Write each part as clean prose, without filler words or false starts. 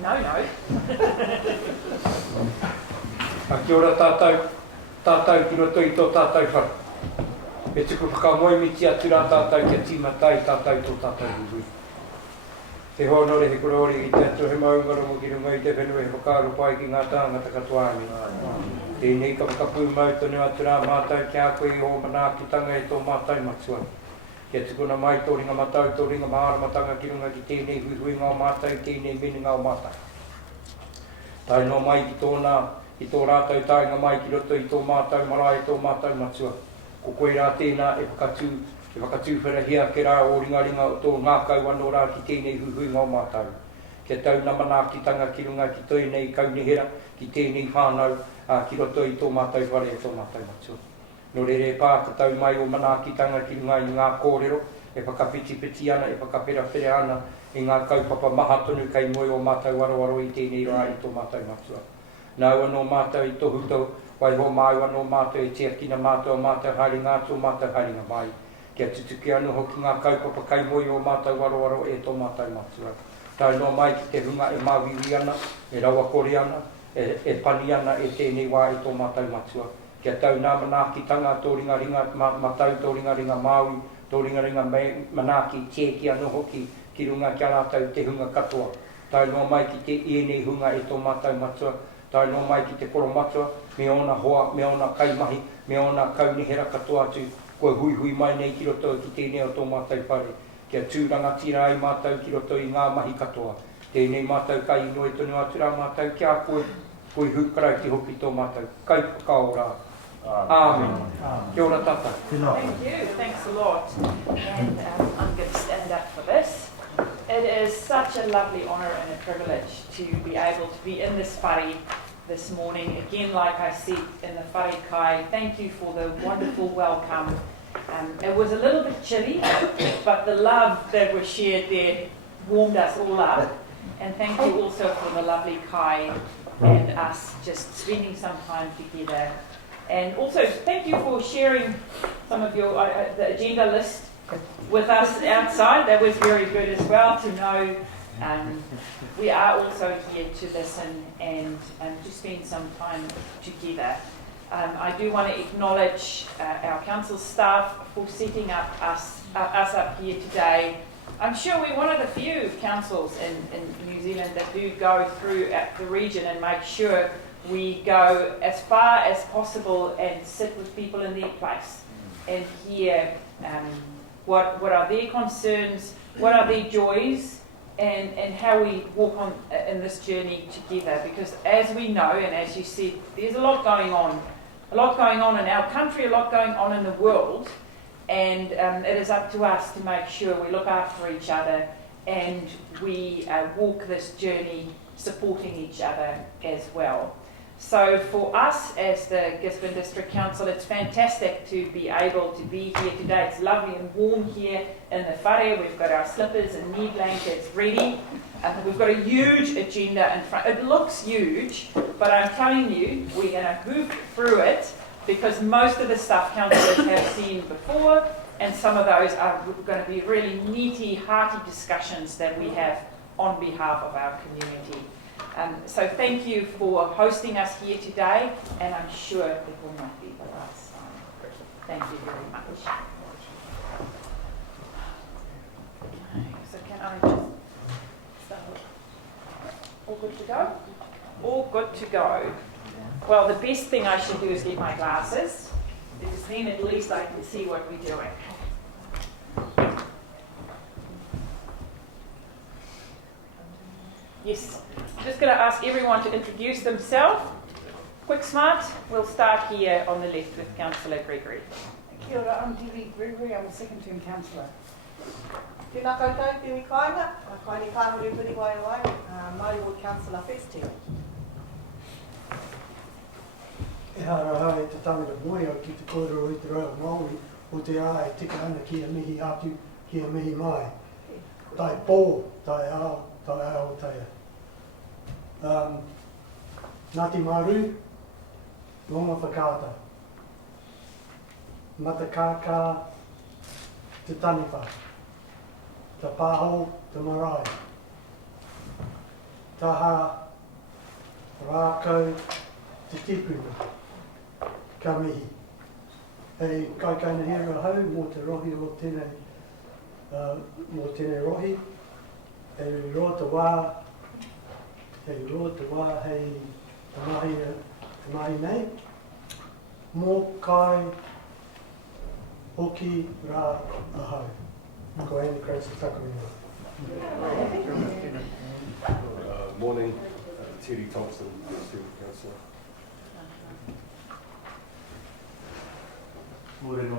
No. Kia ora tātou ki roto I tō tātou whara. E tuku whakamoemiti atu rā tātou kia tīmatai tātou tō tātou hui. Te honore he korore I te atu he maungaro mo ki runga I te whenua he whakaaro pai ki ngā tāngata katoani. Tēnei ka whakapū mau tonu atu rā mātou kia koe I o manaakitanga e tō mātou matua. Kia tukuna mai tō ringa matau, tō ringa maharamatanga ki runga ki tēnei huihuinga o mātou, tēnei meninga o mātou. Tai no mai ki tōna, I tō rātou tainga mai ki roto I tō mātou marae, tō mātou matua. Ko koe rā tēnā e whakatū wherahia ke rā o ringaringa o tō ngākau anō rā ki tēnei huihuinga o mātou. Kia tauna manaakitanga ki runga ki tēnei kaunihera, ki tēnei whānau, ki roto I tō mātou whare e tō mātou matua. No rere pākatau mai o manaakitanga ki runga I ngā kōrero, e whakapiti ana, e whakaperapere ana, I ngā kaupapa maha tonu kei moe o mātou waroaro I tēnei rā I tō mātou matua. Nau anō mātou I tohu tau, wai ho māu anō mātou e tia kina mātou o mātou haringa atu o mātou haringa mai. Kia tutuki anu hoki ngā kaupapa kei moe o mātou waroaro e tō mātou matua. Tai no mai ki te hunga e māwiwi ana, e rawa kore ana, e pani ana e tēnei wā I tō mātou matua. Kia tau nā manaakitanga tō ringaringa matau, tō ringaringa Māui, tō ringaringa manaaki tieki anu hoki ki runga kia rātou te hunga katoa. Tai no mai ki te ienei hunga e tō mātou matua. Tai no mai ki te koromatua, me ona hoa, me ona kaimahi, me ona kaunihera katoa atu, koe hui mai nei ki roto ki tēnei o tō mātou whare. Kia tūranga tira ai mātou ki roto I ngā mahi katoa. Tēnei mātou kai inoe tonu atu rā mātou kia koe hukarau ti hoki tō mātou. Kai whakao rā. Amen. Kia ora tata. Thank you. Thanks a lot. And I'm going to stand up for this. It is such a lovely honour and a privilege to be able to be in this whare this morning. Again, like I said in the whare kai, thank you for the wonderful welcome. It was a little bit chilly, but the love that was shared there warmed us all up. And thank you also for the lovely kai and us just spending some time together. And also, thank you for sharing some of your the agenda list with us outside. That was very good as well to know we are also here to listen and to spend some time together. I do want to acknowledge our council staff for setting up us up here today. I'm sure we're one of the few councils in New Zealand that do go through the region and make sure we go as far as possible and sit with people in their place and hear what are their concerns, what are their joys, and how we walk on in this journey together. Because as we know, and as you said, there's a lot going on in our country, a lot going on in the world, and it is up to us to make sure we look after each other and we walk this journey supporting each other as well. So for us as the Gisborne District Council, it's fantastic to be able to be here today. It's lovely and warm here in the whare. We've got our slippers and knee blankets ready. We've got a huge agenda in front. It looks huge, but I'm telling you, we're going to hoop through it because most of the stuff councillors have seen before, and some of those are going to be really meaty, hearty discussions that we have on behalf of our community. So thank you for hosting us here today, and I'm sure it will not be the last time. Thank you very much. Okay, so can I just start? All good to go? All good to go. Well, the best thing I should do is get my glasses, because then at least I can see what we're doing. Yes. I'm just going to ask everyone to introduce themselves. Quick smart. We'll start here on the left with Councillor Gregory. Kia ora, I'm Debbie Gregory. I'm a second term councillor. Tēnā koutou, te wikainga. Kaini kāhuri piri wai wai. Māori Ward Councillor First Term. E hara e te tangata moe au ki te kōrero I te rau Māori o te ā e tika ana ki a mihi atu, ki a mihi mai. Tai pō, tai ao, tai ao taia. Ngāti Maru, longa whakaata. Mata kākā, te taniwha. Te Pāhou Marae. taha, rākau, te tipuna, ka mihi. Hei kaikaina hira hau mō te rohi o tēnei, mō tēnei rohi, hei roa te wā, hei te mahi nei, mō kai hoki rā ahau. Ko Andy Grace Takarima. Morning, Terry Thompson, Student Councillor. Morning,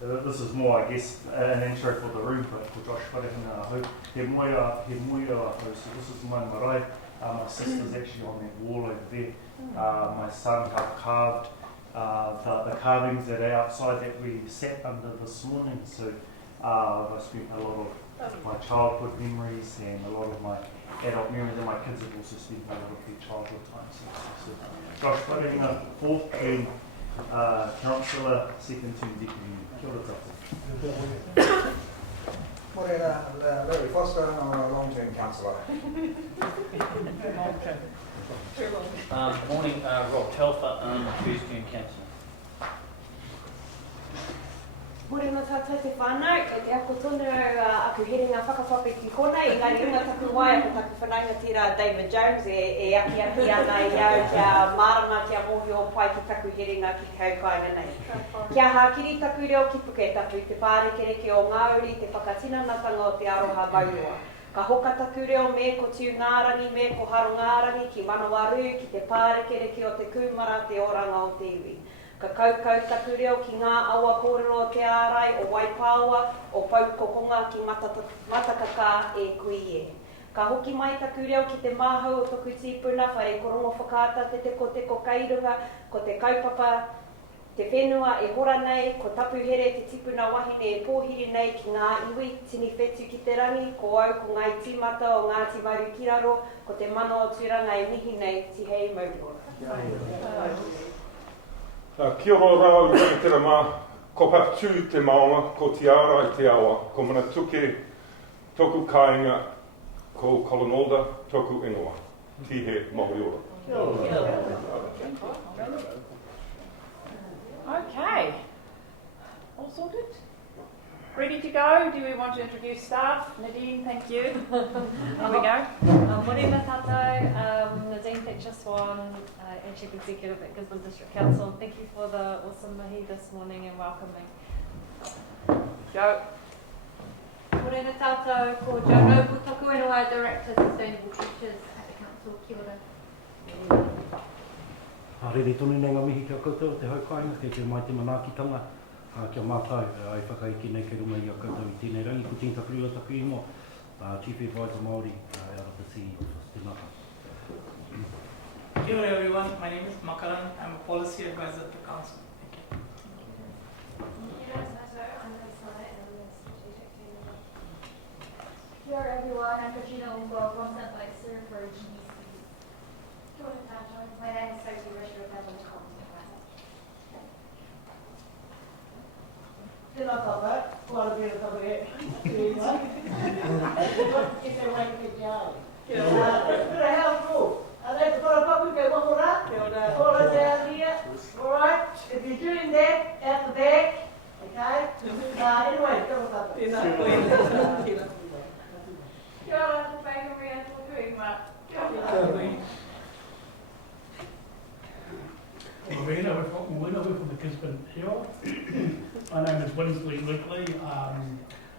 this is more, I guess, an intro for the room for Josh Wharehina. He moia, so this is my marae. My sister's actually on that wall over there. My son carved the carvings that are outside that we sat under this morning. So I spent a lot of my childhood memories and a lot of my adult memories, and my kids have also spent a lot of their childhood time. So Josh Wharehina, 4th and Councillor, 2nd term Deputy. Kia ora tātou. Morena, Larry Foster, I'm a long-term councillor. Morning, Rob Telfer, first term councillor. Morena tātou te whānau, e te ako tonu aku heringa whakawhape ki konei, engari unga taku wai ako taku whanaunga tira David Jones e aki ana i au kia marama kia mohi o pai ki taku heringa ki kaukainga nei. Kia hākiri taku reo ki puke taku te pārekereke o Māori, te whakatinanatanga o te aroha maua. Ka hoka taku reo me ko tiu ngārangi, me ko haro ngārangi, ki manawaru, ki te pārekereke o te kumara, te oranga o te iwi. Ka kaukau taku reo ki ngā aua kōrero o te ārai, o waipāua, o paukokonga ki matakaka e kuie. Ka hoki mai taku reo ki te māhau o toku tīpuna, whare korongo whakaata te teko kairunga, ko te kaupapa, te whenua e hora nei, ko tapuhere te tipuna wahine e pōhiri nei ki ngā iwi, tini whetu ki te rangi, ko au ko ngai tīmata o Ngāti Maru Kiraro, ko te mana o tūranga e mihi nei, ti hei maurora. Kia ora rau i te tera mā, ko patu te maonga, ko te ara i te awa, ko mana tuke, toku kāinga, ko Kolonolda, toku ingoa. Tihe Maori ora. Okay, all sorted? Ready to go? Do we want to introduce staff? Nadine, thank you. Here we go. Morena tātou, Nadine Gisborne, Chief Executive at Gisborne District Council. Thank you for the awesome mahi this morning and welcoming. Joe. Morena tātou, ko Joe Noble, Toku Ingoa, Director of Sustainable Futures at the Council. Kia ora. Rere tonu nei ngā mihi kia koutou, te haukainga, kei te mai te manaakitanga, kia mātou, ai whakaiki nei ke runga i a koutou i tēnei rangi, ko tīnta kurua taku ingoa, Chief Advisor Maori, out of the CEO, te maka. Kia ora everyone, my name is Makaran, I'm a Policy Advisor at the Council. Kia ora tātou, I'm Lisa and I'm the Strategic Team. Kia ora everyone, I'm Katrina Umbo, Content Advisor for GDC. Kia ora tātou, my name is Sophie Risher, I'm the Content Advisor. Tēnā tātou, ko ara bera tātou e iwa. Ki te wai ki te aare. Kia ora. Kura hea tō. Alei te kora papu kei wahora. Kia ora. Kora te aria. Alright, if you're doing that, out the back, okay? Anyway, kia ora tātou. Tēnā koe. Kia ora, te whaingaria tōku ingoa. Kia ora. We're from the Gisborne Herald. My name is Winsley Ligley.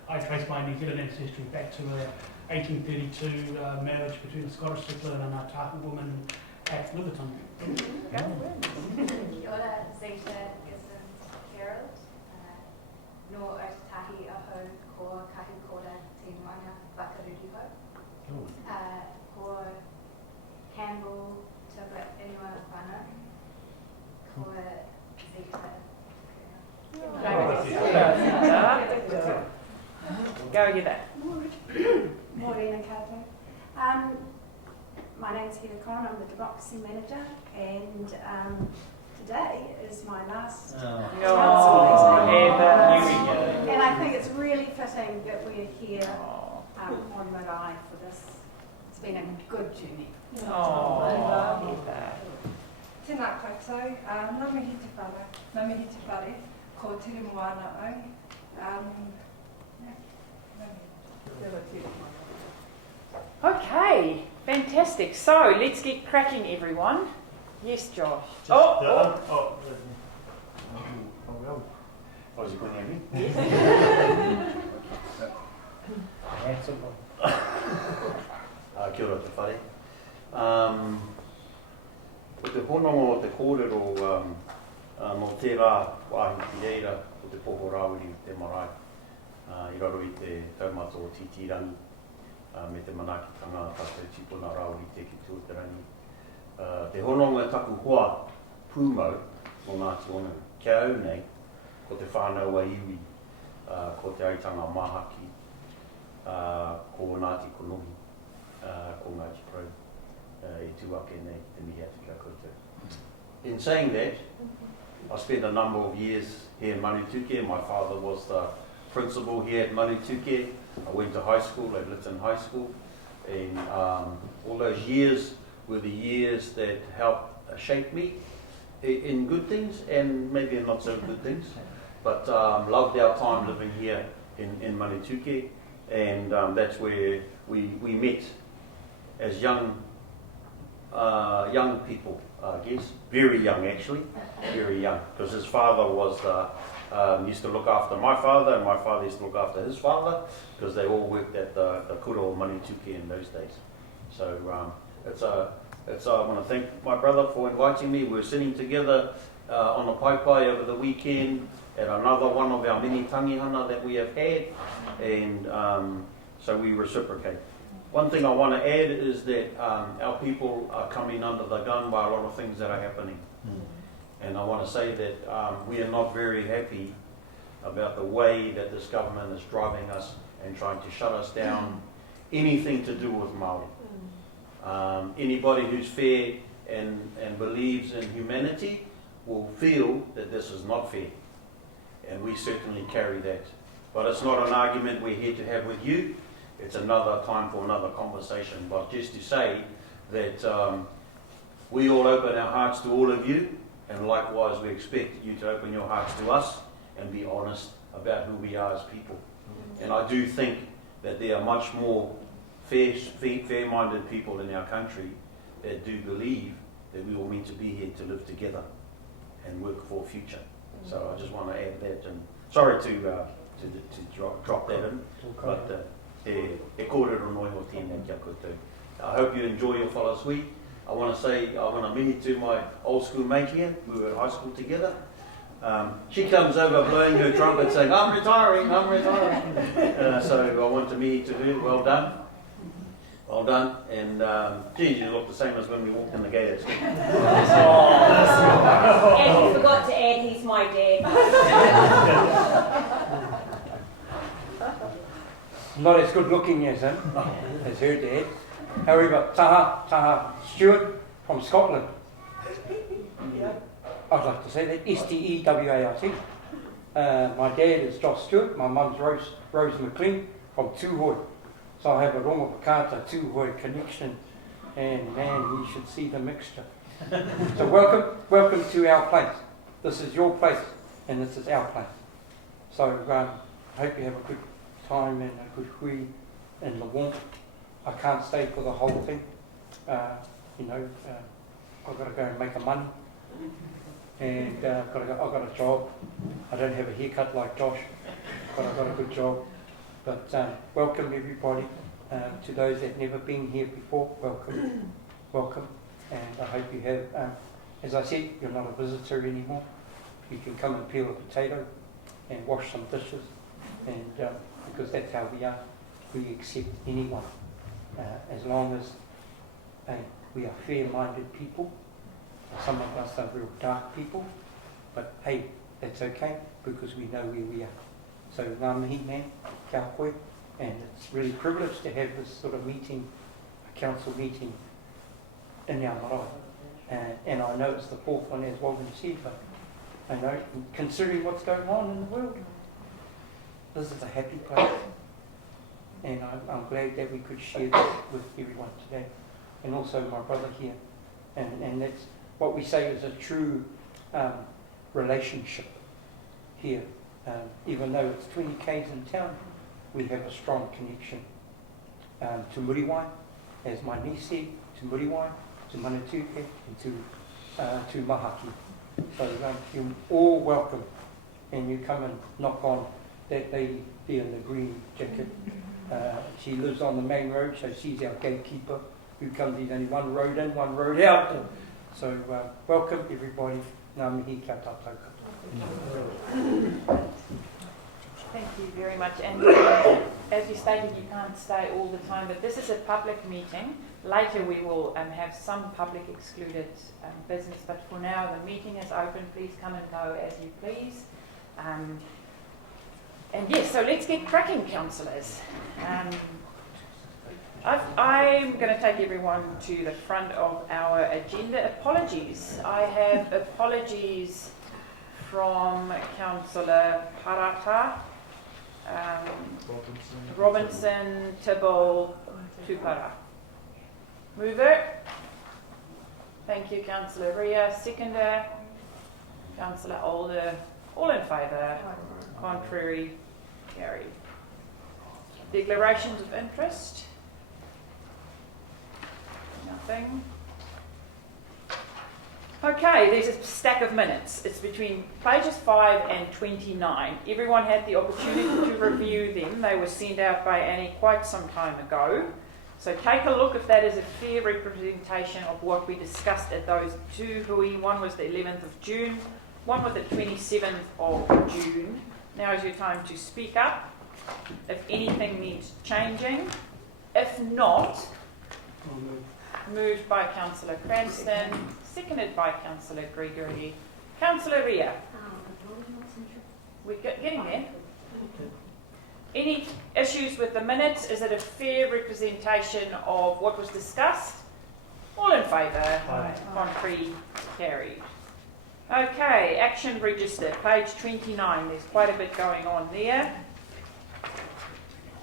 I trace my New Zealand ancestry back to a 1832 marriage between a Scottish settler and a Tahu woman at Liverton. Kia ora, Zeta, Gisborne Herald. No Otatahi aho ko kahi kora te manga whakaruriho. Ko Campbell, Tuba Inua Whana. Ko Zeta. Go you there. Morena koutou. My name's Heather Conn, I'm the Proxy Manager, and today is my last council meeting. And I think it's really fitting that we're here on Marae for this It's been a good journey. Oh, Tēnā koutou, ngā mihi te whare, ngā mihi te whare, ko tere moana au. Okay, fantastic. So let's get cracking, everyone. Yes, Josh. Was you going at me? Yes. Handsome. Kia ora te whare. Ko te hononga o te kōrero no tērā wāhi ki eira o te Pāhou Marae te marae. I raro i te taumata o titirangi me te manakitanga tātou tipuna rāuri te ki tūtarangi. Te hononga taku hoa pūmau o Ngāti Onu. Kia au nei, ko te whānau a iwi, ko te aitanga mahaki, ko Ngāti Konohi, ko Ngāti Prau, e tuake nei te mihi atu kia koutou. In saying that, I spent a number of years here in Manituke. My father was the principal here at Manituke. I went to high school at Lytton High School, and all those years were the years that helped shape me in good things and maybe in not so good things. But loved our time living here in Manituke, and that's where we met as young people, I guess. Very young, actually. Very young. Because his father was used to look after my father, and my father used to look after his father, because they all worked at the kura o Manituke in those days. So I want to thank my brother for inviting me. We were sitting together on a pai over the weekend at another one of our many tangihana that we have had, and so we reciprocate. One thing I want to add is that our people are coming under the gun by a lot of things that are happening. And I want to say that we are not very happy about the way that this government is driving us and trying to shut us down, anything to do with Maori. Anybody who's fair and believes in humanity will feel that this is not fair. And we certainly carry that. But it's not an argument we're here to have with you. It's another time for another conversation. But just to say that we all open our hearts to all of you, and likewise we expect you to open your hearts to us and be honest about who we are as people. And I do think that there are much more fair-minded people in our country that do believe that we all meant to be here to live together and work for a future. So I just want to add that. And sorry to drop that in, but e kōrero noi o tēnei kia koutou. I hope you enjoy your whala sui. I want to mihi to my old school mate here. We were at high school together. She comes over blowing her trumpet saying, I'm retiring. So I want to mihi to her. Well done. Well done. And geez, you look the same as when we walked in the gate. And you forgot to add, he's my dad. Not as good looking as him, as her dad. However, Taha Stewart from Scotland. I'd like to say that, Stewart. My dad is Josh Stewart, my mum's Rose McLean from Tūhoi. So I have a Rongo Pakata Tūhoi connection, and man, we should see the mixture. So welcome to our place. This is your place, and this is our place. So I hope you have a good time and a good hui in the warmth. I can't stay for the whole thing. I've got to go and make a money, and I've got a job. I don't have a haircut like Josh, but I've got a good job. But welcome everybody. To those that have never been here before, welcome. And I hope you have, as I said, you're not a visitor anymore. You can come and peel a potato and wash some dishes, and because that's how we are. We accept anyone. As long as we are fair-minded people. Some of us are real dark people, but hey, that's okay because we know where we are. So ngā mihi man, kia koe, and it's really privileged to have this sort of meeting, a council meeting in our marae. And I know it's the fourth one as well as you said, but I know considering what's going on in the world, this is a happy place. and I'm glad that we could share that with everyone today, and also my brother here. And that's what we say is a true relationship here. Even though it's 20 k's in town, we have a strong connection to Muriwai, as my niece said, to Muriwai, to Manatuke, and to Mahaki. So you're all welcome, and you come and knock on that lady there in the green jacket. She lives on the main road, so she's our gatekeeper who comes. There's only one road in, one road out. So welcome everybody. Ngā mihi kia tātou katoa. Thank you very much. And as you stated, you can't stay all the time, but this is a public meeting. Later we will have some public excluded business, but for now the meeting is open. Please come and go as you please. And yes, so let's get cracking, councillors. I'm going to take everyone to the front of our agenda. Apologies. I have apologies from Councillor Parata, Robinson, Tibble, Tupara. Mover. Thank you, Councillor Ria. Seconder. Councillor Older. All in favour. Contrary. Carried. Declarations of interest. Nothing. Okay, there's a stack of minutes. It's between pages 5 and 29. Everyone had the opportunity to review them. They were sent out by Annie quite some time ago. So take a look if that is a fair representation of what we discussed at those two hui. One was the 11th of June, one was the 27th of June. Now is your time to speak up if anything needs changing. If not, moved by Councillor Cranston, seconded by Councillor Gregory. Councillor Ria. We're getting there. Any issues with the minutes? Is it a fair representation of what was discussed? All in favour? Contrary? Carried. Okay, action register, page 29. There's quite a bit going on there.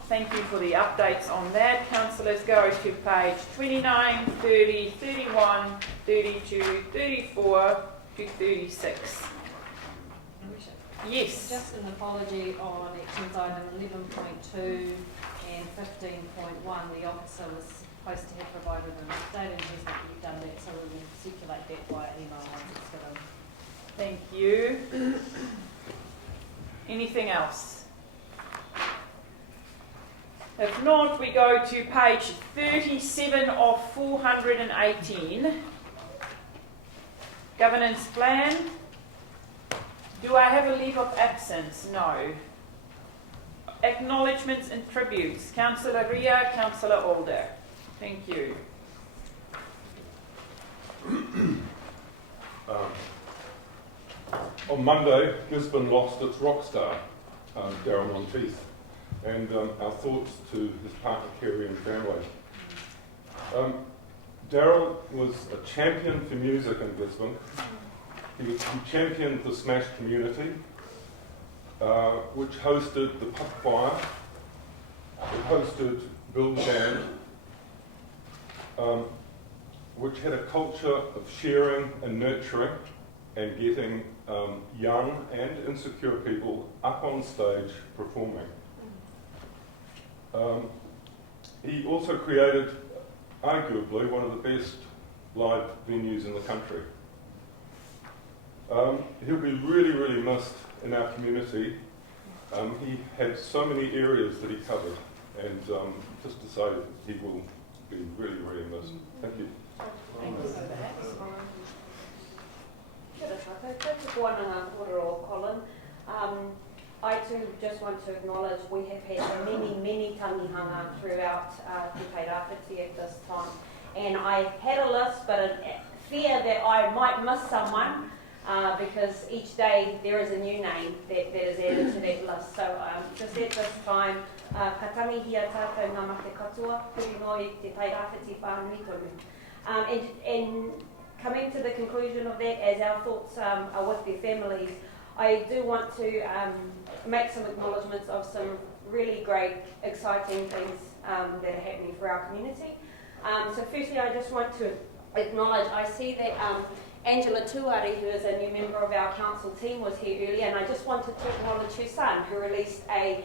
Thank you for the updates on that. Councillors, go to page 29, 30, 31, 32, 34 to 36. Yes. Just an apology on actions item 11.2 and 15.1. The officer was supposed to have provided an update and has not yet done that, so we will circulate that via email once it's done. Thank you. Anything else? If not, we go to page 37 of 418. Governance plan. Do I have a leave of absence? No. Acknowledgements and tributes. Councillor Ria, Councillor Alder. Thank you. On Monday, Gisborne lost its rock star, Darryl Monteith, and our thoughts to his partner Kerry and family. Darryl was a champion for music in Gisborne. He championed the Smash community, which hosted the Puck Choir, it hosted Bill Band, which had a culture of sharing and nurturing and getting young and insecure people up on stage performing. He also created, arguably, one of the best live venues in the country. He'll be really, really missed in our community. He had so many areas that he covered, and just to say he will be really, really missed. Thank you. Thank you for that. I too just want to acknowledge we have had many, many tangihanga throughout Te Tairāwhiti at this time. And I had a list, but a fear that I might miss someone because each day there is a new name that is added to that list. So just at this time, ka tamihia tātou ngā mate katoa, kuri noi Te Tairāwhiti whānui tonu. And coming to the conclusion of that, as our thoughts are with their families, I do want to make some acknowledgements of some really great, exciting things that are happening for our community. So firstly, I just want to acknowledge, I see that Angela Tuari, who is a new member of our council team, was here earlier, and I just wanted to acknowledge her son, who released a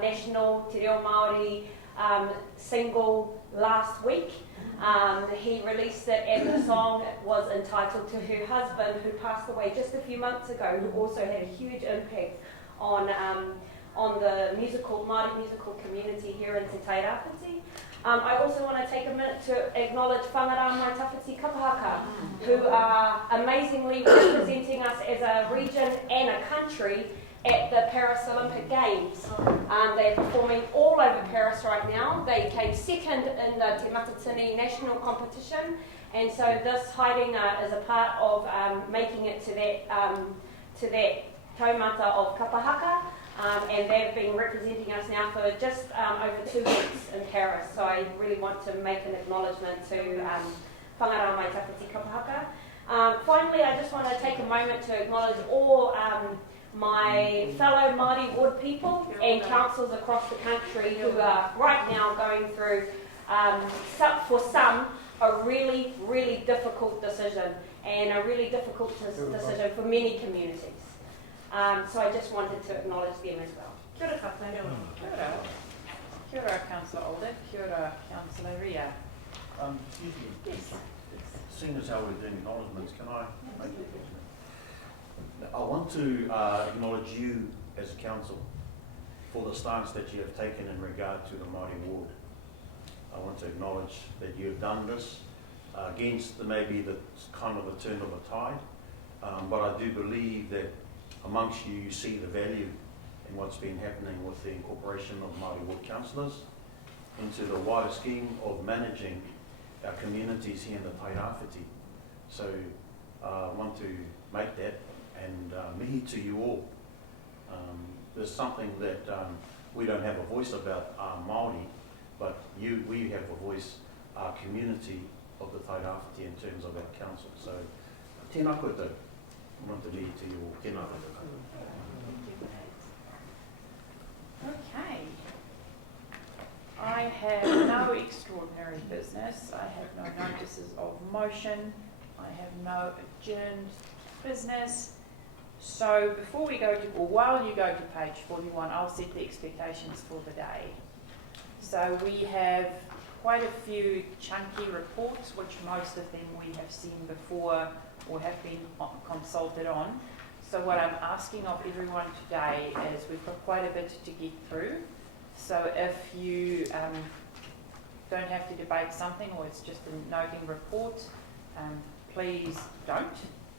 national Te Reo Māori single last week. He released it, and the song was entitled to her husband, who passed away just a few months ago, who also had a huge impact on the Māori musical community here in Te Tairāwhiti. I also want to take a minute to acknowledge Whangara Mai Tawhiti Kapahaka, who are amazingly representing us as a region and a country at the Paris Olympic Games. They're performing all over Paris right now. They came second in the Te Matatini national competition, and so this haerenga is a part of making it to that taumata of Kapahaka. And they've been representing us now for just over 2 weeks in Paris. So I really want to make an acknowledgement to Whangara Mai Tawhiti Kapahaka. Finally, I just want to take a moment to acknowledge all my fellow Māori ward people and councils across the country who are right now going through, for some, a really, really difficult decision, and a really difficult decision for many communities. So I just wanted to acknowledge them as well. Kia ora koutou. Kia ora. Kia ora, Councillor Alder. Kia ora, Councillor Ria. Excuse me. Yes. Seeing as how we're doing acknowledgements, can I make a question? I want to acknowledge you as a council for the stance that you have taken in regard to the Māori ward. I want to acknowledge that you have done this against maybe the kind of the turn of the tide, but I do believe that amongst you, you see the value in what's been happening with the incorporation of Māori ward councillors into the wider scheme of managing our communities here in the Tairāwhiti. So I want to make that and mihi to you all. There's something that we don't have a voice about Māori, but we have a voice, our community of the Tairāwhiti in terms of our council. So tēnā koutou. I want to mihi to you all. Tēnā koutou. Okay. I have no extraordinary business. I have no notices of motion. I have no adjourned business. So before we go to, or while you go to page 41, I'll set the expectations for the day. So we have quite a few chunky reports, which most of them we have seen before or have been consulted on. So what I'm asking of everyone today is we've got quite a bit to get through. So if you don't have to debate something or it's just a noting report, please don't.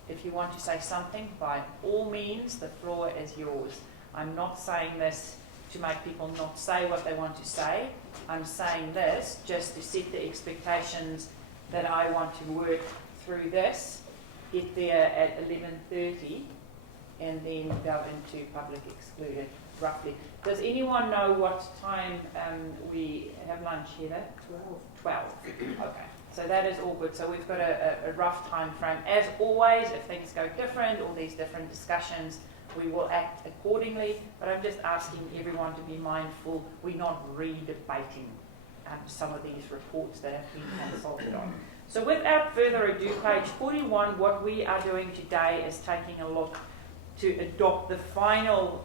If you want to say something, by all means, the floor is yours. I'm not saying this to make people not say what they want to say. I'm saying this just to set the expectations that I want to work through this, get there at 11:30, and then go into public excluded, roughly. Does anyone know what time we have lunch here? 12. Okay, so that is all good. So we've got a rough time frame. As always, if things go different, all these different discussions, we will act accordingly, but I'm just asking everyone to be mindful we're not re-debating some of these reports that have been consulted on. So without further ado, page 41, what we are doing today is taking a look to adopt the final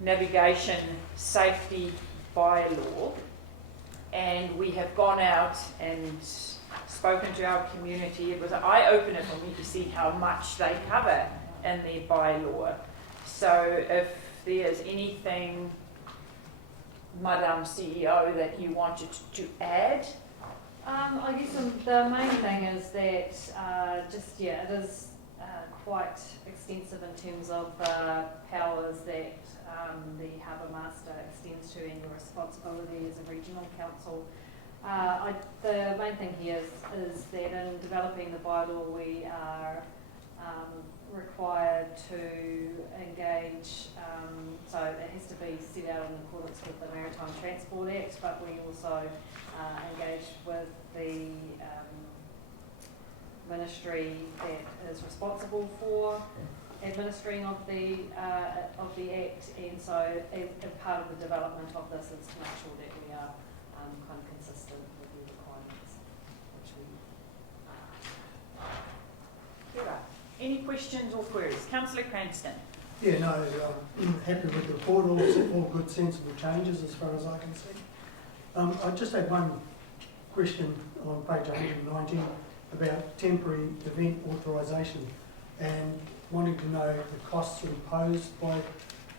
navigation safety bylaw, and we have gone out and spoken to our community. It was an eye-opener for me to see how much they cover in their bylaw. So if there's anything, Madam CEO, that you wanted to add? I guess the main thing is that it is quite extensive in terms of the powers that the Harbour Master extends to and your responsibility as a regional council. The main thing here is that in developing the bylaw we are required to engage, so it has to be set out in accordance with the Maritime Transport Act, but we also engage with the ministry that is responsible for administering of the Act, and so as part of the development of this is to make sure that we are kind of consistent with the requirements, which we Kia ora. Any questions or queries? Councillor Cranston. Yeah, no, happy with the report, all good sensible changes as far as I can see. I just had one question on page 119 about temporary event authorisation and wanting to know the costs imposed by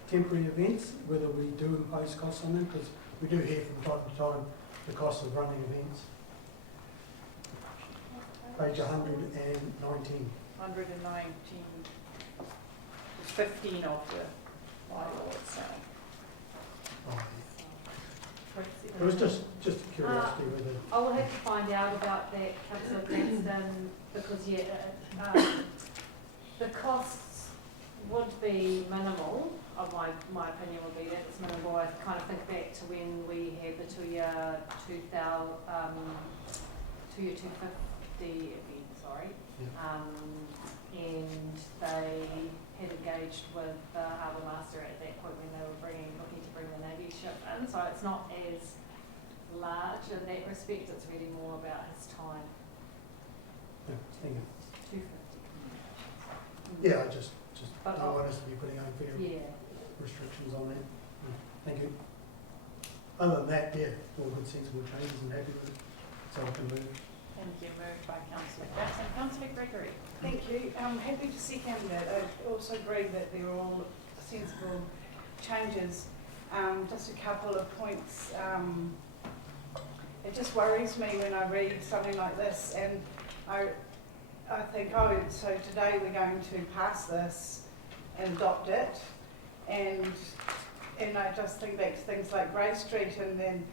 temporary events, whether we do impose costs on them, because we do hear from time to time the cost of running events. Page 119. 119. There's 15 of the bylaw itself. It was just a curiosity whether... I will have to find out about that, Councillor Cranston, because the costs would be minimal. My opinion would be that it's minimal. I kind of think back to when we had the two-year 250 event, sorry, and they had engaged with the harbour master at that point when they were looking to bring the Navy ship in. So it's not as large in that respect. It's really more about his time. Yeah, thank you. 250. Yeah, I just don't want us to be putting unfair restrictions on that. Thank you. Other than that, all good sensible changes and happy with it. So I can move. Thank you. Moved by Councillor Jackson. Councillor Gregory. Thank you. I'm happy to second that. I also agree that they're all sensible changes. Just a couple of points. It just worries me when I read something like this, and I think, so today we're going to pass this and adopt it, and I just think back to things like Grey Street, and then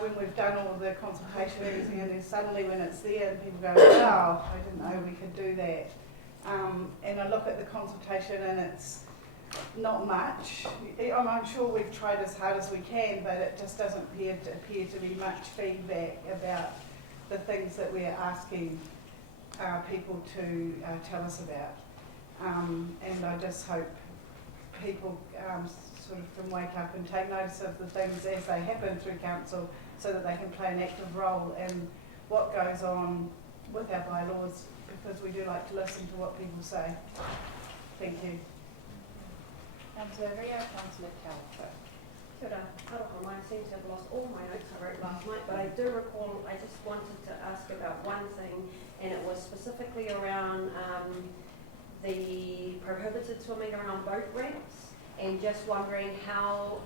when we've done all the consultation and everything, and then suddenly when it's there, and people go, wow, I didn't know we could do that. And I look at the consultation and it's not much. I'm sure we've tried as hard as we can, but it just doesn't appear to be much feedback about the things that we're asking people to tell us about. And I just hope people sort of can wake up and take notice of the things as they happen through council, so that they can play an active role in what goes on with our bylaws, because we do like to listen to what people say. Thank you. Councillor Rio, Councillor Calico. Kia ora, Karakia, I seem to have lost all my notes I wrote last night, but I do recall I just wanted to ask about one thing, and it was specifically around the prohibited swimming around boat ramps, and just wondering how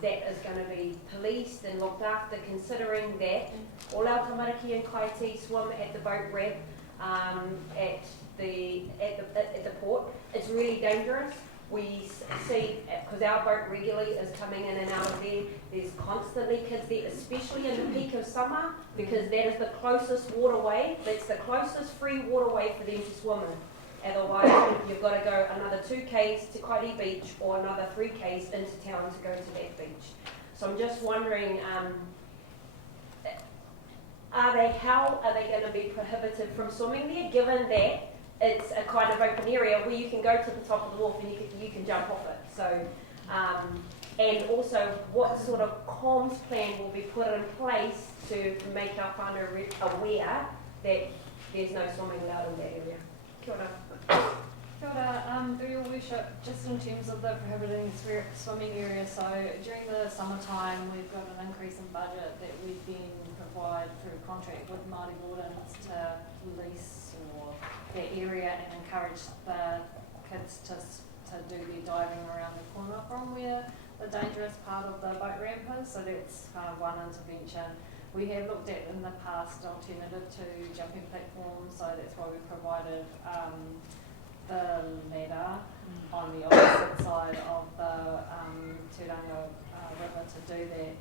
that is going to be policed and looked after, considering that all our tamariki and kaiti swim at the boat ramp at the port. It's really dangerous. We see, because our boat regularly is coming in and out of there, there's constantly kids there, especially in the peak of summer, because that is the closest waterway, that's the closest free waterway for them to swim in. Otherwise, you've got to go another 2 Ks to Kaiti Beach or another 3 Ks into town to go to that beach. So I'm just wondering, how are they going to be prohibited from swimming there, given that it's a kind of open area where you can go to the top of the wharf and you can jump off it. So, and also what sort of comms plan will be put in place to make our whānau aware that there's no swimming allowed in that area. Kia ora. Kia ora, through your worship, just in terms of the prohibiting swimming area, so during the summertime we've got an increase in budget that we then provide through contract with Māori Wardens to lease or that area and encourage the kids to do their diving around the corner from where the dangerous part of the boat ramp is. So that's kind of one intervention. We have looked at in the past alternative to jumping platforms, so that's why we provided the ladder on the opposite side of the Tūranga River to do that.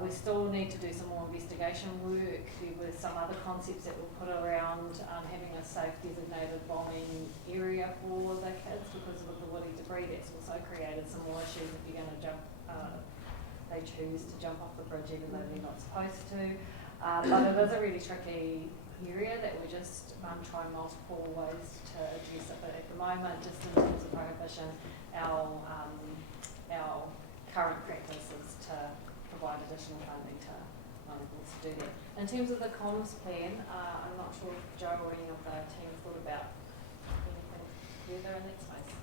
We still need to do some more investigation work. There were some other concepts that were put around having a safe designated bombing area for the kids, because of the woody debris. That's also created some more issues if you're going to jump. They choose to jump off the bridge even though they're not supposed to. But it is a really tricky area that we're just trying multiple ways to address it. But at the moment, just in terms of prohibition, our current practice is to provide additional funding to do that. In terms of the comms plan, I'm not sure if Joe or any of the team thought about anything further in that space.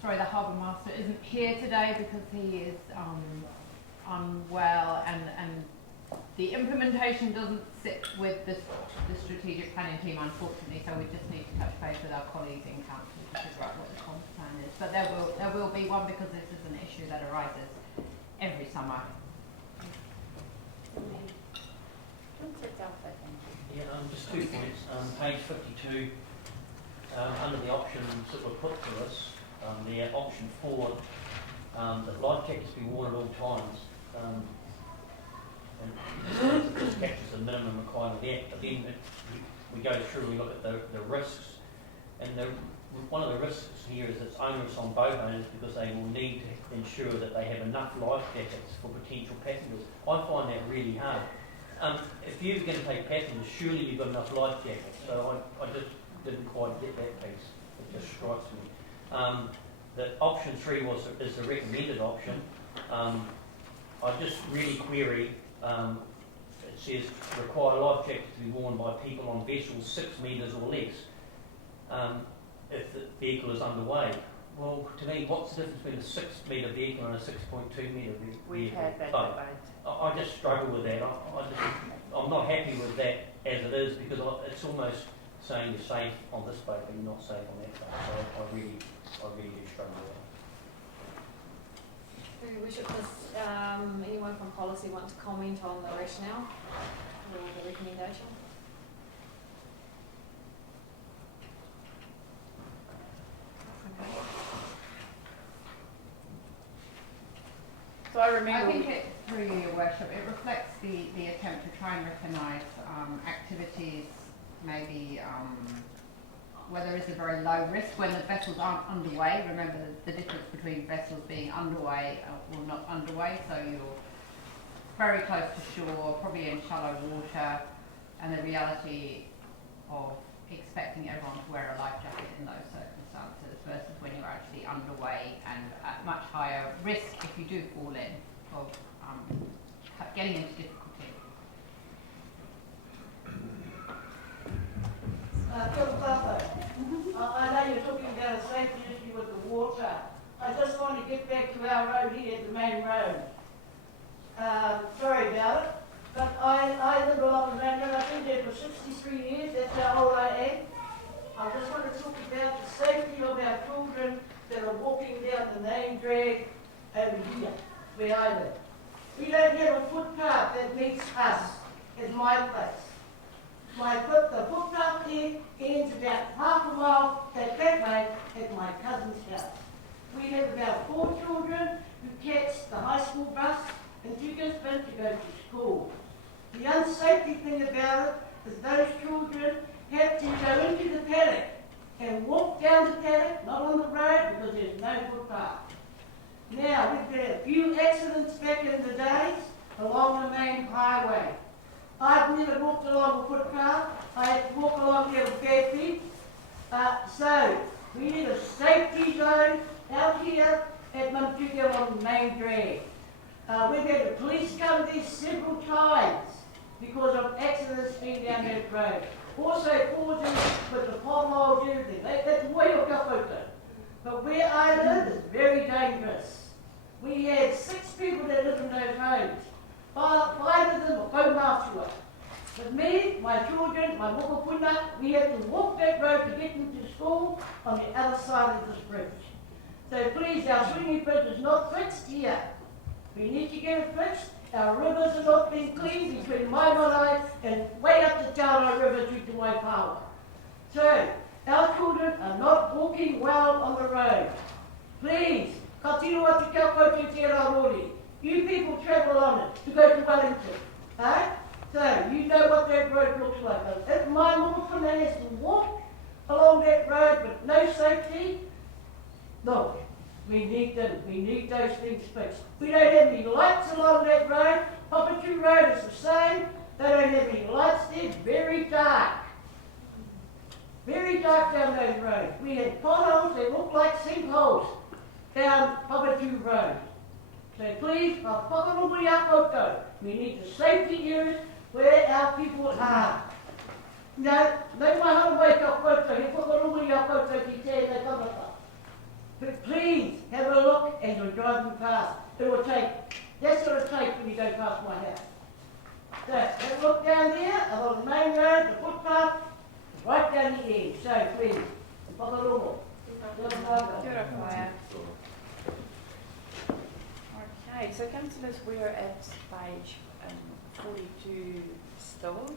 Sorry, the Harbour Master isn't here today because he is unwell, and the implementation doesn't sit with the strategic planning team, unfortunately, so we just need to touch base with our colleagues in council to figure out what the comms plan is. But there will be one, because this is an issue that arises every summer. Yeah, just 2 points. Page 52, under the options that were put to us, the option 4, that life jackets be worn at all times. And this captures the minimum requirement of the Act, but then we go through, we look at the risks, and one of the risks here is it's onerous on boat owners because they will need to ensure that they have enough life jackets for potential passengers. I find that really hard. If you're going to take passengers, surely you've got enough life jackets. So I just didn't quite get that piece. It just strikes me. That option 3 is the recommended option. I just really query. It says require life jackets to be worn by people on vessels 6 metres or less if the vehicle is underway. Well, to me, what's the difference between a 6 metre vehicle and a 6.2 metre vehicle? We've had that debate. I just struggle with that. I'm not happy with that as it is, because it's almost saying you're safe on this boat but you're not safe on that boat. So I really do struggle with that. Your Worship, does anyone from policy want to comment on the rationale or the recommendation? So I remember. I think it, through you, Your Worship, it reflects the attempt to try and recognise activities, maybe where there is a very low risk when the vessels aren't underway. Remember the difference between vessels being underway or not underway, so you're very close to shore, probably in shallow water, and the reality of expecting everyone to wear a life jacket in those circumstances versus when you're actually underway and at much higher risk, if you do fall in, of getting into difficulty. I know you're talking about a safety issue with the water. I just want to get back to our road here, the main road. Sorry about it, but I live along the main road. I've been there for 63 years, that's how old I am. I just want to talk about the safety of our children that are walking down the main drag over here, where I live. We don't have a footpath that meets us at my place. The footpath there ends about half a mile that way at my cousin's house. We have about 4 children who catch the high school bus into Gisborne to go to school. The unsafety thing about it is those children have to go into the paddock and walk down the paddock, not on the road, because there's no footpath. Now, we've had a few accidents back in the days along the main highway. I've never walked along a footpath. I had to walk along there with bare feet. So, we need a safety zone out here at Mantuka on the main drag. We've had the police come there several times because of accidents being down that road. Also causing with the potholes and everything. That's way of Kaputa. But where I live is very dangerous. We had 6 people that live in those homes. 5 of them are home after. But me, my children, my mokopuna, we had to walk that road to get into school on the other side of this bridge. So please, our swinging bridge is not fixed here. We need to get it fixed. Our rivers are not being cleaned between my marae and way up the Tauranga River through to Pāhou. So, our children are not walking well on the road. Please, ka tino atu kia koutou te rarori. You people travel on it to go to Wellington. Eh? So, you know what that road looks like. If my mokopuna has to walk along that road with no safety, look, we need them. We need those things fixed. We don't have any lights along that road. Papatu Road is the same. They don't have any lights there, very dark. Very dark down those roads. We had potholes that looked like sinkholes down Papatū Road. So please, whakarongoria koutou. We need the safety areas where our people are. Now, they mahara mai ka koutou, he whakarongoria koutou ki tēnei tangata. But please, have a look as you're driving past. It will take, that's what it takes when you go past my house. So, have a look down there, along the main road, the footpath, right down the edge. So, please, whakarongo. Okay, so councillors, we're at page 42 still.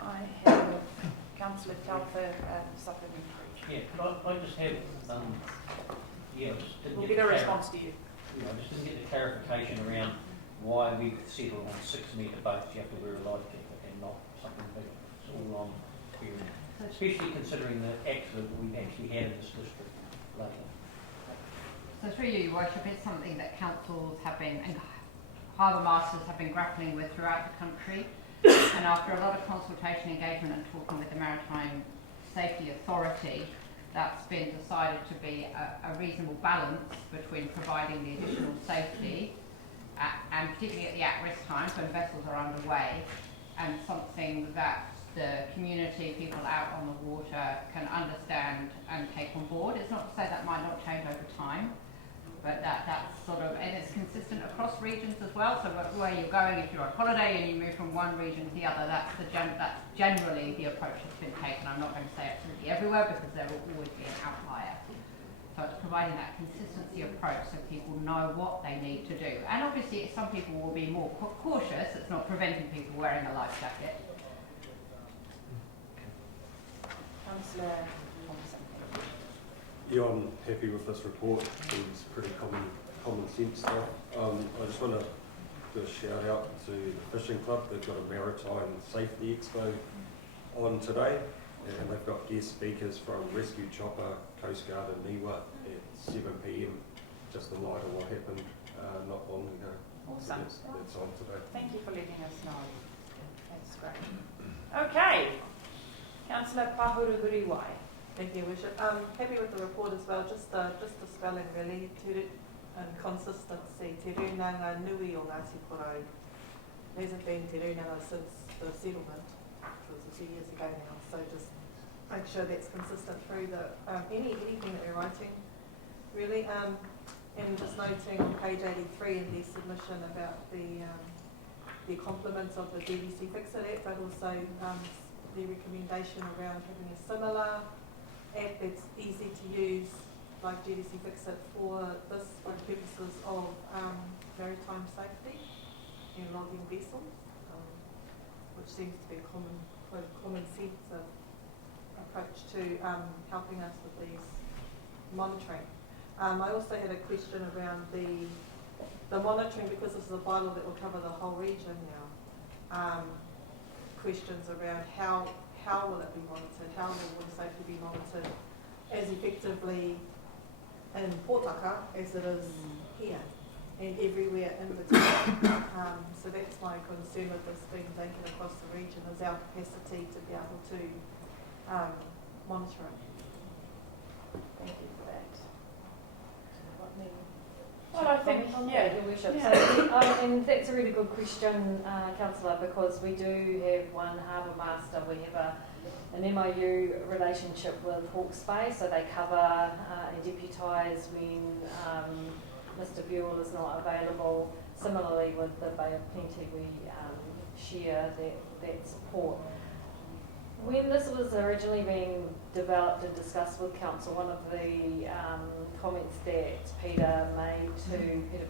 I have Councillor Telfer supplementary. Yeah, could I just have, yeah, just didn't We'll get get a the response to you. Yeah, I just didn't get the clarification around why we settled on 6 metre boats, you have to wear a life jacket and not something bigger. It's all I'm hearing. Especially considering the accident we've actually had in this district lately. So through you, Your Worship, it's something that councils have been, and harbour masters have been grappling with throughout the country. And after a lot of consultation, engagement and talking with the Maritime Safety Authority, that's been decided to be a reasonable balance between providing the additional safety and particularly at the at-risk times when vessels are underway, and something that the community, people out on the water can understand and take on board. It's not to say that might not change over time, but that's sort of, and it's consistent across regions as well. So where you're going, if you're on holiday and you move from one region to the other, that's generally the approach that's been taken. I'm not going to say absolutely everywhere because there will always be an outlier. So it's providing that consistency approach so people know what they need to do. And obviously some people will be more cautious. It's not preventing people wearing a life jacket. Councillor Thompson. Yeah, I'm happy with this report. It's pretty common sense stuff. I just want to do a shout out to the Fishing Club. They've got a Maritime Safety Expo on today, and they've got guest speakers from Rescue Chopper, Coast Guard and NIWA at 7 p.m, just in light of what happened not long ago. Awesome. So that's on today. Thank you for letting us know. That's great. Okay. Councillor Pāhou Marae. Thank you, Worship. Happy with the report as well. Just the spelling really, and consistency. Te runanga nui o Ngāti Porou. These have been te runanga since the settlement, which was a few years ago now. So just make sure that's consistent through the anything that we're writing, really. And just noting on page 83 in the submission about the compliments of the DDC Fix-It App, but also the recommendation around having a similar app that's easy to use, like GDC Fix-It, for purposes of maritime safety and logging vessels, which seems to be a common sense of approach to helping us with these monitoring. I also had a question around the monitoring, because this is a bylaw that will cover the whole region now. Questions around how will it be monitored, how will water safety be monitored as effectively in Pōtaka as it is here and everywhere in between. So that's my concern with this being taken across the region, is our capacity to be able to monitor it. Thank you for that. Well, I think, yeah, Your Worship. yeah. So, and that's a really good question, Councillor, because we do have one harbour master. We have an MOU relationship with Hawke's Bay, so they cover and deputise when Mr. Buell is not available. Similarly, with the Bay of Plenty, we share that support. When this was originally being developed and discussed with Council, one of the comments that Peter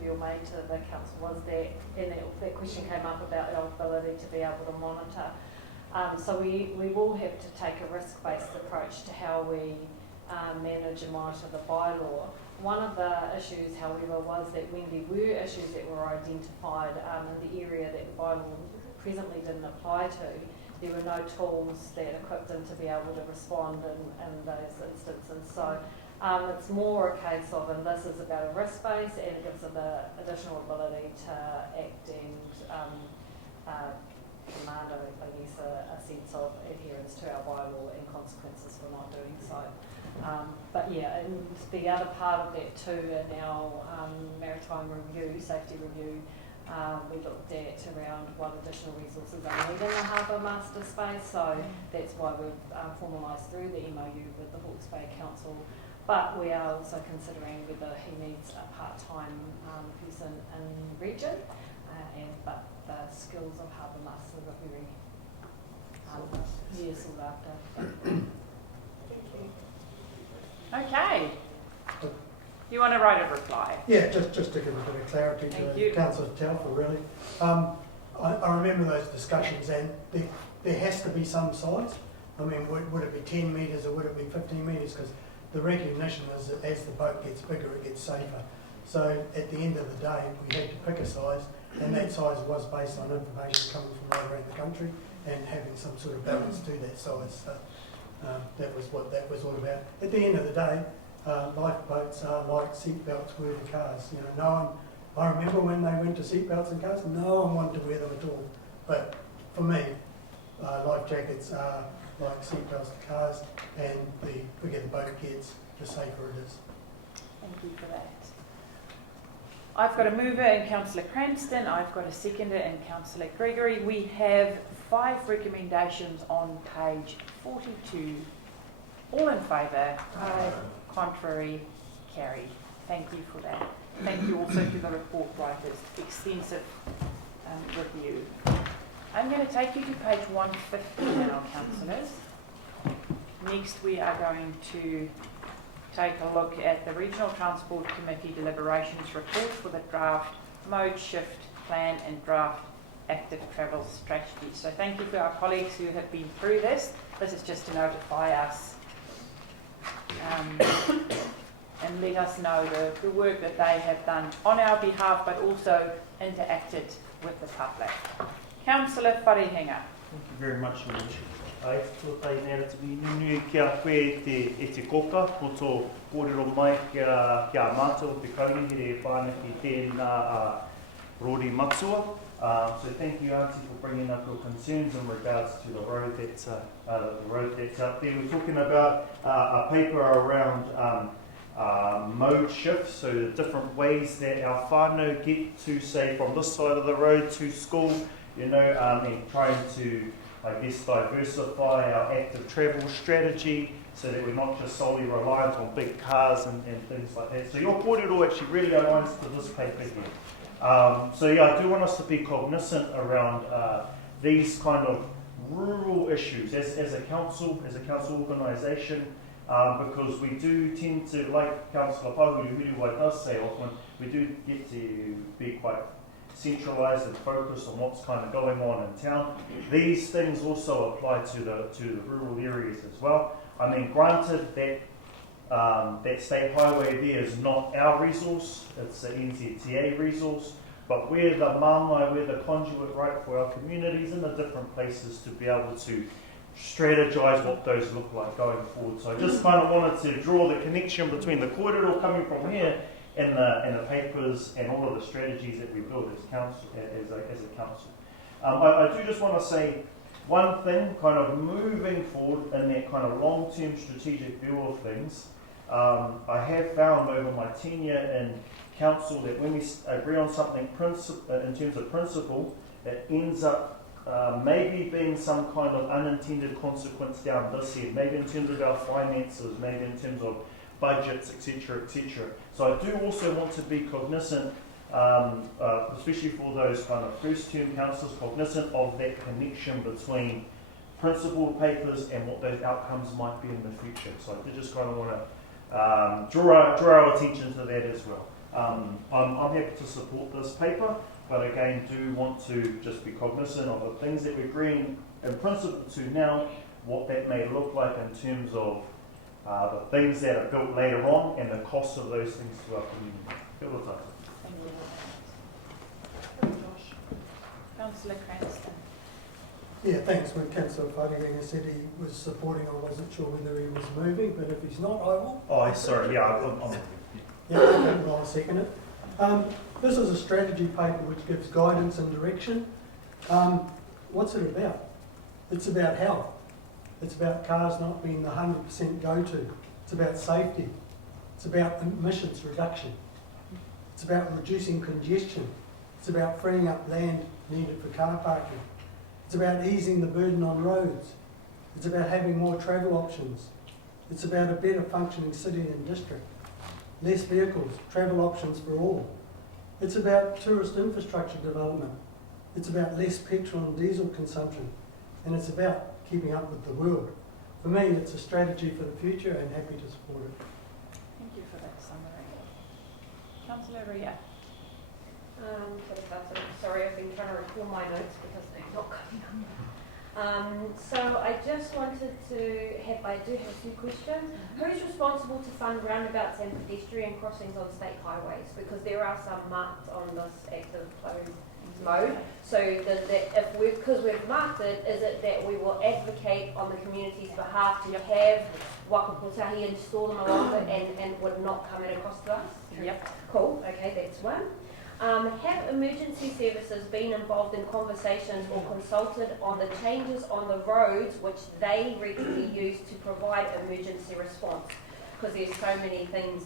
Buell made to the Council was that, and that question came up about our ability to be able to monitor. So we will have to take a risk-based approach to how we manage and monitor the bylaw. One of the issues, however, was that when there were issues that were identified in the area that the bylaw presently didn't apply to, there were no tools that equipped them to be able to respond in those instances. So it's more a case of, and this is about a risk base, and it gives them the additional ability to act and demand, I guess, a sense of adherence to our bylaw and consequences for not doing so. But yeah, and the other part of that too, in our maritime review, safety review, we looked at around what additional resources are needed in the harbour master space, so that's why we've formalised through the MOU with the Hawke's Bay Council. But we are also considering whether he needs a part-time person in region, but the skills of harbour masters are very sought after. Thank you. Okay. You want to write a reply? Yeah, just to give a bit of clarity to Councillor Telfer, really. I remember those discussions, and there has to be some size. I mean, would it be 10 metres or would it be 15 metres? Because the recognition is that as the boat gets bigger, it gets safer. So at the end of the day, we had to pick a size, and that size was based on information coming from all around the country and having some sort of balance to that size. So that was what that was all about. At the end of the day, lifeboats are like seatbelts were to cars. You know, I remember when they went to seatbelts in cars, no one wanted to wear them at all. But for me, life jackets are like seatbelts to cars, and the bigger the boat gets, the safer it is. Thank you for that. I've got a mover in Councillor Cranston, I've got a seconder in Councillor Gregory. We have 5 recommendations on page 42. All in favour, aye, contrary, carried. Thank you for that. Thank you also to the report writers. Extensive review. I'm going to take you to page 150 now, councillors. Next we are going to take a look at the Regional Transport Committee Deliberations report for the draft mode shift plan and draft active travel strategy. So thank you to our colleagues who have been through this. This is just to notify us and let us know the work that they have done on our behalf, but also interacted with the public. Councillor Wharehenga. Thank you very much, Lord. Ai, tō tai nera te nunu kia koe te koka, ko tō kōrero mai kia mātou te kaunihiri e whānaki tēnā Rori Matsua. So thank you, Auntie, for bringing up your concerns in regards to the road that's out there. We're talking about a paper around mode shifts, so the different ways that our whānau get to, say, from this side of the road to school, you know, and trying to, I guess, diversify our active travel strategy so that we're not just solely reliant on big cars and things like that. So your kōrero actually really aligns to this paper here. So yeah, I do want us to be cognizant around these kind of rural issues as a council organisation, because we do tend to, like Councillor Pāhou does say often, we do get to be quite centralised and focused on what's kind of going on in town. These things also apply to the rural areas as well. I mean, granted that that state highway there is not our resource, it's the NZTA resource, but we're the māngai, we're the conduit, right, for our communities in the different places to be able to strategise what those look like going forward. So I just kind of wanted to draw the connection between the kōrero coming from here and the papers and all of the strategies that we build as a council. I do just want to say one thing, kind of moving forward in that kind of long-term strategic view of things. I have found over my tenure in council that when we agree on something in terms of principle, it ends up maybe being some kind of unintended consequence down this end, maybe in terms of our finances, maybe in terms of budgets, etc., etc. So I do also want to be cognizant, especially for those kind of first-term councillors, cognizant of that connection between principle papers and what those outcomes might be in the future. So I did just kind of want to draw our attention to that as well. I'm happy to support this paper, but again, do want to just be cognizant of the things that we're agreeing in principle to now, what that may look like in terms of the things that are built later on and the cost of those things to our community. Good luck. Thank you. Councillor Cranston. Yeah, thanks. When Councillor Wharehenga said he was supporting, I wasn't sure whether he was moving, but if he's not, I will. Oh, sorry, yeah, I'm yeah, okay, well, I'll second it. This is a strategy paper which gives guidance and direction. what's it about? It's about health. It's about cars not being the 100% go-to. It's about safety. It's about emissions reduction. It's about reducing congestion. It's about freeing up land needed for car parking. It's about easing the burden on roads. It's about having more travel options. It's about a better functioning city and district. Less vehicles, travel options for all. It's about tourist infrastructure development. It's about less petrol and diesel consumption. And it's about keeping up with the world. For me, it's a strategy for the future and happy to support it. Thank you for that summary. Councillor Ria. Sorry, I've been trying to recall my notes because they're not coming up. So I just wanted to I do have a few questions. Who's responsible to fund roundabouts and pedestrian crossings on state highways? Because there are some marked on this active closed mode. So because we've marked it, is it that we will advocate on the community's behalf to have wakapotahi install them along it and would not come at a cost to us? Yep. Cool, okay, that's one. Have emergency services been involved in conversations or consulted on the changes on the roads which they regularly use to provide emergency response? Because there's so many things.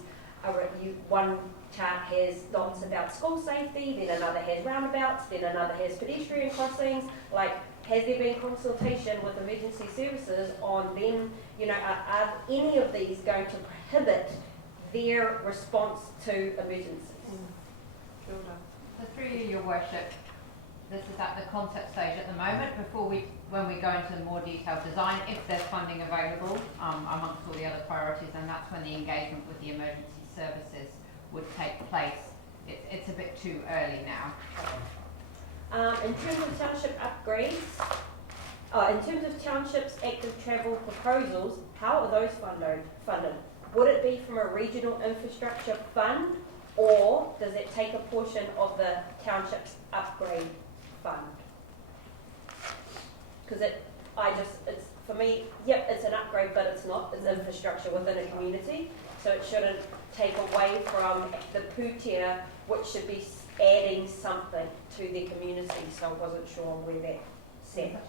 One chart has dots about school safety, then another has roundabouts, then another has pedestrian crossings. Like, has there been consultation with emergency services on them, are any of these going to prohibit their response to emergencies? So through you, Your Worship, this is at the concept stage at the moment. When we go into the more detailed design, if there's funding available amongst all the other priorities, and that's when the engagement with the emergency services would take place. It's a bit too early now. In terms of township upgrades, in terms of townships' active travel proposals, how are those funded? Would it be from a regional infrastructure fund, or does it take a portion of the township's upgrade fund? Because for me, yep, it's an upgrade, but it's not. It's infrastructure within a community, so it shouldn't take away from the pūtea, which should be adding something to their community. So I wasn't sure where that sat.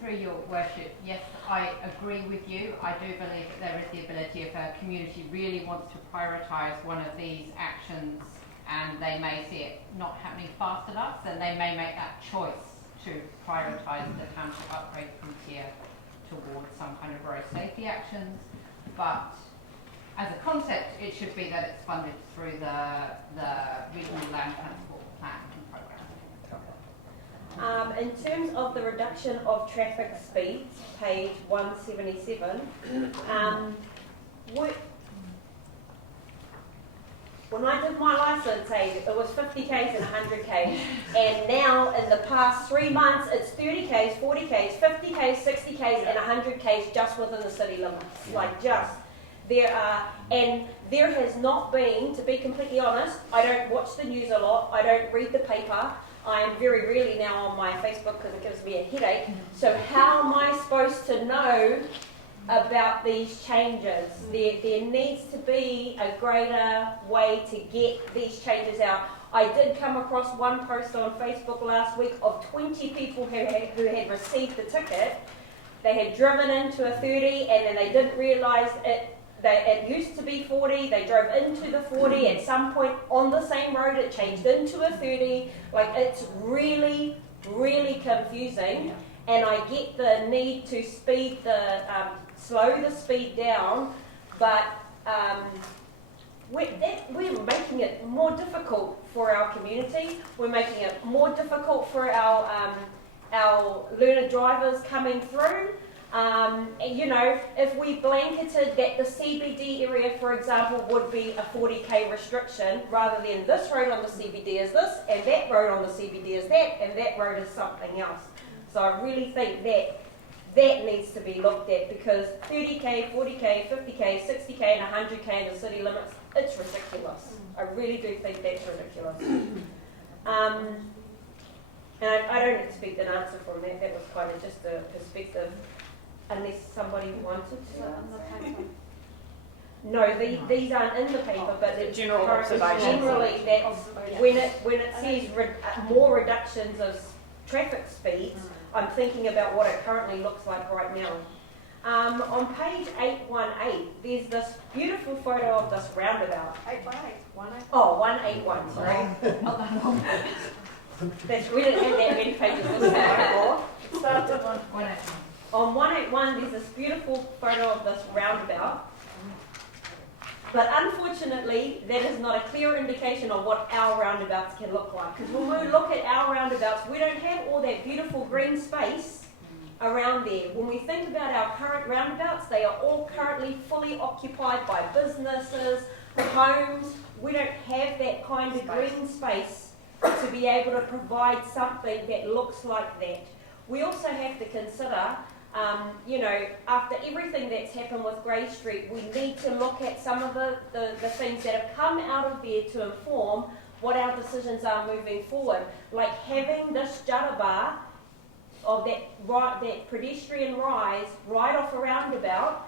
Through Your Worship, yes, I agree with you. I do believe that there is the ability, if a community really wants to prioritise one of these actions and they may see it not happening fast enough, then they may make that choice to prioritise the township upgrade pūtea towards some kind of road safety actions. But as a concept, it should be that it's funded through the regional land transport plan programme. In terms of the reduction of traffic speeds, page 177, when I did my licence, it was 50 k's and 100 k's, and now in the past 3 months it's 30 k's, 40 k's, 50 k's, 60 k's and 100 k's just within the city limits. There has not been, to be completely honest, I don't watch the news a lot, I don't read the paper, I am very rarely now on my Facebook because it gives me a headache. So how am I supposed to know about these changes? There needs to be a greater way to get these changes out. I did come across one post on Facebook last week of 20 people who had received the ticket. They had driven into a 30 and then they didn't realise it used to be 40, they drove into the 40, at some point on the same road it changed into a 30. It's really, really confusing, and I get the need to slow the speed down, but we're making it more difficult for our community, we're making it more difficult for our learner drivers coming through. If we blanketed that the CBD area, for example, would be a 40k restriction, rather than this road on the CBD is this, and that road on the CBD is that, and that road is something else. So I really think that needs to be looked at, because 30k, 40k, 50k, 60k and 100k in the city limits, it's ridiculous. I really do think that's ridiculous. And I don't expect an answer from that. That was kind of just a perspective. Unless somebody wanted to. No, these aren't in the paper, but it's general observation. Generally, that's when it says more reductions of traffic speeds, I'm thinking about what it currently looks like right now. On page 818, there's this beautiful photo of this roundabout. 818. Oh, 181, sorry. We didn't have that many pages this time before. Start at 181. On 181, there's this beautiful photo of this roundabout. But unfortunately, that is not a clear indication of what our roundabouts can look like. Because when we look at our roundabouts, we don't have all that beautiful green space around there. When we think about our current roundabouts, they are all currently fully occupied by businesses, homes. We don't have that kind of green space to be able to provide something that looks like that. We also have to consider, after everything that's happened with Grey Street, we need to look at some of the things that have come out of there to inform what our decisions are moving forward. Like having this judder bar of that pedestrian rise right off a roundabout.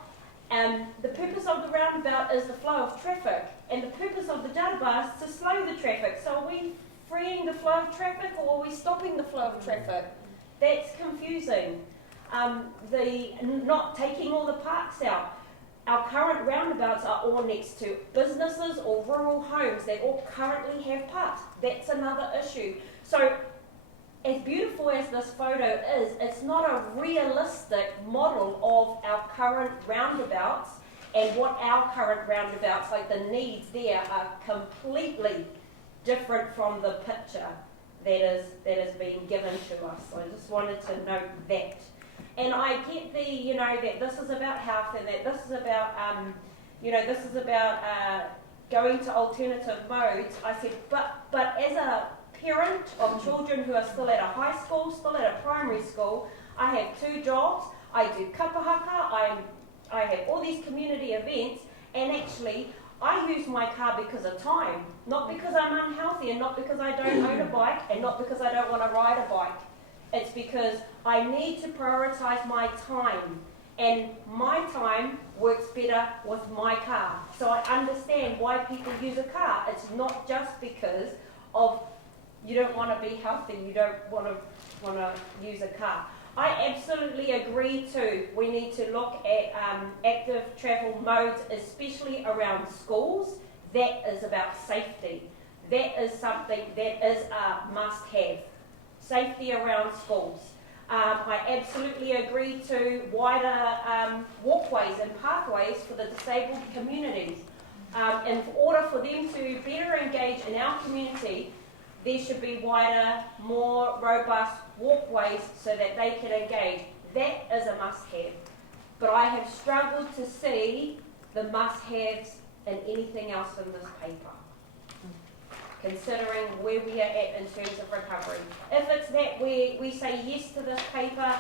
The purpose of the roundabout is the flow of traffic, and the purpose of the judder bar is to slow the traffic. So are we freeing the flow of traffic, or are we stopping the flow of traffic? That's confusing. Not taking all the parks out. Our current roundabouts are all next to businesses or rural homes that all currently have parks. That's another issue. So as beautiful as this photo is, it's not a realistic model of our current roundabouts and what our current roundabouts, like the needs there, are completely different from the picture that is being given to us. So I just wanted to note that. And I get that this is about health and that this is about, going to alternative modes. I said, but as a parent of children who are still at a high school, still at a primary school, I have 2 jobs. I do kapahaka, I have all these community events, and actually I use my car because of time, not because I'm unhealthy and not because I don't own a bike and not because I don't want to ride a bike. It's because I need to prioritise my time, and my time works better with my car. So I understand why people use a car. It's not just because of you don't want to be healthy, you don't want to use a car. I absolutely agree too. We need to look at active travel modes, especially around schools. That is about safety. That is something that is a must-have. Safety around schools. I absolutely agree to wider walkways and pathways for the disabled communities. In order for them to better engage in our community, there should be wider, more robust walkways so that they can engage. That is a must-have. But I have struggled to see the must-haves in anything else in this paper, considering where we are at in terms of recovery. If it's that we say yes to this paper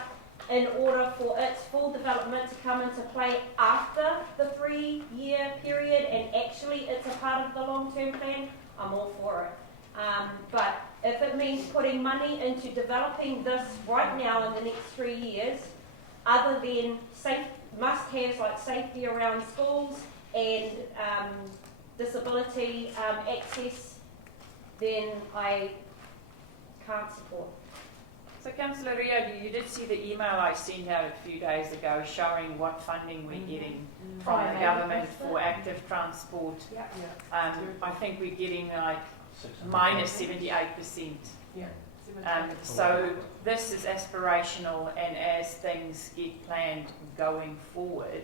in order for its full development to come into play after the 3-year period and actually it's a part of the long-term plan, I'm all for it. But if it means putting money into developing this right now in the next 3 years, other than must-haves like safety around schools and disability access, then I can't support. So Councillor Rio, you did see the email I sent out a few days ago showing what funding we're getting from the government for active transport. I think we're getting like minus 78%. So this is aspirational, and as things get planned going forward,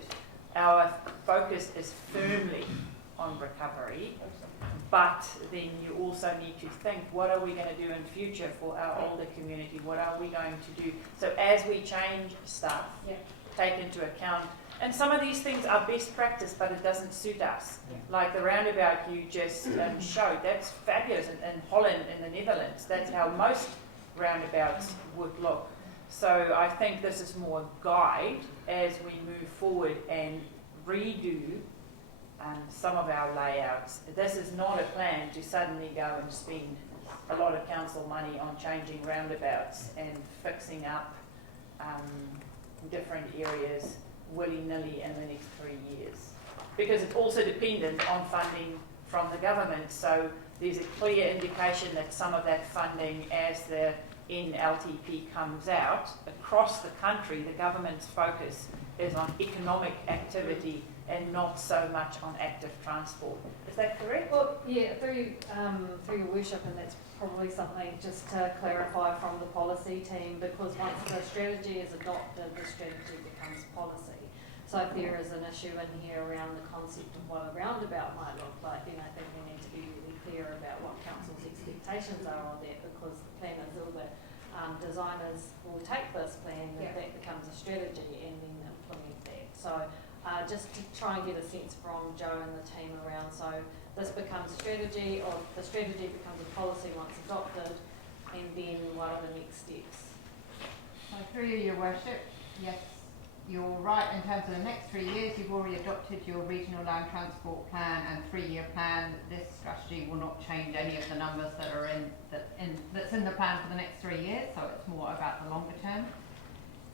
our focus is firmly on recovery. But then you also need to think, what are we going to do in future for our older community? What are we going to do? So as we change stuff, take into account, and some of these things are best practice, but it doesn't suit us. Like the roundabout you just showed, that's fabulous. In Holland, in the Netherlands, that's how most roundabouts would look. So I think this is more guide as we move forward and redo some of our layouts. This is not a plan to suddenly go and spend a lot of council money on changing roundabouts and fixing up different areas willy-nilly in the next 3 years. Because it's also dependent on funding from the government. So there's a clear indication that some of that funding, as the NLTP comes out, across the country, the government's focus is on economic activity and not so much on active transport. Is that correct? Well, yeah, through your worship, and that's probably something just to clarify from the policy team, because once the strategy is adopted, the strategy becomes policy. So if there is an issue in here around the concept of what a roundabout might look like, then I think we need to be really clear about what council's expectations are on that, because the planners or the designers will take this plan and that becomes a strategy and then implement that. So just to try and get a sense from Joe and the team around, so this becomes a strategy, or the strategy becomes a policy once adopted, and then what are the next steps? So through you, Your Worship, yes, you're right in terms of the next 3 years. You've already adopted your regional land transport plan and 3-year plan. This strategy will not change any of the numbers that are that's in the plan for the next 3 years, so it's more about the longer term.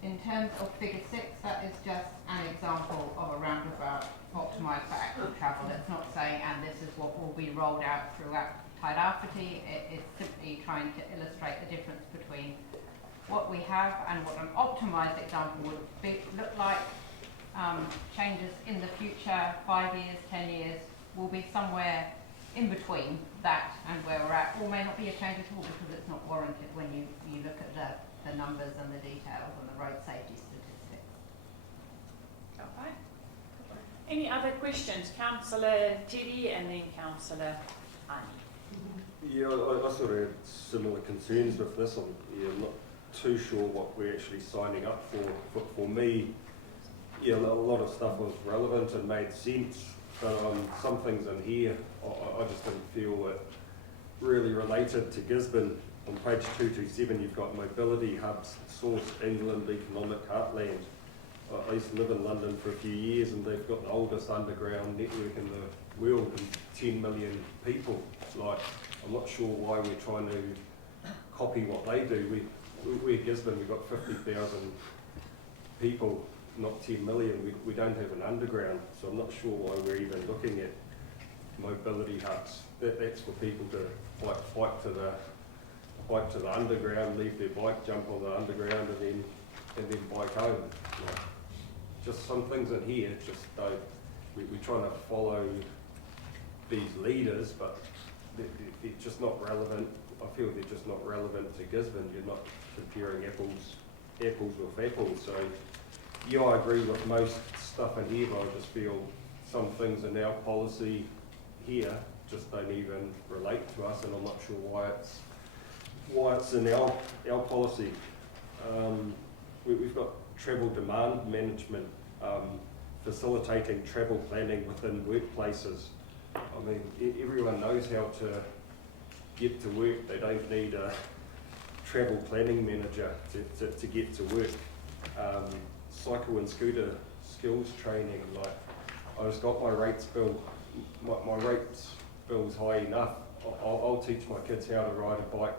In terms of figure 6, that is just an example of a roundabout optimised for active travel. It's not saying, and this is what will be rolled out throughout Tairāwhiti. It is simply trying to illustrate the difference between what we have and what an optimised example would look like. Changes in the future, 5 years, 10 years, will be somewhere in between that and where we're at, or may not be a change at all because it's not warranted when you look at the numbers and the details and the road safety statistics. Okay. Any other questions? Councillor Teddy and then Councillor Ani. Yeah, I sort of had similar concerns with this. I'm not too sure what we're actually signing up for. For me, yeah, a lot of stuff was relevant and made sense, but some things in here I just didn't feel it really related to Gisborne. On page 227 you've got mobility hubs, source England, economic heartland. I used to live in London for a few years and they've got the oldest underground network in the world and 10 million people. Like, I'm not sure why we're trying to copy what they do. We're Gisborne, we've got 50,000 people, not 10 million. We don't have an underground, so I'm not sure why we're even looking at mobility hubs. That's for people to bike to the underground, leave their bike, jump on the underground, and then bike home. Like, just some things in here just don't. We're trying to follow these leaders, but they're just not relevant. I feel they're just not relevant to Gisborne. You're not comparing apples with apples. So yeah, I agree with most stuff in here, but I just feel some things in our policy here just don't even relate to us, and I'm not sure why it's in our policy. We've got travel demand management, facilitating travel planning within workplaces. I mean, everyone knows how to get to work. They don't need a travel planning manager to get to work. Cycle and scooter skills training, like I just got my rates bill. My rates bill's high enough. I'll teach my kids how to ride a bike.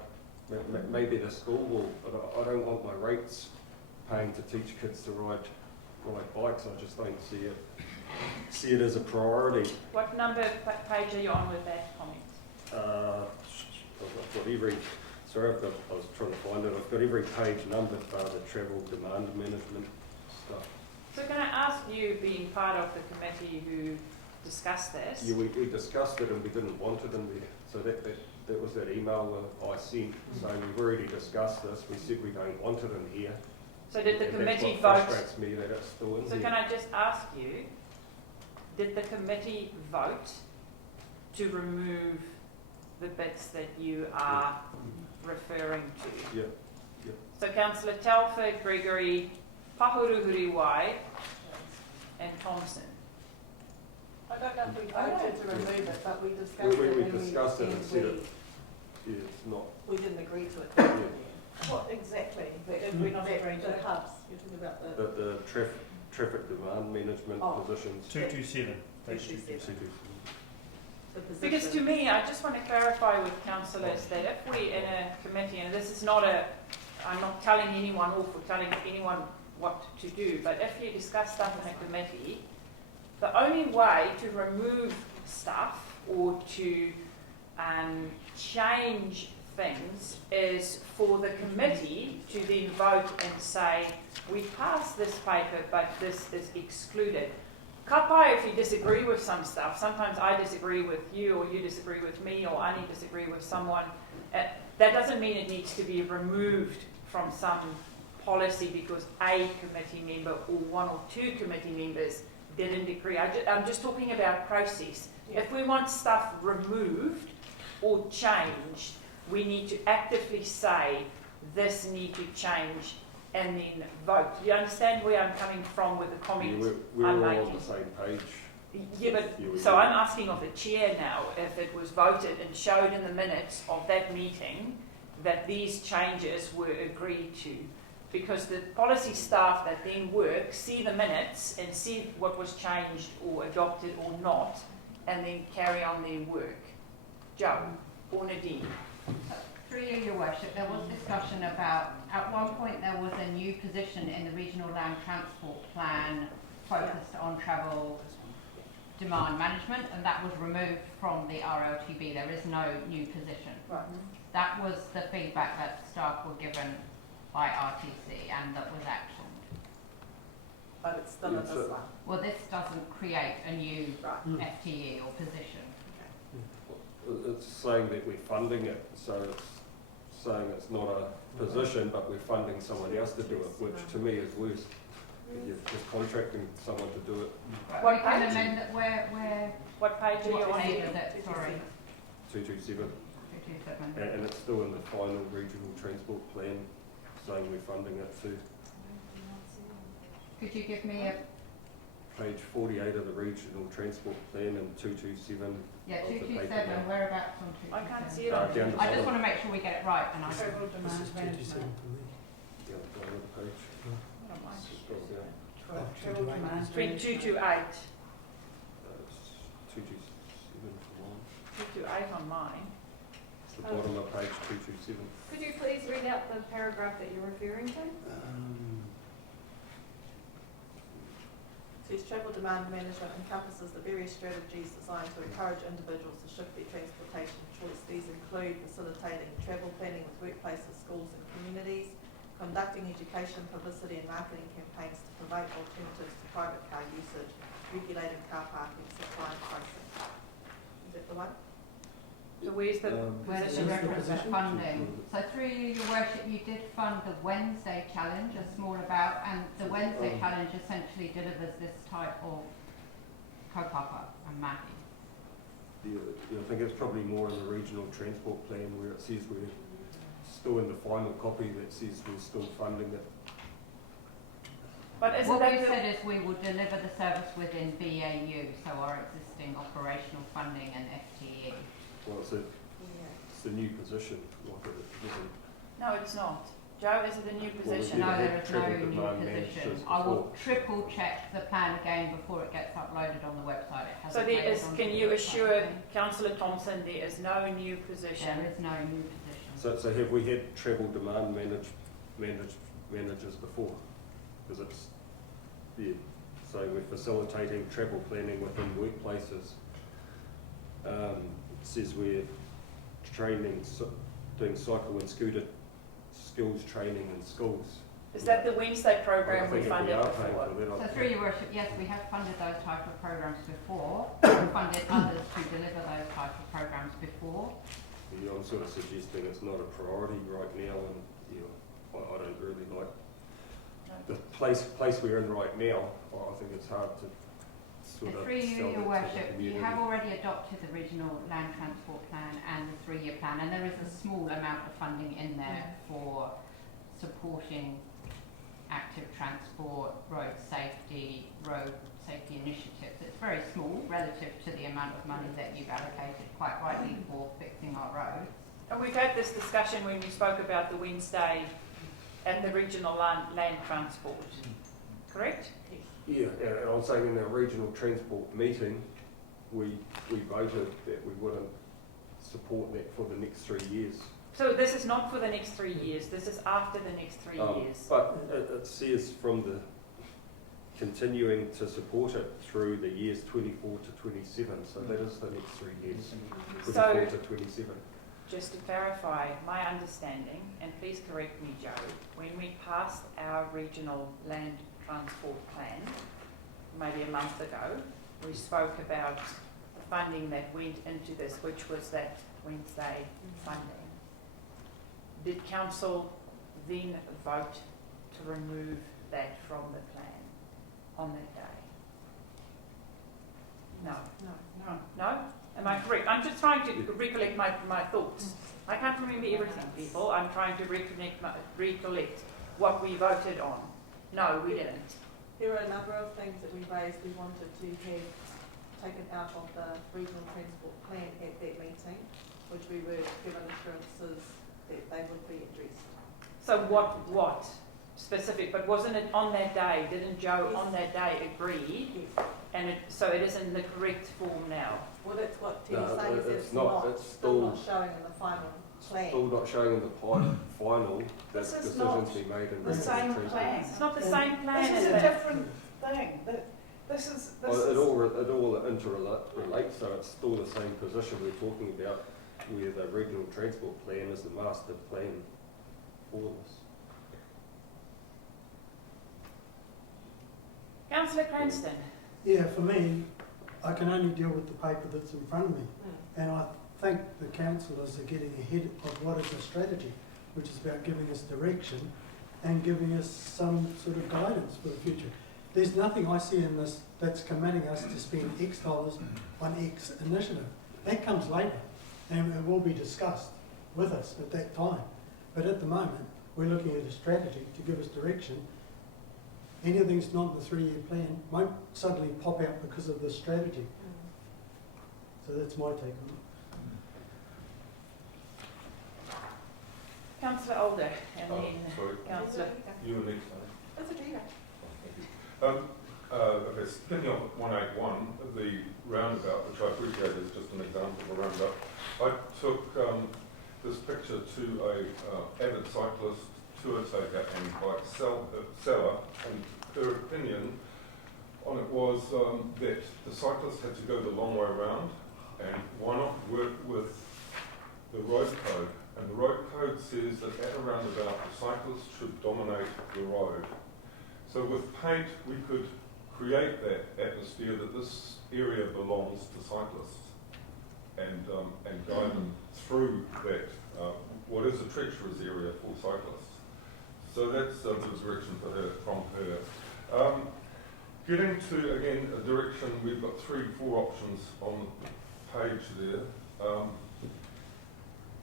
Maybe the school will, but I don't want my rates paying to teach kids to ride bikes. I just don't see it as a priority. What number page are you on with that comment? I've got every. Sorry, I was trying to find it. I've got every page numbered for the travel demand management stuff. So can I ask you, being part of the committee who discussed this? Yeah, we discussed it and we didn't want it in there. So that was that email that I sent. So we've already discussed this. We said we don't want it in here. So did the committee vote? That frustrates me that it's still in there. So can I just ask you, did the committee vote to remove the bits that you are referring to? Yeah. So Councillor Telford, Gregory, Pahuruhuriwai and Thompson. I don't know if we voted to remove it, but we discussed it. We discussed it and said it. Yeah, it's not. We didn't agree to it. Yeah. What exactly? We're not agreeing to the hubs. You're talking about the traffic demand management positions. 227. Page 227. Because to me, I just want to clarify with councillors that if we're in a committee, and this is not I'm not telling anyone off or telling anyone what to do, but if you discuss stuff in a committee, the only way to remove stuff or to change things is for the committee to then vote and say, we passed this paper, but this is excluded. Kapai, if you disagree with some stuff, sometimes I disagree with you, or you disagree with me, or I disagree with someone. That doesn't mean it needs to be removed from some policy because a committee member or one or two committee members didn't agree. I'm just talking about process. Yeah. If we want stuff removed or changed, we need to actively say this needs to change and then vote. Do you understand where I'm coming from with the comments We're I'm all making? on the same page. Yeah, but so I'm asking of the chair now if it was voted and showed in the minutes of that meeting that these changes were agreed to. Because the policy staff that then work see the minutes and see what was changed or adopted or not, and then carry on their work. Joe or Nadine? Through you, Your Worship, there was discussion about, at one point there was a new position in the Regional Land Transport Plan focused on travel demand management, and that was removed from the RLTB. There is no new position. Right. That was the feedback that staff were given by RTC, and that was actioned. But it's still in this one. Well, this doesn't create a new FTE or position. It's saying that we're funding it, so it's saying it's not a position, but we're funding someone else to do it, which to me is worse. You're just contracting someone to do it. What can amend that where what page are you on? Page is it? Sorry. 227. 227. And it's still in the final regional transport plan, saying we're funding it too. Could you give me a Page 48 of the regional transport plan and 227. Yeah, of the 227, paper now. whereabouts on 227? I can't see it down the I just bottom. want to make sure we get it right. And I Total demand management. Yeah, bottom of the page. Scroll down. Travel demand Between 2 to 8. It's 227 for one. 2 to 8 on mine. It's the bottom of page 227. Could you please read out the paragraph that you're referring to? Says travel demand management encompasses the various strategies designed to encourage individuals to shift their transportation choice. These include facilitating travel planning with workplaces, schools and communities, conducting education, publicity and marketing campaigns to promote alternatives to private car usage, regulating car parking, supply and pricing. Is that the one? So where's the where's the reference to funding? So through you, Your Worship, you did fund the Wednesday Challenge, a small bout, and the Wednesday Challenge essentially delivers this type of kaupapa and mahi. I think it's probably more in the regional transport plan where it says we're still in the final copy that says we're still funding it. But isn't what that we said is we will deliver the service within BAU, so our existing operational funding and FTE. Well, it's a new position. Like it isn't. No, it's not. Joe, is it a new position? No, there is no new position. I will triple check the plan again before it gets uploaded on the website. It hasn't So there made it is, onto can the you website assure again. Councillor Thompson there is no new position? There is no new position. So have we had travel demand managers before? Because it's, yeah, so we're facilitating travel planning within workplaces. It says we're training, doing cycle and scooter skills training in schools. Is that the Wednesday program we funded before? So through Your Worship, yes, we have funded those type of programs before. We've funded others to deliver those type of programs before. Yeah, I'm sort of suggesting it's not a priority right now, and I don't really like the place we're in right now. I think it's hard to sort of through sell Your that to the Worship, you community. have already adopted the Regional Land Transport Plan and the 3-year plan, and there is a small amount of funding in there for supporting active transport, road safety initiatives. It's very small relative to the amount of money that you've allocated, quite rightly, for fixing our roads. And we've had this discussion when we spoke about the Wednesday and the regional land transport, correct? Yeah, and I'm saying in our regional transport meeting, we voted that we wouldn't support that for the next 3 years. So this is not for the next 3 years, this is after the next 3 years. But it says from the continuing to support it through the years 24 to 27. So that is the next 3 years, 24 to 27. Just to clarify, my understanding, and please correct me, Joe, when we passed our regional land transport plan, maybe a month ago, we spoke about the funding that went into this, which was that Wednesday funding. Did council then vote to remove that from the plan on that day? No. No? Am I correct? I'm just trying to recollect my thoughts. I can't remember everything, people. I'm trying to recollect what we voted on. No, we didn't. There were a number of things that we raised we wanted to have taken out of the regional transport plan at that meeting, which we were given assurances that they would be addressed. So what specific, but wasn't it on that day? Didn't Joe on that day agree? Yes. And so it is in the correct form now? Well, that's what Teddy's saying, is that it's still not showing in the final plan. Still not showing in the final. This is decisions not be made in the same plan. It's not the same plan. This is a different thing. This is. Well, it all interrelates, so it's still the same position we're talking about, where the regional transport plan is the master plan for this. Councillor Cranston. Yeah, for me, I can only deal with the paper that's in front of me. And I think the councillors are getting ahead of what is a strategy, which is about giving us direction and giving us some sort of guidance for the future. There's nothing I see in this that's committing us to spend X dollars on X initiative. That comes later and it will be discussed with us at that time. But at the moment, we're looking at a strategy to give us direction. Anything that's not in the 3-year plan won't suddenly pop out because of the strategy. So that's my take on it. Councillor Older, and then Councillor. You were next. That's okay. Okay, picking up 181, the roundabout, which I appreciate is just an example of a roundabout. I took this picture to a avid cyclist, tour taker and bike seller, and her opinion on it was that the cyclist had to go the long way around, and why not work with the road code? And the road code says that at a roundabout, the cyclist should dominate the road. So with paint, we could create that atmosphere that this area belongs to cyclists, and guide them through that, what is a treacherous area for cyclists. So that's the direction for her, from her. Getting to, again, a direction, we've got 3-4 options on the page there.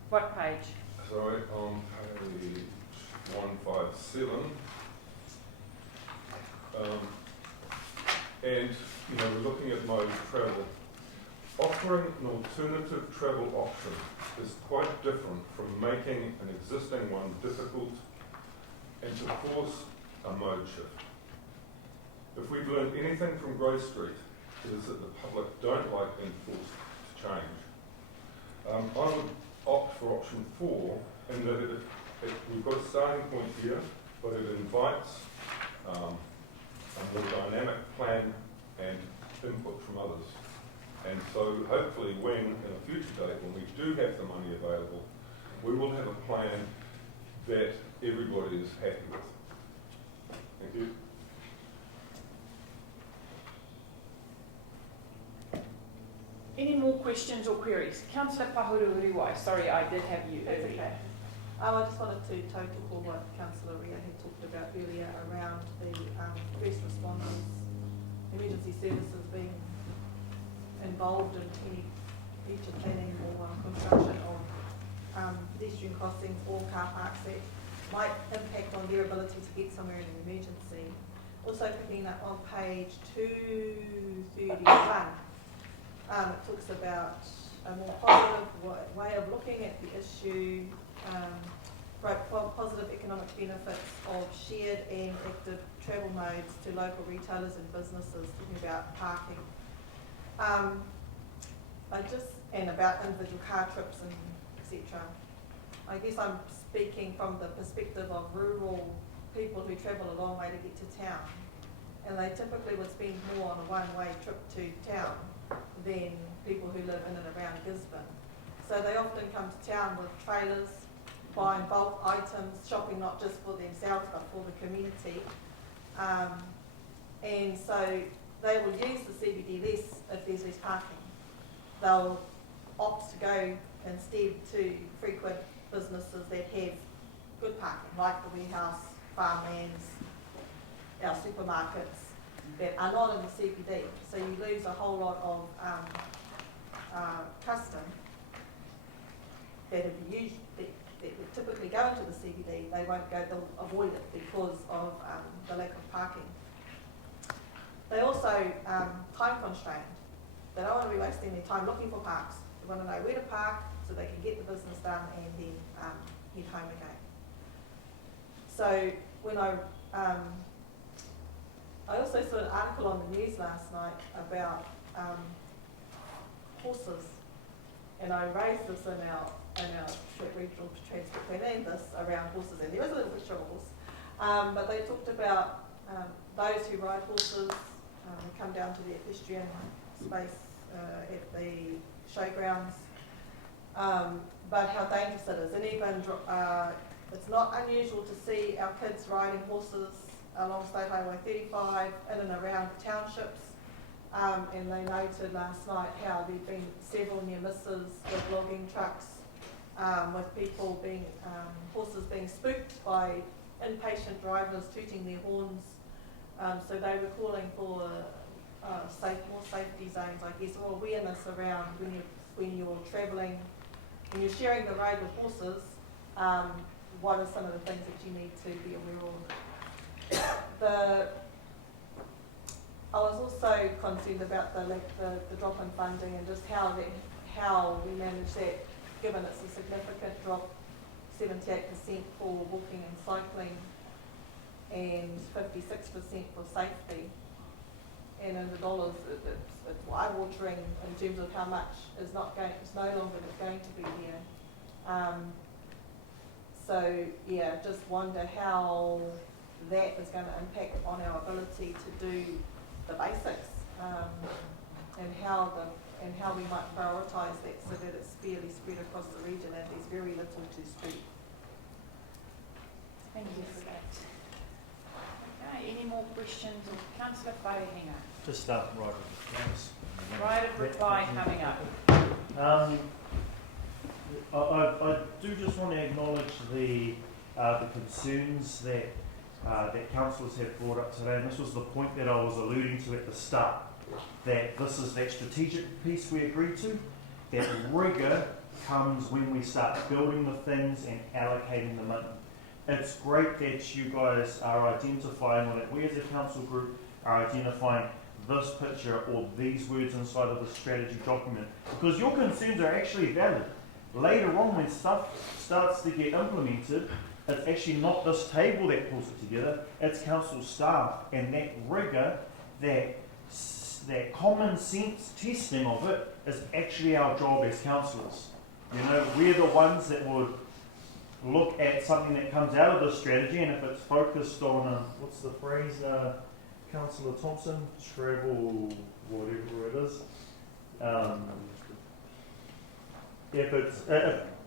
What page? Sorry, on page 157. And, you know, we're looking at mode of travel. Offering an alternative travel option is quite different from making an existing one difficult and to force a mode shift. If we've learned anything from Grey Street, it is that the public don't like being forced to change. I would opt for option 4 in that we've got a starting point here, but it invites a more dynamic plan and input from others. And so hopefully when, in a future date, when we do have the money available, we will have a plan that everybody is happy with. Thank you. Any more questions or queries? Councillor Pāhou Marae, sorry, I did have you earlier. I just wanted to toe to call what Councillor Ria had talked about earlier around the first responders, emergency services being involved in any future planning or construction of pedestrian crossings or car parks that might impact on their ability to get somewhere in an emergency. Also picking up on page 231, it talks about a more positive way of looking at the issue, positive economic benefits of shared and active travel modes to local retailers and businesses, talking about parking. And about individual car trips and etc. I guess I'm speaking from the perspective of rural people who travel a long way to get to town and they typically would spend more on a one-way trip to town than people who live in and around Gisborne. So they often come to town with trailers, buying bulk items, shopping not just for themselves but for the community. And so they will use the CBD less if there's less parking. They'll opt to go instead to frequent businesses that have good parking, like the warehouse, farmlands, our supermarkets that are not in the CBD. So you lose a whole lot of custom that would typically go into the CBD. They won't go, they'll avoid it because of the lack of parking. They also time constrained. They don't want to be wasting their time looking for parks. They want to know where to park so they can get the business done and then head home again. So when I also saw an article on the news last night about horses, and I raised this in our regional transport plan and this around horses, and there is a little bit of horse, but they talked about those who ride horses come down to the equestrian space at the showgrounds, but how dangerous it is, and even it's not unusual to see our kids riding horses along State Highway 35 in and around the townships, and they noted last night how there have been several near misses with logging trucks, with people being, horses being spooked by impatient drivers tooting their horns. So they were calling for more safety zones, I guess, or awareness around when you're travelling, when you're sharing the road with horses, what are some of the things that you need to be aware of. I was also concerned about the drop in funding and just how we manage that, given it's a significant drop, 78% for walking and cycling and 56% for safety. And in the dollars, it's eye-watering in terms of how much is no longer going to be here. So yeah, just wonder how that is going to impact on our ability to do the basics, and how we might prioritise that so that it's fairly spread across the region and there's very little to spread. Thank you for that. Okay, any more questions of Councillor Wharehinga? Just right of Right of reply coming up. I do just want to acknowledge the concerns that that councillors have brought up today, and this was the point that I was alluding to at the start, that this is that strategic piece we agreed to, that rigour comes when we start building the things and allocating the money. It's great that you guys are identifying, or that we as a council group are identifying this picture or these words inside of the strategy document, because your concerns are actually valid. Later on, when stuff starts to get implemented, it's actually not this table that pulls it together, it's council staff, and that rigour, that common sense testing of it is actually our job as councillors. You know, we're the ones that would look at something that comes out of the strategy, and if it's focused on, what's the phrase, Councillor Thompson, travel, whatever it is.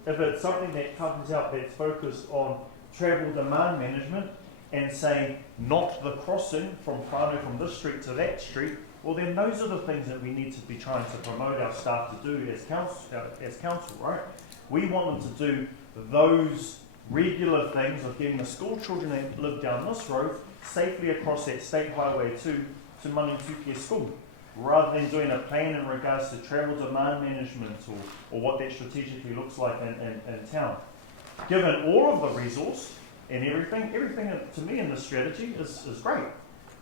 If it's something that comes out that's focused on travel demand management and saying not the crossing from Pāhou from this street to that street, well then those are the things that we need to be trying to promote our staff to do as council, right? We want them to do those regular things of getting the school children that live down this road safely across that State Highway 2 to Manitukia School, rather than doing a plan in regards to travel demand management or what that strategically looks like in town. Given all of the resource and everything to me in the strategy is great,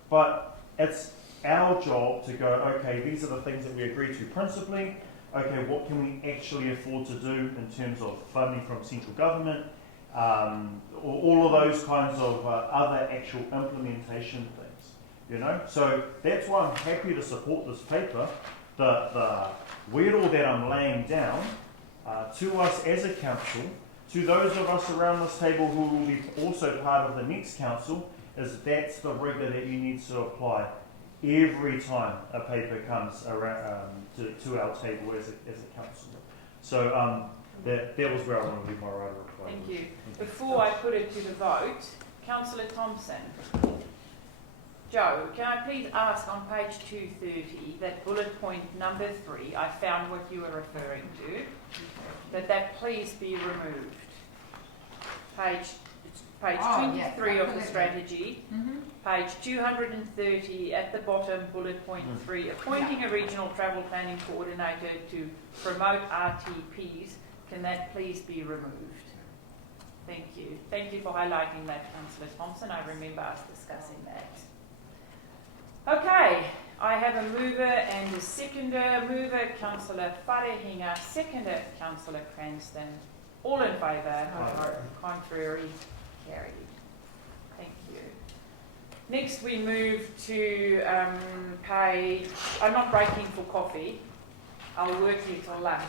but it's our job to go, okay, these are the things that we agree to principally, okay, what can we actually afford to do in terms of funding from central government, all of those kinds of other actual implementation things, you know? So that's why I'm happy to support this paper. The wheel that I'm laying down to us as a council, to those of us around this table who will be also part of the next council, is that's the rigour that you need to apply every time a paper comes around to our table as a council. So that was where I want to leave my right of reply. Thank you. Before I put it to the vote, Councillor Thompson. Joe, can I please ask on page 230, that bullet point number 3, I found what you were referring to, that please be removed. Page 23 of the strategy, page 230 at the bottom, bullet point 3, appointing a regional travel planning coordinator to promote RTPs. Can that please be removed? Thank you. Thank you for highlighting that, Councillor Thompson. I remember us discussing that. Okay, I have a mover and a seconder. Mover, Councillor Wharehinga. Seconder, Councillor Cranston. All in favour? Contrary? Carried. Thank you. Next we move to page... I'm not breaking for coffee. I'll work you till lunch.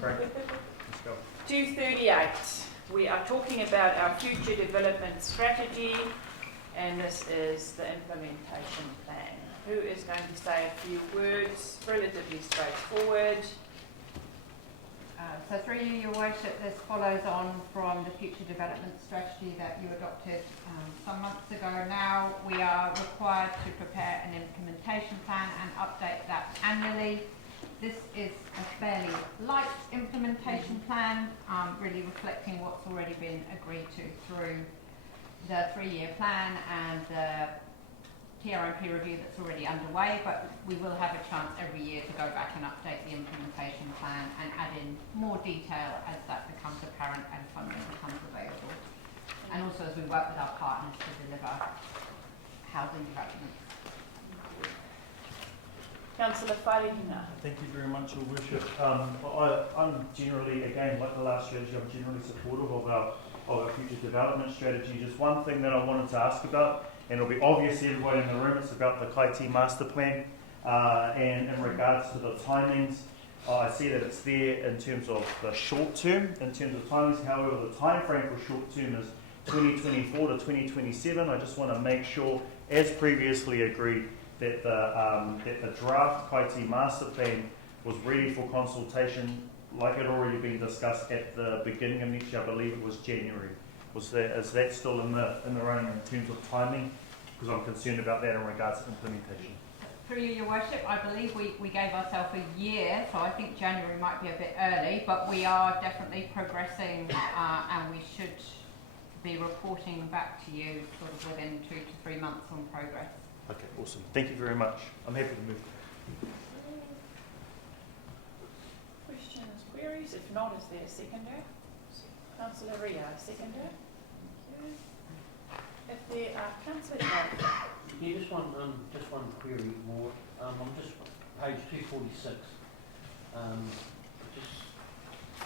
Great. Let's go. 238. We are talking about our future development strategy, and this is the implementation plan. Who is going to say a few words? Relatively straightforward. So through you, Your Worship, this follows on from the future development strategy that you adopted some months ago now. We are required to prepare an implementation plan and update that annually. This is a fairly light implementation plan, really reflecting what's already been agreed to through the 3-year plan and the TRMP review that's already underway, but we will have a chance every year to go back and update the implementation plan and add in more detail as that becomes apparent and funding becomes available. And also as we work with our partners to deliver housing developments. Councillor Wharehinga. Thank you very much, Your Worship. I'm generally, again, like the last strategy, I'm generally supportive of our future development strategy. Just one thing that I wanted to ask about, and it'll be obvious to everybody in the room, it's about the Kaiti Master Plan. And in regards to the timings, I see that it's there in terms of the short term, in terms of timings. However, the time frame for short term is 2024 to 2027. I just want to make sure, as previously agreed, that the draft Kaiti Master Plan was ready for consultation, like it had already been discussed at the beginning of next year. I believe it was January. Is that still in the running in terms of timing? Because I'm concerned about that in regards to implementation. Through you, Your Worship, I believe we gave ourselves a year, so I think January might be a bit early, but we are definitely progressing and we should be reporting back to you sort of within 2 to 3 months on progress. Okay, awesome. Thank you very much. I'm happy to move. Questions, queries? If not, is there a seconder? Councillor Ria, seconder. Thank you. If there are, Councillor Deliberations. Yeah, just one query more. I'm just page 246. Just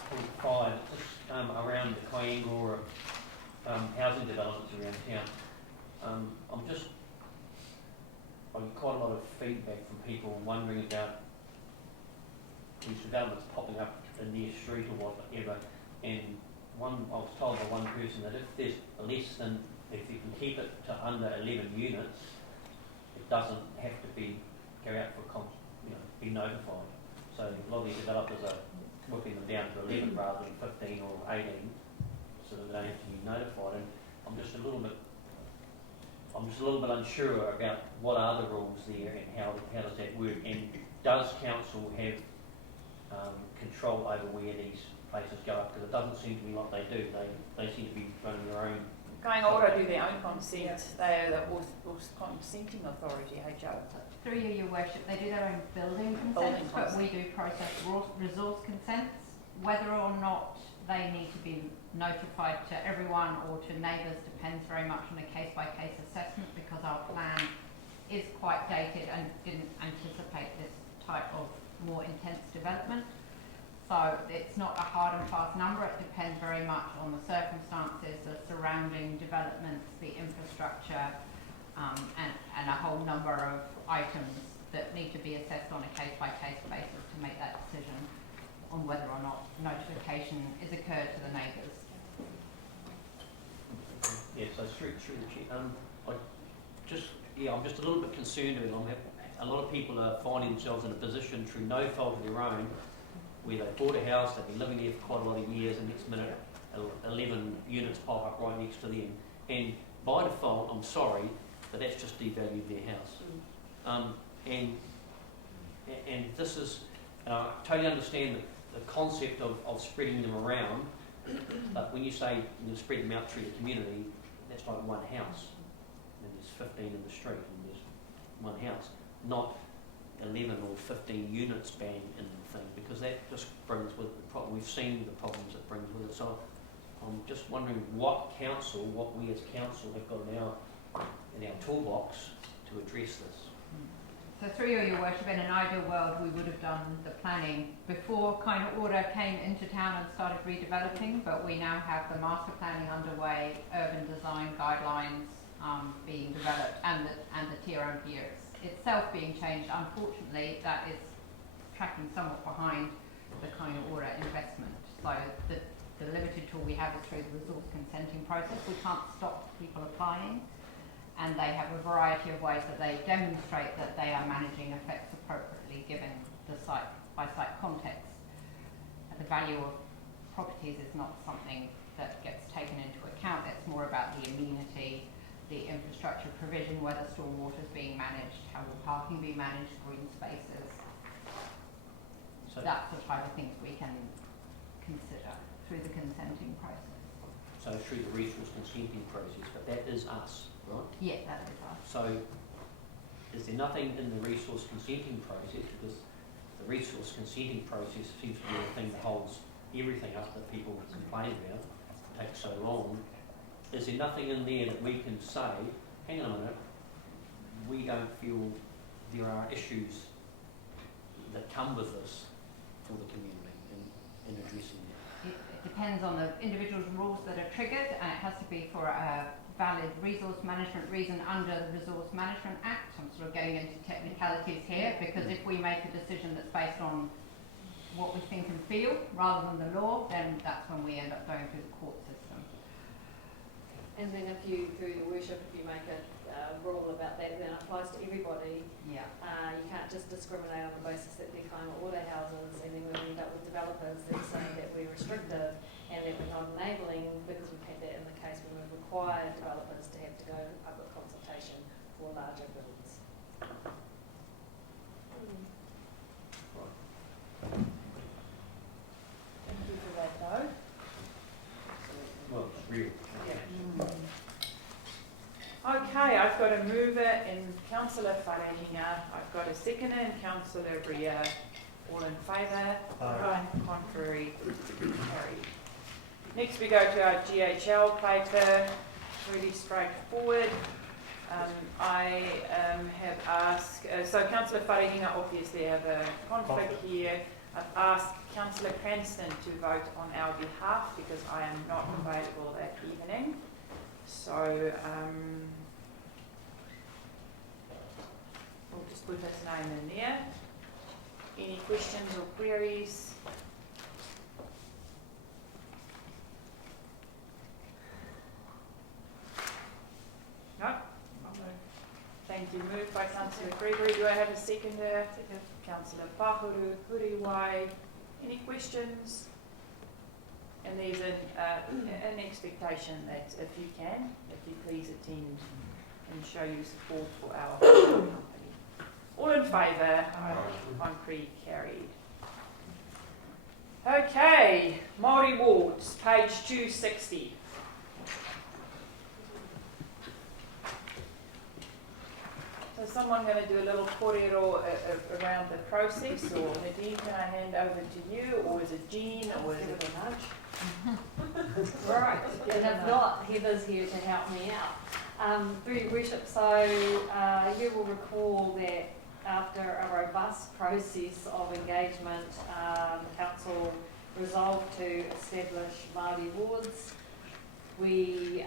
point 5. Just around the Kaiangora housing developments around town. I get quite a lot of feedback from people wondering about these developments popping up in their street or whatever. And I was told by one person that if you can keep it to under 11 units, it doesn't have to go out for be notified. So a lot of these developers are whipping them down to 11 rather than 15 or 18, so that they don't have to be notified. And I'm just a little bit unsure about what are the rules there and how does that work, and does council have control over where these places go up, because it doesn't seem to be what they do. They seem to be running their own. Kaiangora do their own consent. They are the consenting authority, HO. Through you, Your Worship, they do their own building consents, but we do process resource consents. Whether or not they need to be notified to everyone or to neighbours depends very much on a case-by-case assessment, because our plan is quite dated and didn't anticipate this type of more intense development. So it's not a hard and fast number. It depends very much on the circumstances, the surrounding developments, the infrastructure, and a whole number of items that need to be assessed on a case-by-case basis to make that decision on whether or not notification is occurred to the neighbours. Yeah, so through the chair, I'm just a little bit concerned with them. A lot of people are finding themselves in a position through no fault of their own, where they bought a house, they've been living there for quite a lot of years, and next minute 11 units pop up right next to them. And by default, I'm sorry, but that's just devalued their house. And this is, I totally understand the concept of spreading them around, but when you say you spread them out through the community, that's like one house. And there's 15 in the street, and there's one house, not 11 or 15 units bang in the thing, because that just brings with the problem. We've seen the problems it brings with it. So I'm just wondering what we as council have got in our toolbox to address this. So through you, Your Worship, in an ideal world, we would have done the planning before kind of order came into town and started redeveloping, but we now have the master planning underway, urban design guidelines being developed, and the TRMP itself being changed. Unfortunately, that is tracking somewhat behind the kind of order investment. So the limited tool we have is through the resource consenting process. We can't stop people applying, and they have a variety of ways that they demonstrate that they are managing effects appropriately given the site-by-site context. The value of properties is not something that gets taken into account. It's more about the amenity, the infrastructure provision, whether stormwater is being managed, how will parking be managed, green spaces. So that's the type of things we can consider through the consenting process. So through the resource consenting process, but that is us, right? Yeah, that is us. So is there nothing in the resource consenting process, because the resource consenting process seems to be the thing that holds everything up that people complain about, it takes so long. Is there nothing in there that we can say, hang on a minute, we don't feel there are issues that come with this for the community in addressing that? It depends on the individual's rules that are triggered, and it has to be for a valid resource management reason under the Resource Management Act. I'm sort of getting into technicalities here, because if we make a decision that's based on what we think and feel rather than the law, then that's when we end up going through the court system. And then if you, through your worship, if you make a rule about that, then it applies to everybody. Yeah. You can't just discriminate on the basis that they're kind of order houses, and then when we end up with developers that say that we're restrictive and that we're not enabling, because we've had that in the case when we've required developers to have to go to public consultation for larger builds. Thank you for that, though. Well, it's real. Okay, I've got a mover in Councillor Wharehinga. I've got a seconder in Councillor Bria. All in favour? Aye. Contrary? Carried. Next we go to our GHL paper. Really straightforward. I have asked, so Councillor Wharehinga obviously have a conflict here. I've asked Councillor Cranston to vote on our behalf because I am not available that evening. So we'll just put his name in there. Any questions or queries? No? I'll move. Thank you. Moved by Councillor Gregory. Do I have a seconder? Councillor Pāhou Marae. Any questions? And there's an expectation that if you can, that you please attend and show your support for our company. All in favour? Contrary? Carried. Okay, Maori wards, page 260. So is someone going to do a little kōrero around the process, or Nadine, can I hand over to you, or is it Jean, or is it a nudge? Right, and if not, Heather's here to help me out. Through your worship, so you will recall that after a robust process of engagement, the council resolved to establish Māori wards. We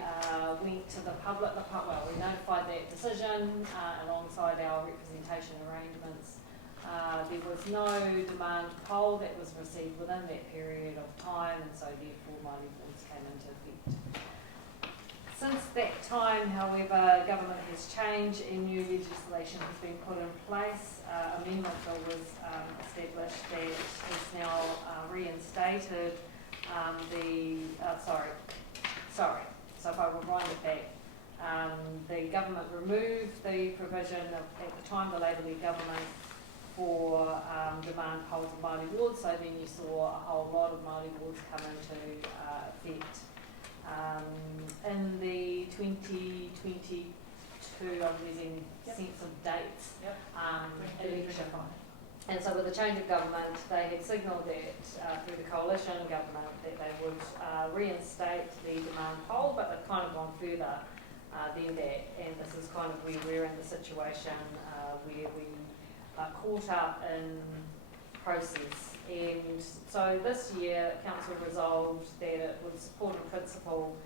went to the public, we notified that decision alongside our representation arrangements. There was no demand poll that was received within that period of time, and so therefore Māori wards came into effect. Since that time, however, government has changed and new legislation has been put in place. Amendment bill was established that is now reinstated so if I rewind it back, the government removed the provision of, at the time, the Labour League government for demand polls of Māori wards, so then you saw a whole lot of Māori wards come into effect. In the 2022, I'm losing sense of dates, election. And so with the change of government, they had signalled that through the coalition government that they would reinstate the demand poll, but they've kind of gone further than that. And this is kind of where we're in the situation where we are caught up in process. And so this year, Council resolved that it would support in principle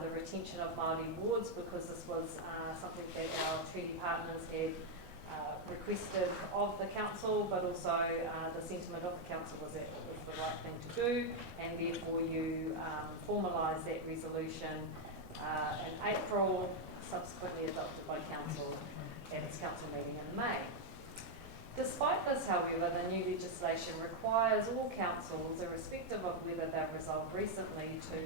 the retention of Māori wards, because this was something that our treaty partners had requested of the council, but also the sentiment of the council was that it was the right thing to do, and therefore you formalise that resolution in April, subsequently adopted by council at its council meeting in May. Despite this, however, the new legislation requires all councils, irrespective of whether they've resolved recently to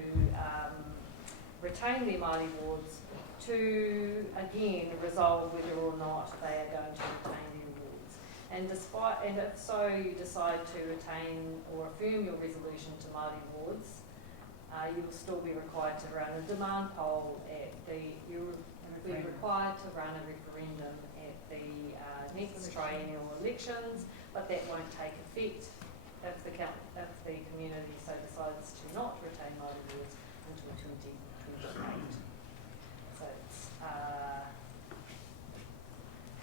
retain their Māori wards, to again resolve whether or not they are going to retain their wards. And if so you decide to retain or affirm your resolution to Māori wards, you will still be required to run a demand poll you will be required to run a referendum at the next triennial elections, but that won't take effect if the community so decides to not retain Māori wards until 2028. So it's a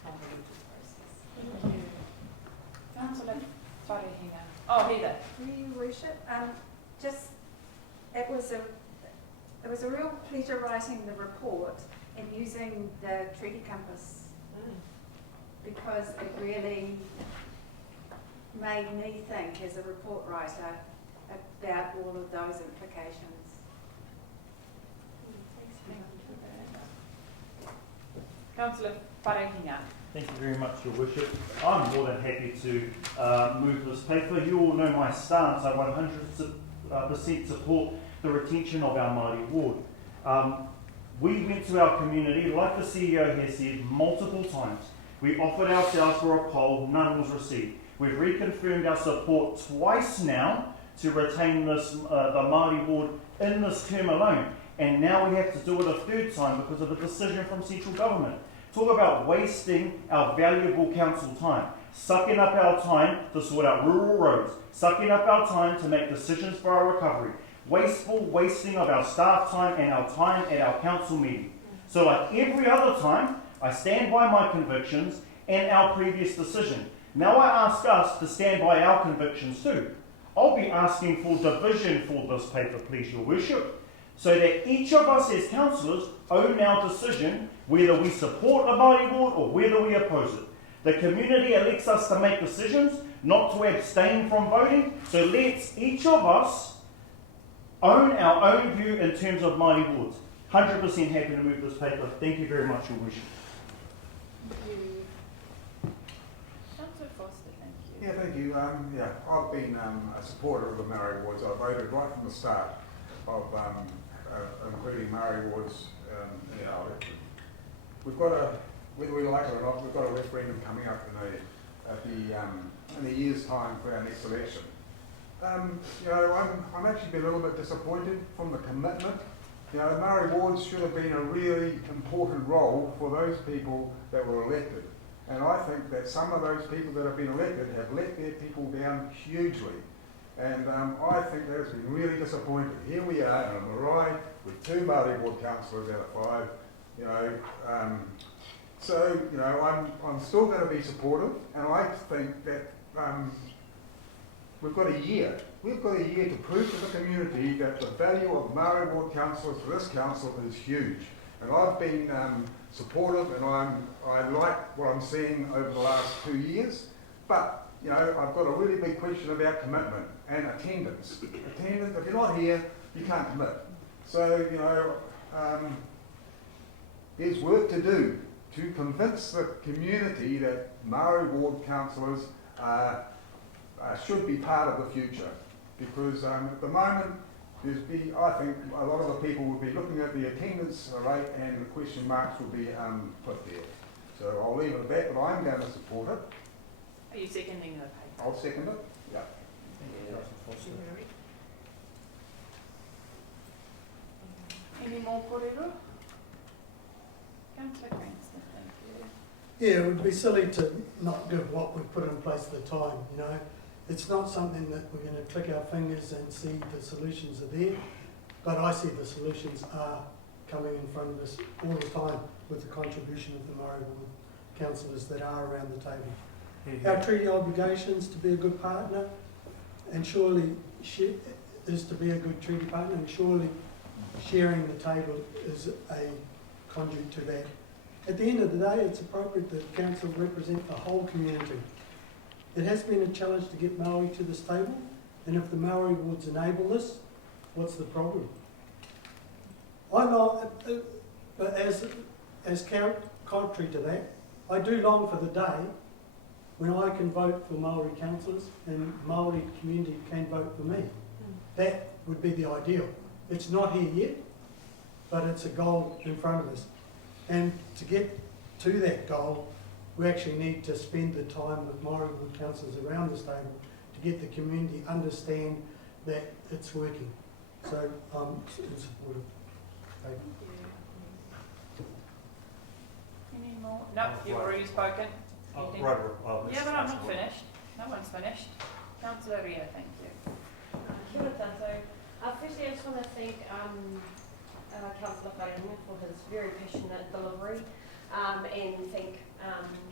convoluted process. Thank you. Councillor Wharehinga. Oh, Heather. Your Worship, it was a real pleasure writing the report and using the Treaty Compass, because it really made me think as a report writer about all of those implications. Councillor Wharehinga. Thank you very much, Your Worship. I'm more than happy to move this paper. You all know my stance. I 100% support the retention of our Māori ward. We went to our community, like the CEO has said, multiple times. We offered ourselves for a poll, none was received. We've reconfirmed our support twice now to retain this, the Māori ward in this term alone. And now we have to do it a third time because of a decision from central government. Talk about wasting our valuable council time. Sucking up our time to sort out rural roads. Sucking up our time to make decisions for our recovery. Wasteful wasting of our staff time and our time at our council meeting. So like every other time, I stand by my convictions and our previous decision. Now I ask us to stand by our convictions too. I'll be asking for division for this paper, please, Your Worship, so that each of us as councillors own our decision whether we support a Māori ward or whether we oppose it. The community elects us to make decisions, not to abstain from voting, so let's each of us own our own view in terms of Māori wards. 100% happy to move this paper. Thank you very much, Your Worship. Thank you. Councillor Foster, thank you. Yeah, thank you. I've been a supporter of the Maori wards. I voted right from the start of including Maori wards in our electorate. We've got whether we like it or not, we've got a referendum coming up in a year's time for our next election. I'm actually been a little bit disappointed from the commitment. Maori wards should have been a really important role for those people that were elected. And I think that some of those people that have been elected have let their people down hugely. And I think that has been really disappointing. Here we are in a marae with 2 Māori ward councillors out of 5. I'm still going to be supportive, and I think that we've got a year. We've got a year to prove to the community that the value of Maori ward councillors for this council is huge. And I've been supportive, and I like what I'm seeing over the last 2 years. But I've got a really big question about commitment and attendance. Attendance. If you're not here, you can't commit. So there's work to do to convince the community that Maori ward councillors should be part of the future. Because at the moment, I think a lot of the people will be looking at the attendance rate and the question marks will be put there. So I'll leave it at that, but I'm going to support it. Are you seconding the paper? I'll second it. Yeah. Any more kōrero? Councillor Cranston, thank you. Yeah, it would be silly to not give what we've put in place at the time, you know. It's not something that we're going to click our fingers and see the solutions are there, but I see the solutions are coming in front of us all the time with the contribution of the Maori ward councillors that are around the table. Our treaty obligations to be a good partner, and surely is to be a good treaty partner, and surely sharing the table is a conduit to that. At the end of the day, it's appropriate that council represent the whole community. It has been a challenge to get Maori to this table, and if the Maori wards enable this, what's the problem? I'm not, but as contrary to that, I do long for the day when I can vote for Maori councillors and Maori community can vote for me. That would be the ideal. It's not here yet, but it's a goal in front of us. And to get to that goal, we actually need to spend the time with Maori ward councillors around this table to get the community understand that it's working. So I'm in support of it. Any more? No, you've already spoken. Anything? Yeah, but I'm not finished. No one's finished. Councillor Ria, thank you. Kia ora tātou. Firstly, I just want to thank Councillor Wharenga for his very passionate delivery, and thank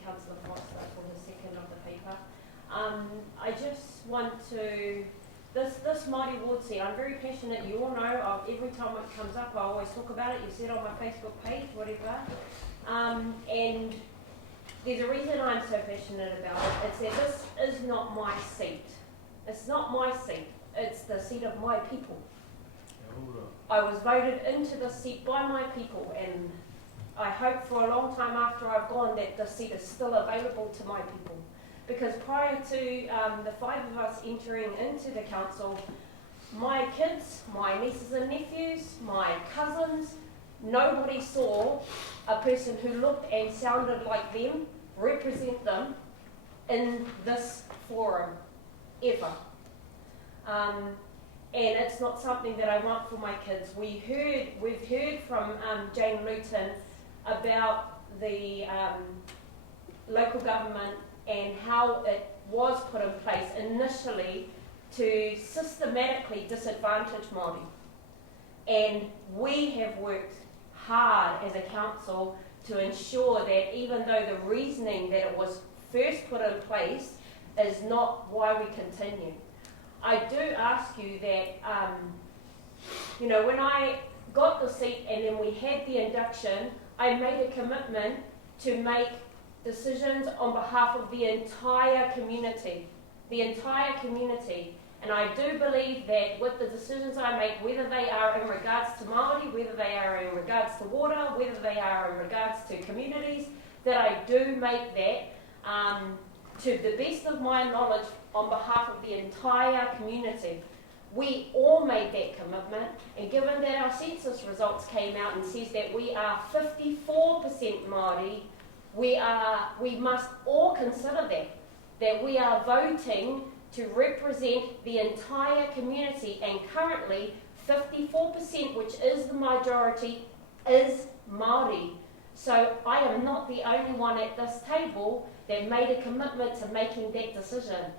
Councillor Foster for his second of the paper. I just want to, this Māori ward seat, I'm very passionate, you all know, every time it comes up I always talk about it, you see it on my Facebook page, whatever. And there's a reason I'm so passionate about it, it's that this is not my seat. It's not my seat, it's the seat of my people. I was voted into the seat by my people, and I hope for a long time after I've gone that the seat is still available to my people. Because prior to the five of us entering into the council, my kids, my nieces and nephews, my cousins, nobody saw a person who looked and sounded like them represent them in this forum, ever. And it's not something that I want for my kids. We've heard from Jane Luton about the local government and how it was put in place initially to systematically disadvantage Māori. And we have worked hard as a council to ensure that even though the reasoning that it was first put in place is not why we continue. I do ask you that, you know, when I got the seat and then we had the induction, I made a commitment to make decisions on behalf of the entire community. The entire community. And I do believe that with the decisions I make, whether they are in regards to Māori, whether they are in regards to water, whether they are in regards to communities, that I do make that to the best of my knowledge on behalf of the entire community. We all made that commitment, and given that our census results came out and says that we are 54% Māori, we must all consider that we are voting to represent the entire community, and currently 54%, which is the majority, is Māori. So I am not the only one at this table that made a commitment to making that decision.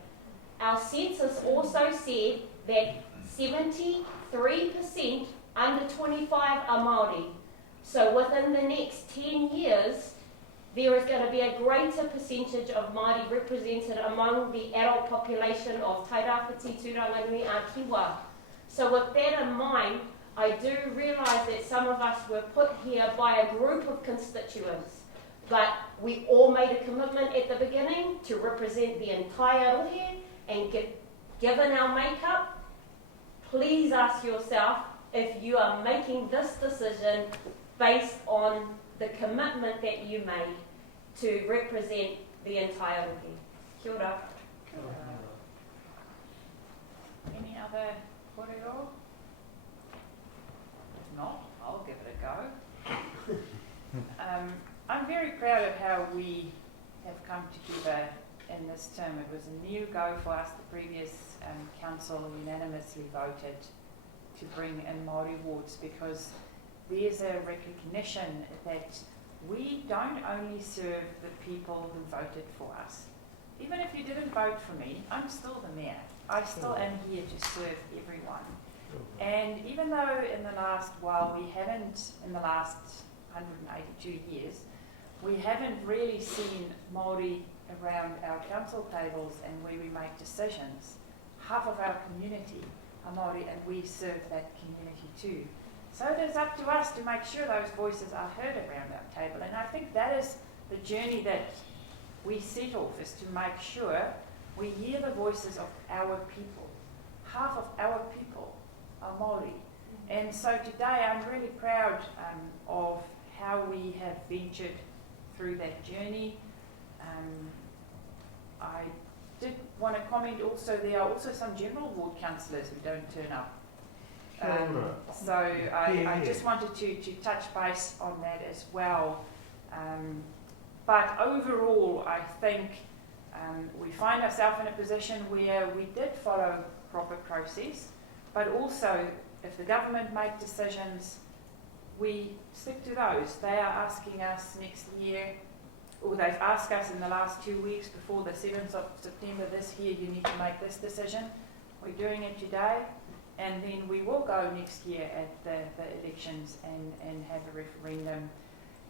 Our census also said that 73% under 25 are Māori. So within the next 10 years, there is going to be a greater percentage of Māori represented among the adult population of Tairāwhiti, Tūranganui, Ākiwa. So with that in mind, I do realise that some of us were put here by a group of constituents, but we all made a commitment at the beginning to represent the entire rohe, and given our makeup, please ask yourself if you are making this decision based on the commitment that you made to represent the entire wiki. Kia ora. Any other kōrero? If not, I'll give it a go. I'm very proud of how we have come together in this term. It was a new go for us. The previous council unanimously voted to bring in Māori wards because there's a recognition that we don't only serve the people who voted for us. Even if you didn't vote for me, I'm still the mayor. I still am here to serve everyone. And even though in the last while we haven't, in the last 182 years, we haven't really seen Māori around our council tables and where we make decisions, half of our community are Māori and we serve that community too. So it is up to us to make sure those voices are heard around our table. And I think that is the journey that we set off, is to make sure we hear the voices of our people. Half of our people are Māori. And so today I'm really proud of how we have ventured through that journey. I did want to comment also, there are also some general ward councillors who don't turn up. So I just wanted to touch base on that as well. But overall, I think we find ourselves in a position where we did follow proper process, but also if the government make decisions, we stick to those. They are asking us next year, or they've asked us in the last 2 weeks before the 7th of September this year, you need to make this decision. We're doing it today, and then we will go next year at the elections and have a referendum.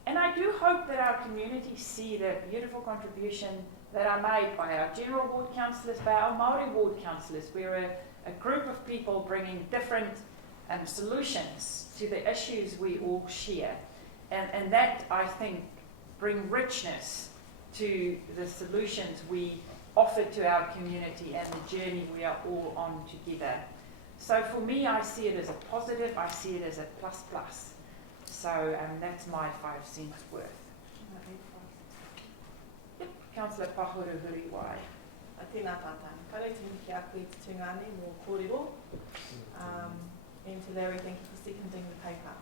And I do hope that our community see the beautiful contribution that are made by our general ward councillors, by our Māori ward councillors. We're a group of people bringing different solutions to the issues we all share. And that, I think, bring richness to the solutions we offer to our community and the journey we are all on together. So for me, I see it as a positive, I see it as a plus plus. So that's my 5 cents worth. Yep, Councillor Pāhou Marae. Tēnā tātou. Karai te miki a koe te tūngane mō kōrero. And to Larry, thank you for seconding the paper.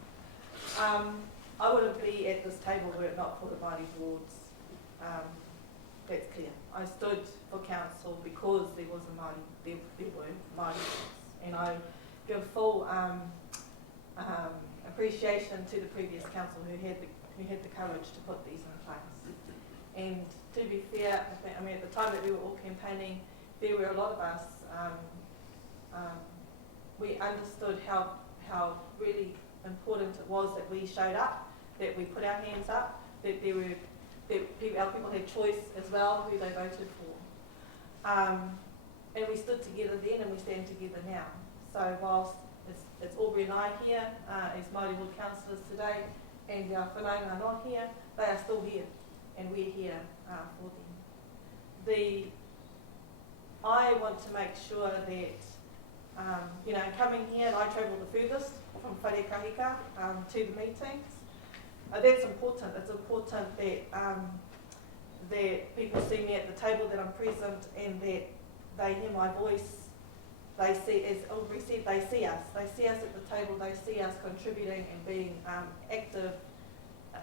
I wouldn't be at this table were it not for the Māori wards. That's clear. I stood for council because there was a Māori, there were Māori wards. And I give full appreciation to the previous council who had the courage to put these in place. And to be fair, I mean, at the time that we were all campaigning, there were a lot of us, we understood how really important it was that we showed up, that we put our hands up, that our people had choice as well who they voted for. And we stood together then and we stand together now. So whilst it's Aubrey and I here as Māori Ward councillors today, and our whanaunga are not here, they are still here, and we're here for them. I want to make sure that, coming here, and I travel the furthest from Wharekahika to the meetings. That's important. It's important that people see me at the table, that I'm present, and that they hear my voice. They see, as Aubrey said, they see us. They see us at the table. They see us contributing and being active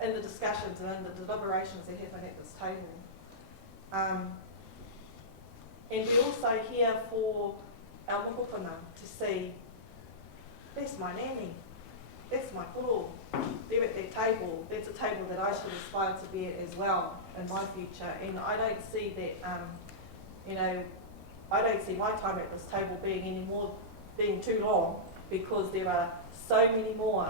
in the discussions and in the deliberations that happen at this table. And we also here for our mokopuna to see, that's my nanny, that's my koro, they're at that table. That's a table that I should aspire to be at as well in my future. And I don't see that, I don't see my time at this table being too long, because there are so many more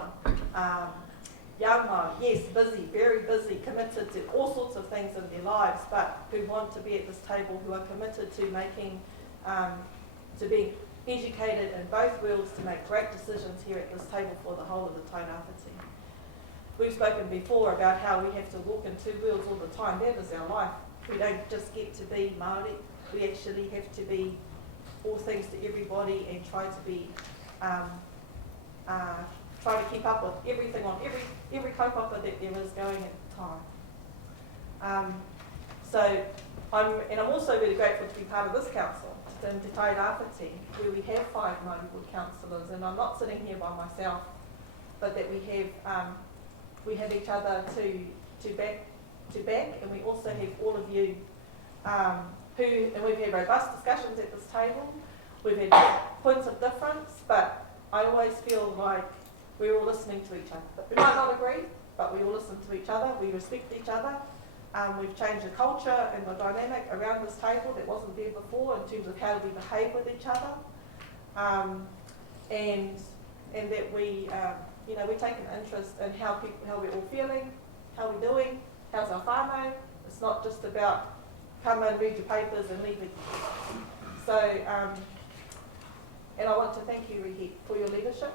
young Māori, yes, busy, very busy, committed to all sorts of things in their lives, but who want to be at this table, who are committed to making, to being educated in both worlds, to make great decisions here at this table for the whole of the tainawhiti. We've spoken before about how we have to walk in 2 worlds all the time. That is our life. We don't just get to be Māori. We actually have to be all things to everybody and try to be try to keep up with everything on every kaupapa that there is going at the time. I'm also really grateful to be part of this council, Te Tai Rāwhiti, where we have 5 Māori Ward councillors, and I'm not sitting here by myself, but that we have each other to back, and we also have all of you and we've had robust discussions at this table. We've had points of difference, but I always feel like we're all listening to each other. We might not agree, but we all listen to each other, we respect each other. We've changed the culture and the dynamic around this table that wasn't there before in terms of how we behave with each other, and that we take an interest in how we're all feeling, how we're doing, how's our whānau. It's not just about come and read your papers and leave it. So, and I want to thank you, Rihi, for your leadership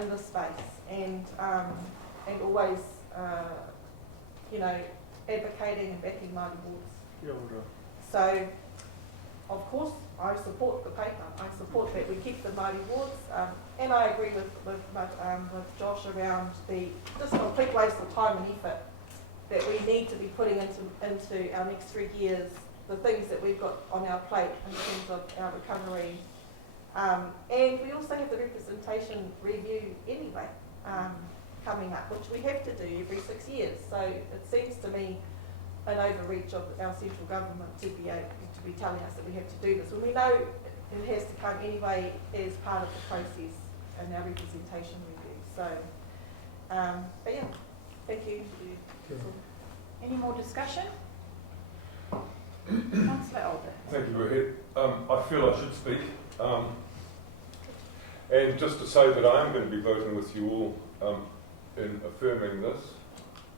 in this space, and always, advocating and backing Māori wards. So, of course, I support the paper. I support that we keep the Māori wards, and I agree with Josh around the just complete waste of time and effort that we need to be putting into our next 3 years, the things that we've got on our plate in terms of our recovery. And we also have the representation review anyway, coming up, which we have to do every 6 years. So it seems to me an overreach of our central government to be telling us that we have to do this when we know it has to come anyway as part of the process and our representation review. So, but yeah, thank you. Any more discussion? Councillor Elder. Thank you, Rohit. I feel I should speak. And just to say that I am going to be voting with you all in affirming this.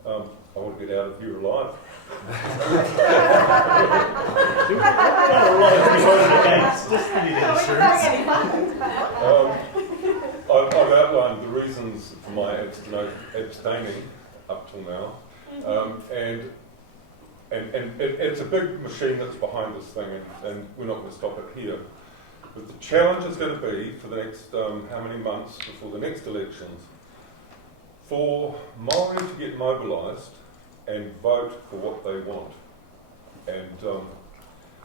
I want to get out of here alive. I've outlined the reasons for my abstaining up till now. And it's a big machine that's behind this thing, and we're not going to stop it here. But the challenge is going to be for the next how many months before the next elections, for Maori to get mobilised and vote for what they want. And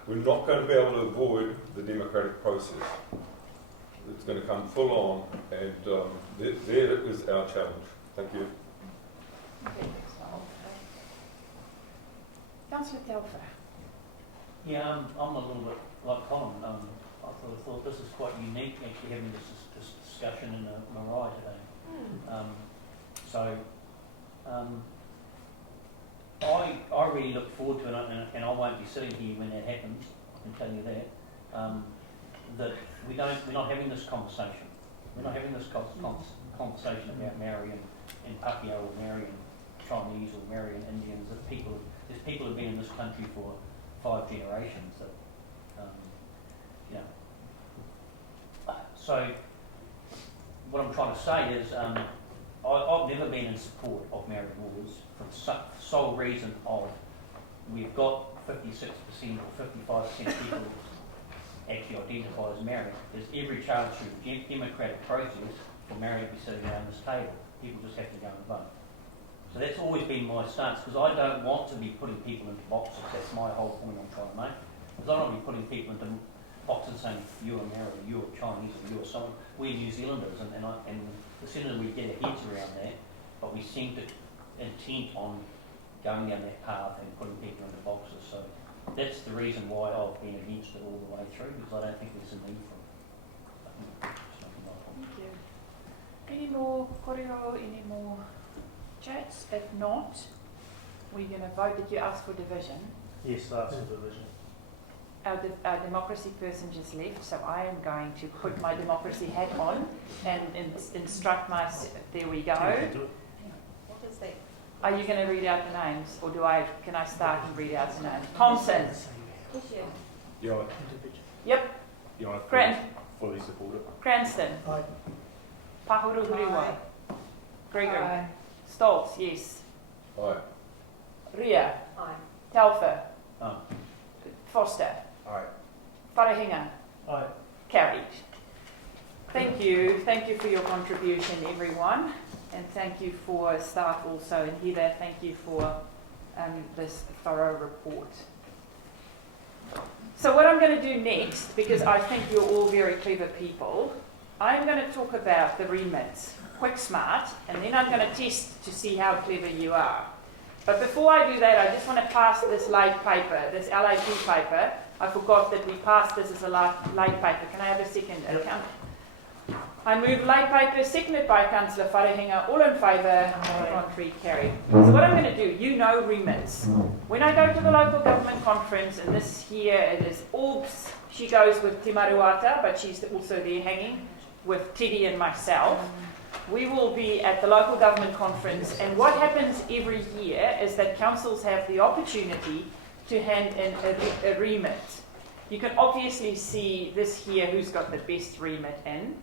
we're not going to be able to avoid the democratic process. It's going to come full on, and there is our challenge. Thank you. Councillor Telfer. Yeah, I'm a little bit like Colin. I thought this is quite unique, actually having this discussion in a Marae today. I really look forward to it, and I won't be sitting here when that happens. I can tell you that. That we're not having this conversation. We're not having this conversation about Maori and Pākehā or Maori and Chinese or Maori and Indians. There's people who've been in this country for 5 generations. So what I'm trying to say is I've never been in support of Maori wards for the sole reason of we've got 56% or 55% people actually identify as Maori. There's every chance through the democratic process for Maori to be sitting around this table. People just have to go and vote. So that's always been my stance, because I don't want to be putting people into boxes. That's my whole point I'm trying to make. Because I don't want to be putting people into boxes saying you're Maori, you're Chinese, or you're someone. We're New Zealanders, and the sooner we get our heads around that, but we seem to intent on going down that path and putting people into boxes. So that's the reason why I've been against it all the way through, because I don't think there's a need for it. Thank you. Any more korero, any more chats? If not, we're going to vote. Did you ask for division? Yes, that's for division. Our democracy person just left, so I am going to put my democracy hat on and instruct my... There we go. What is that? Are you going to read out the names, or can I start and read out the names? Thompson. Yeah. Yep. Yeah, fully support it. Cranston. Aye. Pahuru Gregory. Aye. Stoltz, yes. Aye. Ria. Aye. Telfer. Aye. Foster. Aye. Wharehinga. Aye. Carried. Thank you. Thank you for your contribution, everyone. And thank you for staff also. And Heather, thank you for this thorough report. So what I'm going to do next, because I think you're all very clever people, I'm going to talk about the remits, quick, smart, and then I'm going to test to see how clever you are. But before I do that, I just want to pass this late paper, this LAP paper. I forgot that we passed this as a late paper. Can I have a second? Yep. I move late paper, seconded by Councillor Wharehinga. All in favour, contrary, carried. So what I'm going to do, you know remits. When I go to the local government conference, and this year it is Orbs, she goes with Te Maruata, but she's also there hanging with Teddy and myself. We will be at the local government conference, and what happens every year is that councils have the opportunity to hand in a remit. You can obviously see this here who's got the best remit in.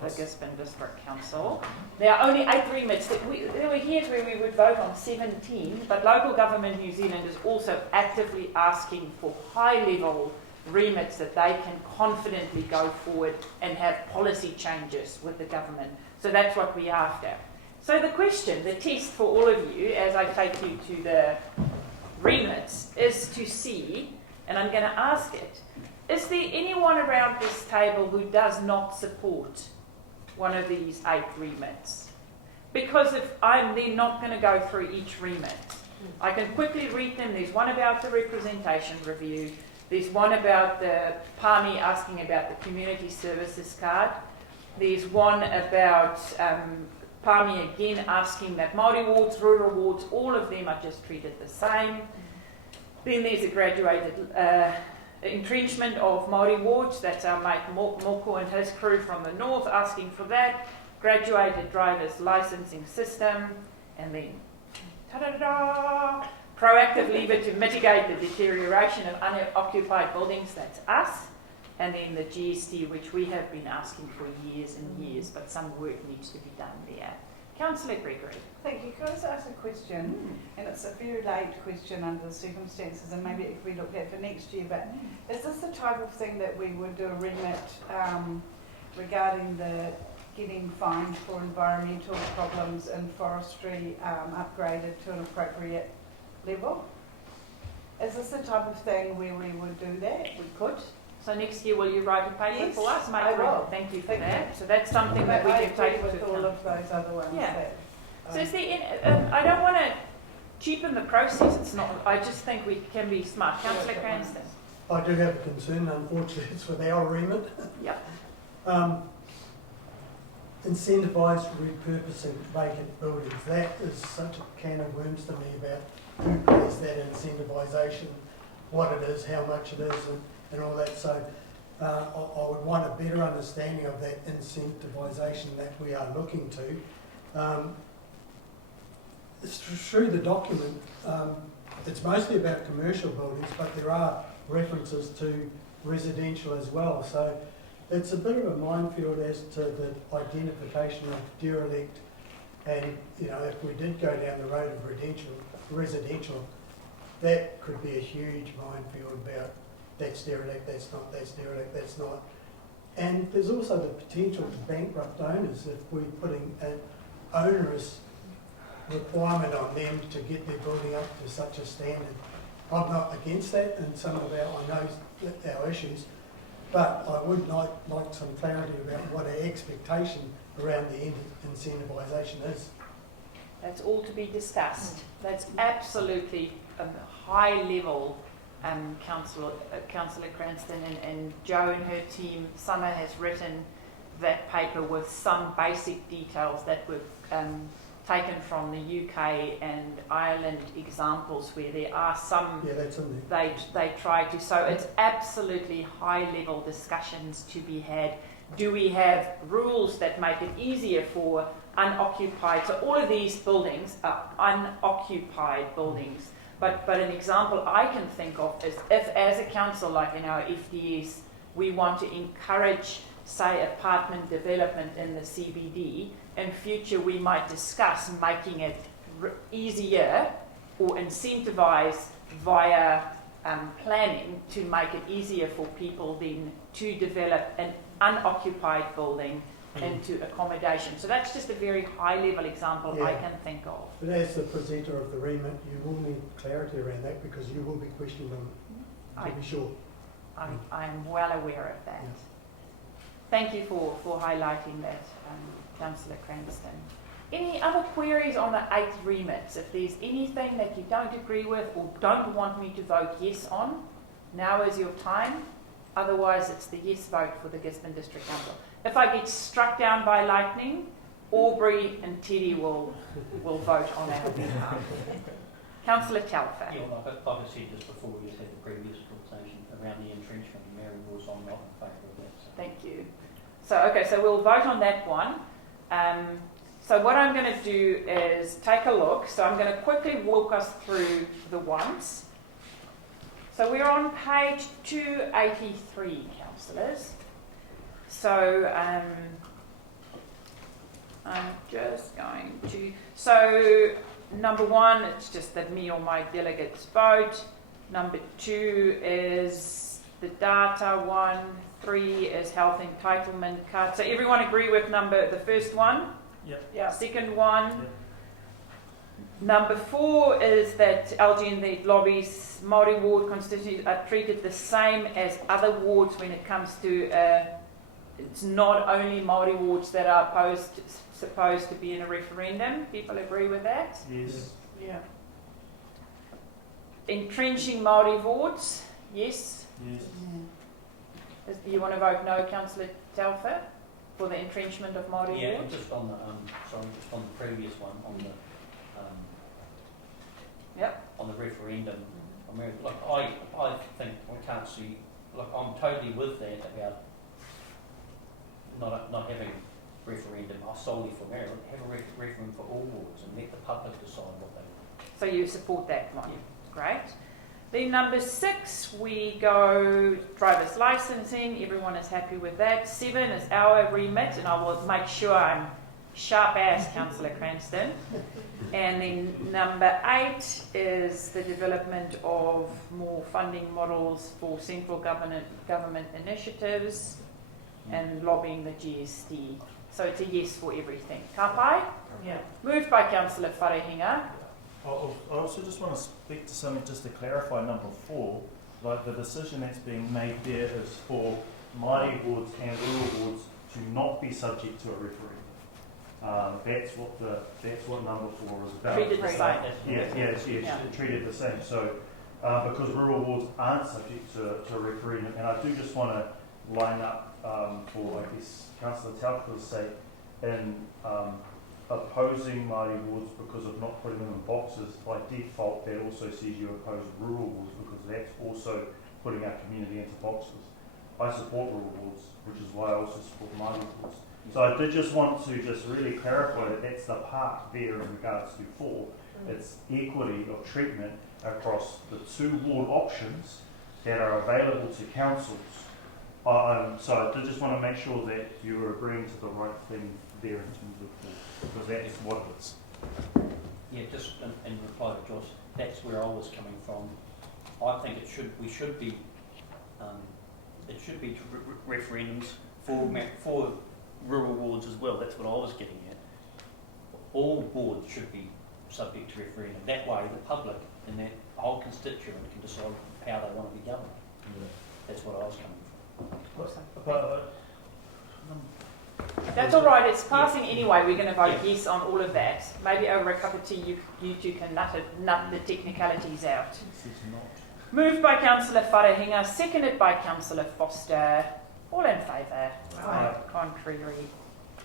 The Gisborne District Council. There are only 8 remits. There were years where we would vote on 17, but Local Government New Zealand is also actively asking for high-level remits that they can confidently go forward and have policy changes with the government. So that's what we're after. So the question, the test for all of you, as I take you to the remits, is to see, and I'm going to ask it, is there anyone around this table who does not support one of these 8 remits? Because if I'm then not going to go through each remit. I can quickly read them. There's one about the representation review. There's one about the Pāmi asking about the community services card. There's one about Pāmi again asking that Māori wards, rural wards, all of them are just treated the same. Then there's a graduated entrenchment of Māori wards. That's our mate Moko and his crew from the north asking for that. Graduated driver's licensing system. And then, ta-da-da-da, proactive lever to mitigate the deterioration of unoccupied buildings. That's us. And then the GST, which we have been asking for years and years, but some work needs to be done there. Councillor Gregory. Thank you. Could I just ask a question? And it's a very late question under the circumstances, and maybe if we look at for next year, but is this the type of thing that we would do a remit regarding the getting fined for environmental problems in forestry upgraded to an appropriate level? Is this the type of thing where we would do that? We could. So next year, will you write a paper Yes, for us? I will. Thank you for that. So that's something that we can take with all of those other ones. Yeah. That, so is there I don't want to cheapen the process. It's not. I just think we can be smart. Councillor Cranston. I do have a concern. Unfortunately, it's with our remit. Yep. Incentivised repurposing vacant buildings. That is such a can of worms to me about who pays that incentivisation, what it is, how much it is, and all that. So I would want a better understanding of that incentivisation that we are looking to. Through the document, it's mostly about commercial buildings, but there are references to residential as well. So it's a bit of a minefield as to the identification of derelict, and if we did go down the road of residential, that could be a huge minefield about that's derelict, that's not, that's derelict, that's not. And there's also the potential to bankrupt owners if we're putting an onerous requirement on them to get their building up to such a standard. I'm not against that, and some of our issues, but I would like some clarity about what our expectation around the incentivisation is. That's all to be discussed. That's absolutely a high level. Councillor Cranston and Jo and her team, Summer has written that paper with some basic details that were taken from the UK and Ireland examples where there are some, that's in there. They try to, so it's absolutely high level discussions to be had. Do we have rules that make it easier for unoccupied, so all of these buildings are unoccupied buildings, but an example I can think of is if as a council, like in our FDS, we want to encourage, say, apartment development in the CBD, in future we might discuss making it easier or incentivise via planning to make it easier for people then to develop an unoccupied building into accommodation. So that's just a very high-level example I can think of. But as the presenter of the remit, you will need clarity around that because you will be questioned on it, to be sure. I am well aware of that. Yes. Thank you for highlighting that, Councillor Cranston. Any other queries on the 8 remits? If there's anything that you don't agree with or don't want me to vote yes on, now is your time. Otherwise, it's the yes vote for the Gisborne District Council. If I get struck down by lightning, Aubrey and Teddy will vote on our behalf. Councillor Telfer. Yeah, like I said just before, we just had the previous conversation around the entrenchment of Mary was on not in favour of that. So. Thank you. So we'll vote on that one. So what I'm going to do is take a look. So I'm going to quickly walk us through the ones. So we're on page 283, councillors. So I'm just going to... So number 1, it's just that me or my delegates vote. Number 2 is the data one. 3 is health entitlement card. So everyone agree with the first one? Yep. Yeah. Second one. Yep. Number 4 is that LG and the lobbies, Maori ward constituencies are treated the same as other wards when it comes to, it's not only Maori wards that are supposed to be in a referendum. People agree with that? Yes. Yeah. Entrenching Maori wards, yes? Yes. Do you want to vote no, Councillor Telfer, for the entrenchment of Maori wards? Yeah, just on the just on the previous one, on the on the referendum. I mean, look, I think we can't see. Look, I'm totally with that about not having referendum solely for Maryland. Have a referendum for all wards and let the public decide what they want. So you support that one? Yeah. Great. Then number 6, we go driver's licensing. Everyone is happy with that. 7 is our remit, and I will make sure I'm sharp ass, Councillor Cranston. And then number 8 is the development of more funding models for central government initiatives and lobbying the GST. So it's a yes for everything. Kapai? Yeah. Moved by Councillor Wharehinga. I also just want to speak to something just to clarify number 4. Like the decision that's being made there is for Māori wards and rural wards to not be subject to a referendum. That's what number 4 is about. Treated the same. Yeah, treated the same. So because rural wards aren't subject to a referendum, and I do just want to line up for I guess Councillor Telfer's sake in opposing Māori wards because of not putting them in boxes. By default, that also says you oppose rural wards because that's also putting our community into boxes. I support rural wards, which is why I also support Māori wards. So I did just want to just really clarify that that's the part there in regards to 4. It's equity of treatment across the 2 ward options that are available to councils. So I did just want to make sure that you were agreeing to the right thing there in terms of 4. Because that is what it is. Yeah, just in reply to Josh, that's where I was coming from. I think it should be referendums for rural wards as well. That's what I was getting at. All boards should be subject to referendum. That way, the public and that whole constituent can decide how they want to be governed. Yeah. That's what I was coming from. That's all right, it's passing anyway. We're going to vote yes on all of that. Maybe over a cup of tea you two can nut the technicalities out. Moved by Councillor Wharehinga, seconded by Councillor Foster. All in favour? Aye. Contrary?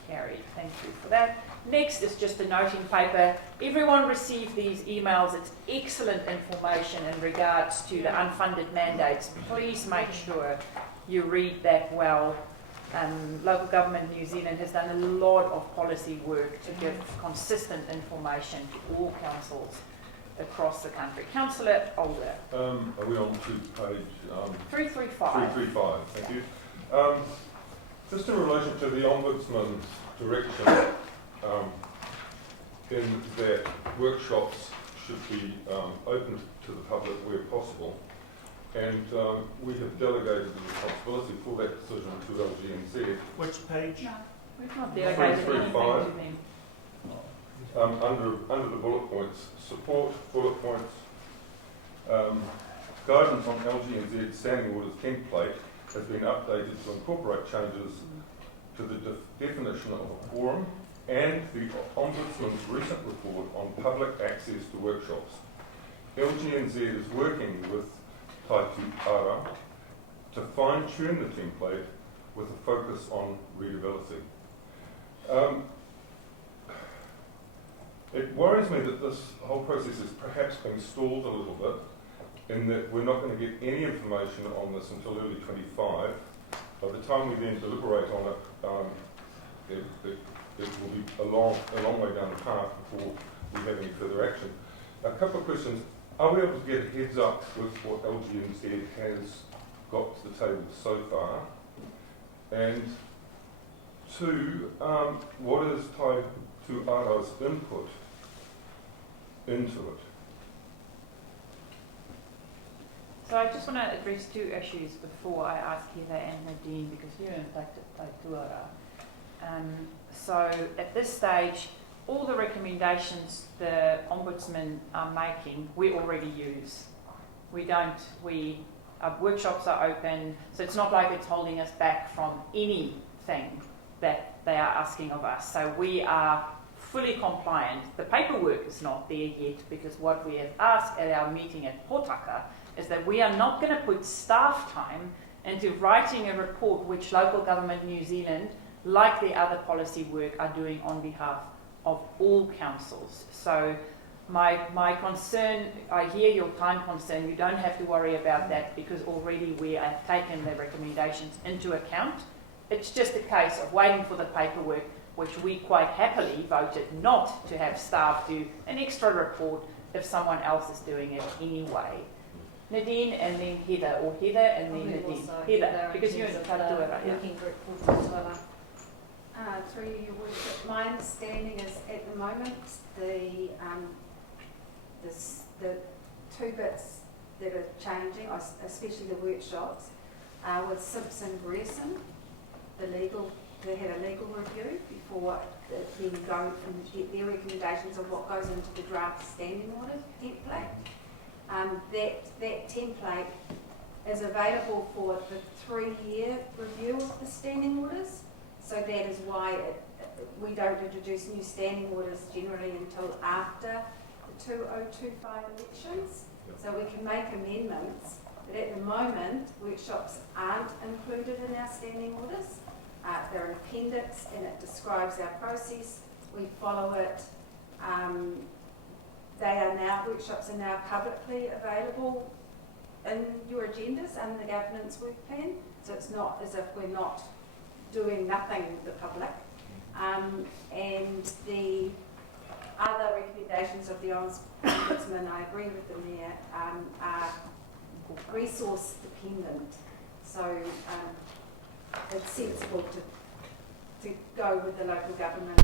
Carried. Thank you for that. Next is just a noting paper. Everyone received these emails. It's excellent information in regards to the unfunded mandates. Please make sure you read that well. Local Government New Zealand has done a lot of policy work to give consistent information to all councils across the country. Councillor Older. Are we on to page 335? 335, thank you. Just in relation to the Ombudsman's direction, in that workshops should be open to the public where possible. and we have delegated the responsibility for that decision to LGNZ. Which page? No, we've not delegated anything to them. Under the bullet points, support bullet points, guidance on LGNZ standing orders template has been updated to incorporate changes to the definition of a quorum and the Ombudsman's recent report on public access to workshops. LGNZ is working with Taitu Ara to fine-tune the template with a focus on readability. It worries me that this whole process is perhaps being stalled a little bit, in that we're not going to get any information on this until early 25. By the time we then deliberate on it, it will be a long way down the path before we have any further action. A couple of questions. Are we able to get a heads up with what LGNZ has got to the table so far? And two, what is Taitu Ara's input into it? So I just want to address two issues before I ask Heather and Nadine, because you're in Taitu Ara. So at this stage, all the recommendations the Ombudsman are making, we already use. Our workshops are open, so it's not like it's holding us back from anything that they are asking of us. So we are fully compliant. The paperwork is not there yet, because what we have asked at our meeting at Potaka is that we are not going to put staff time into writing a report which Local Government New Zealand, like the other policy work, are doing on behalf of all councils. So my concern, I hear your time concern, you don't have to worry about that, because already we have taken the recommendations into account. It's just a case of waiting for the paperwork, which we quite happily voted not to have staff do an extra report if someone else is doing it anyway. Nadine and then Heather, or Heather and then Nadine. Heather, because you're in Taitu Ara. Working group for Taitu Ara. Through your worship, my understanding is at the moment the two bits that are changing, especially the workshops, are with Simpson Grierson, they had a legal review before then go and get their recommendations of what goes into the draft standing order template. That template is available for the 3-year review of the standing orders. So that is why we don't introduce new standing orders generally until after the 2025 elections. So we can make amendments, but at the moment, workshops aren't included in our standing orders. They're an appendix and it describes our process. We follow it. Workshops are now publicly available in your agendas and the governance work plan. So it's not as if we're not doing nothing with the public. And the other recommendations of the Ombudsman, I agree with them there, are resource dependent. So it's sensible to go with the local government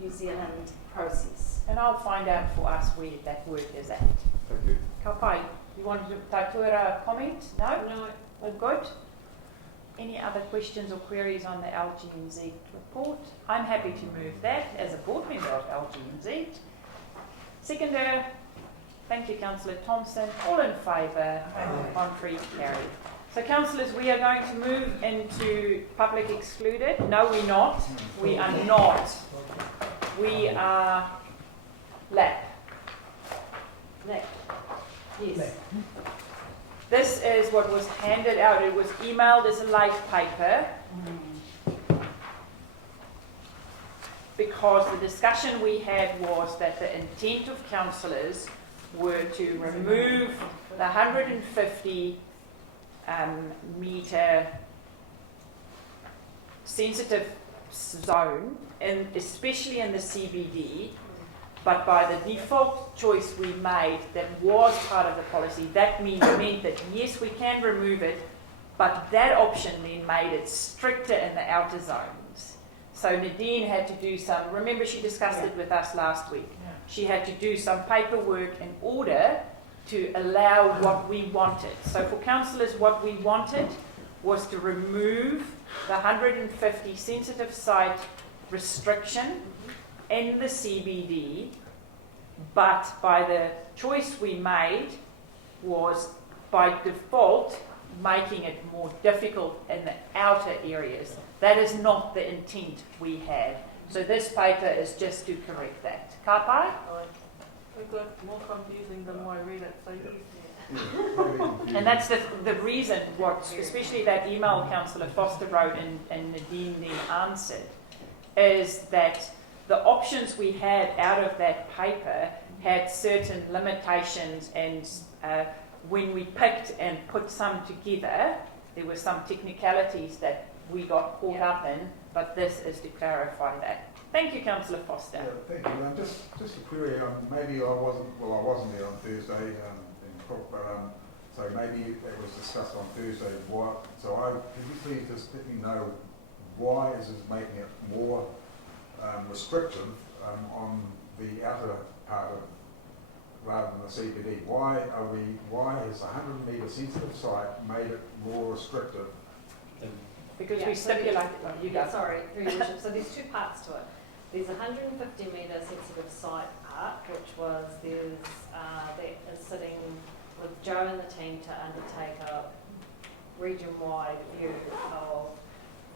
New Zealand process. And I'll find out for us where that work is at. Thank you. Kaupai, you wanted to Taitu Ara comment? No? No. All good? Any other questions or queries on the LGNZ report? I'm happy to move that as a board member of LGNZ. Seconder, thank you, Councillor Thompson. All in favour, contrary, carried. So, councillors, we are going to move into public excluded. No, we're not. We are not. We are lap. Lap. Yes. Lap. This is what was handed out. It was emailed as a late paper because the discussion we had was that the intent of councillors were to remove the 150 metre sensitive zone, especially in the CBD, but by the default choice we made that was part of the policy, that meant that yes, we can remove it, but that option then made it stricter in the outer zones. So Nadine had to do some, remember she discussed it with us last week, she had to do some paperwork in order to allow what we wanted. So for councillors, what we wanted was to remove the 150 sensitive site restriction in the CBD, but by the choice we made was by default making it more difficult in the outer areas. That is not the intent we had. So this paper is just to correct that. Ka pai? It got more confusing than I read it, so you. And that's the reason, especially that email Councillor Foster wrote and Nadine then answered, is that the options we had out of that paper had certain limitations, and when we picked and put some together, there were some technicalities that we got caught up in, but this is to clarify that. Thank you, Councillor Foster. Yeah, thank you. Just a query, maybe I wasn't there on Thursday, in Cook, but so maybe it was discussed on Thursday. Could you please just let me know why is this making it more restrictive on the outer part of, rather than the CBD? Why has a 100-metre sensitive site made it more restrictive? Because we stipulated, sorry, through your worship. So there's two parts to it. There's a 150-metre sensitive site part, which was that is sitting with Joe and the team to undertake a region-wide view of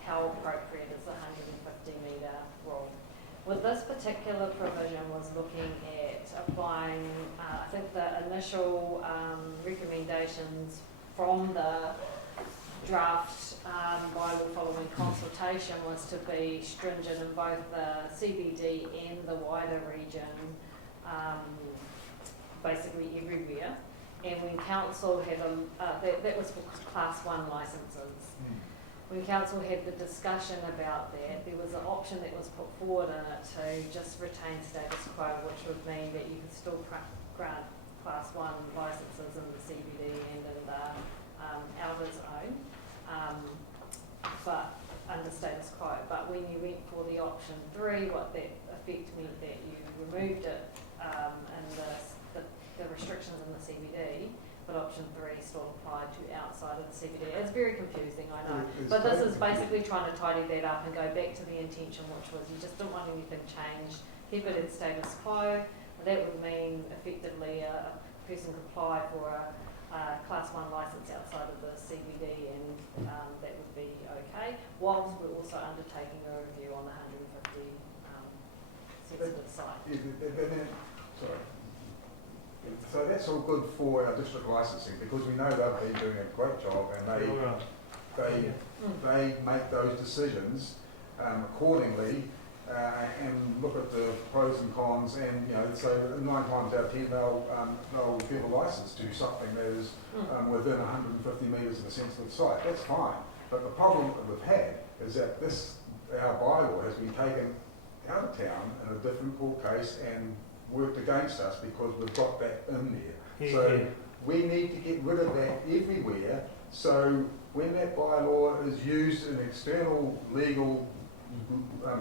how appropriate is the 150-metre rule. With this particular provision was looking at applying, I think the initial recommendations from the draft bylaw following consultation was to be stringent in both the CBD and the wider region, basically everywhere. And when council had that was for class 1 licences. When council had the discussion about that, there was an option that was put forward in it to just retain status quo, which would mean that you could still grant class 1 licences in the CBD and in the outer zone, but under status quo. But when you went for the option 3, what that effect meant that you removed it and the restrictions in the CBD, but option 3 still applied to outside of the CBD. It's very confusing, I know. But this is basically trying to tidy that up and go back to the intention, which was you just didn't want anything changed, keep it in status quo. That would mean effectively a person could apply for a class 1 licence outside of the CBD, and that would be okay, whilst we're also undertaking a review on the 150 sensitive site. Sorry. So that's all good for our district licensing, because we know they've been doing a great job, and they make those decisions accordingly and look at the pros and cons, and so 9 times out of 10 they'll give a license to something that is within 150 metres of a sensitive site. That's fine, but the problem that we've had is that our bylaw has been taken out of town in a different court case and worked against us because we've got that in there. So we need to get rid of that everywhere, so when that bylaw is used in external legal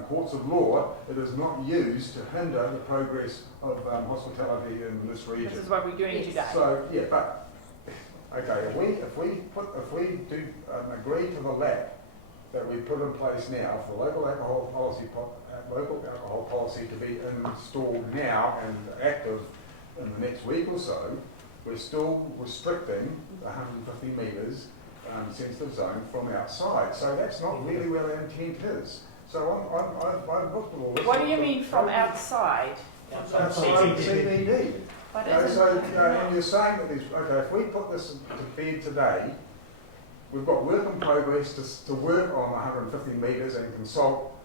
courts of law, it is not used to hinder the progress of hospitality in this region. This is what we're doing today. So yeah, but okay, if we do agree to the LAP that we put in place now for local alcohol policy to be installed now and active in the next week or so, we're still restricting the 150 metres sensitive zone from outside. So that's not really where the intent is. So I've looked at all this. What do you mean from outside? Outside CBD. And you're saying that if we put this to bed today, we've got work in progress to work on 150 metres and consult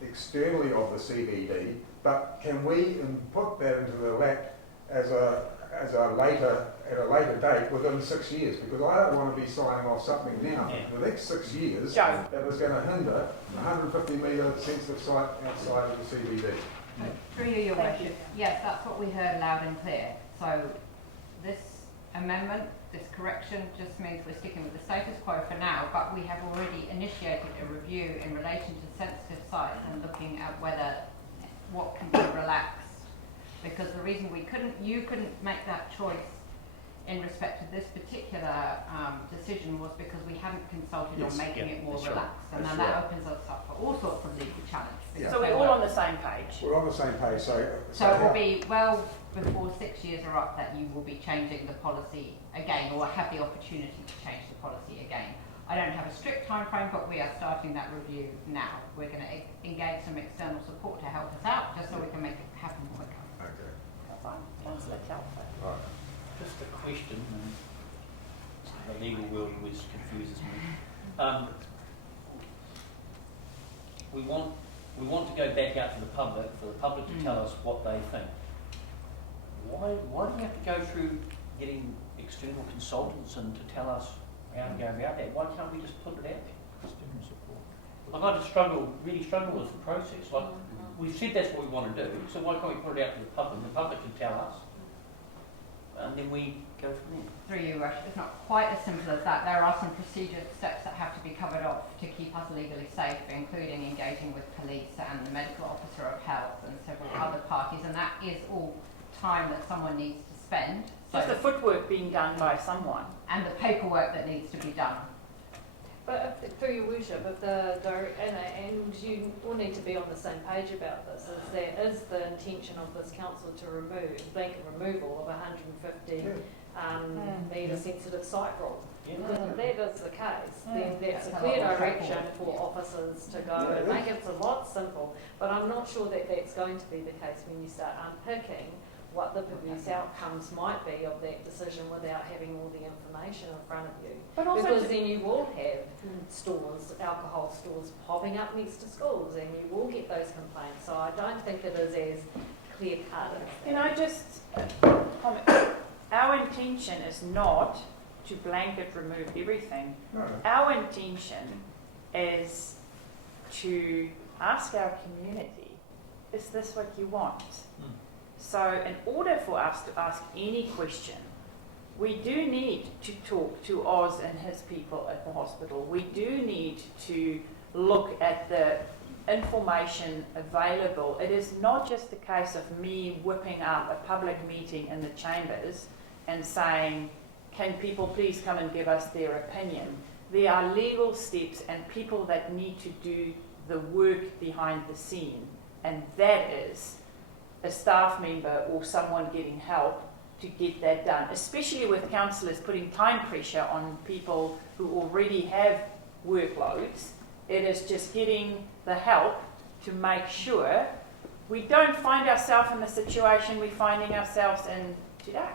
externally of the CBD, but can we put that into the LAP at a later date within 6 years? Because I don't want to be signing off something now for the next 6 years that is going to hinder 150 metre sensitive site outside of the CBD. Through you, Your Worship. Yes, that's what we heard loud and clear. So this amendment, this correction, just means we're sticking with the status quo for now, but we have already initiated a review in relation to sensitive sites and looking at what can be relaxed. Because the reason you couldn't make that choice in respect of this particular decision was because we hadn't consulted Yes, on making it more that's relaxed, right. and then That's that right. opens us up for all sorts of legal challenge. Yeah. So we're all on the same page. We're on the same page, so So it will be well before 6 years are up that you will be changing the policy again, or have the opportunity to change the policy again. I don't have a strict time frame, but we are starting that review now. We're going to engage some external support to help us out, just so we can make it happen quicker. Okay. Fine. Councillor Telford. Right. Just a question, and the legal world always confuses me. We want to go back out to the public, for the public to tell us what they think. Why do we have to go through getting external consultants and to tell us how to go about that? Why can't we just put it out there? Like I just really struggle with the process. Like we've said that's what we want to do, so why can't we put it out to the public? The public can tell us, and then we go from there. Through you, Rush, it's not quite as simple as that. There are some procedure steps that have to be covered off to keep us legally safe, including engaging with police and the medical officer of health and several other parties, and that is all time that someone needs to spend. Just the footwork being done by someone. And the paperwork that needs to be done. But through your worship, if and you all need to be on the same page about this, is the intention of this council to remove, blanket removal of 150 metre sensitive site rule. Because if that is the case, then that's a clear direction for officers to go and make it a lot simple. But I'm not sure that that's going to be the case when you start unpicking what the perverse outcomes might be of that decision without having all the information in front of you. But also because then you will have stores, alcohol stores popping up next to schools, and you will get those complaints. So I don't think it is as clear cut as that. Can I just comment? Our intention is not to blanket remove everything. No. Our intention is to ask our community, is this what you want? So in order for us to ask any question, we do need to talk to Oz and his people at the hospital. We do need to look at the information available. It is not just a case of me whipping up a public meeting in the chambers and saying, can people please come and give us their opinion? There are legal steps and people that need to do the work behind the scene, and that is a staff member or someone getting help to get that done, especially with councillors putting time pressure on people who already have workloads. It is just getting the help to make sure we don't find ourselves in the situation we're finding ourselves in today.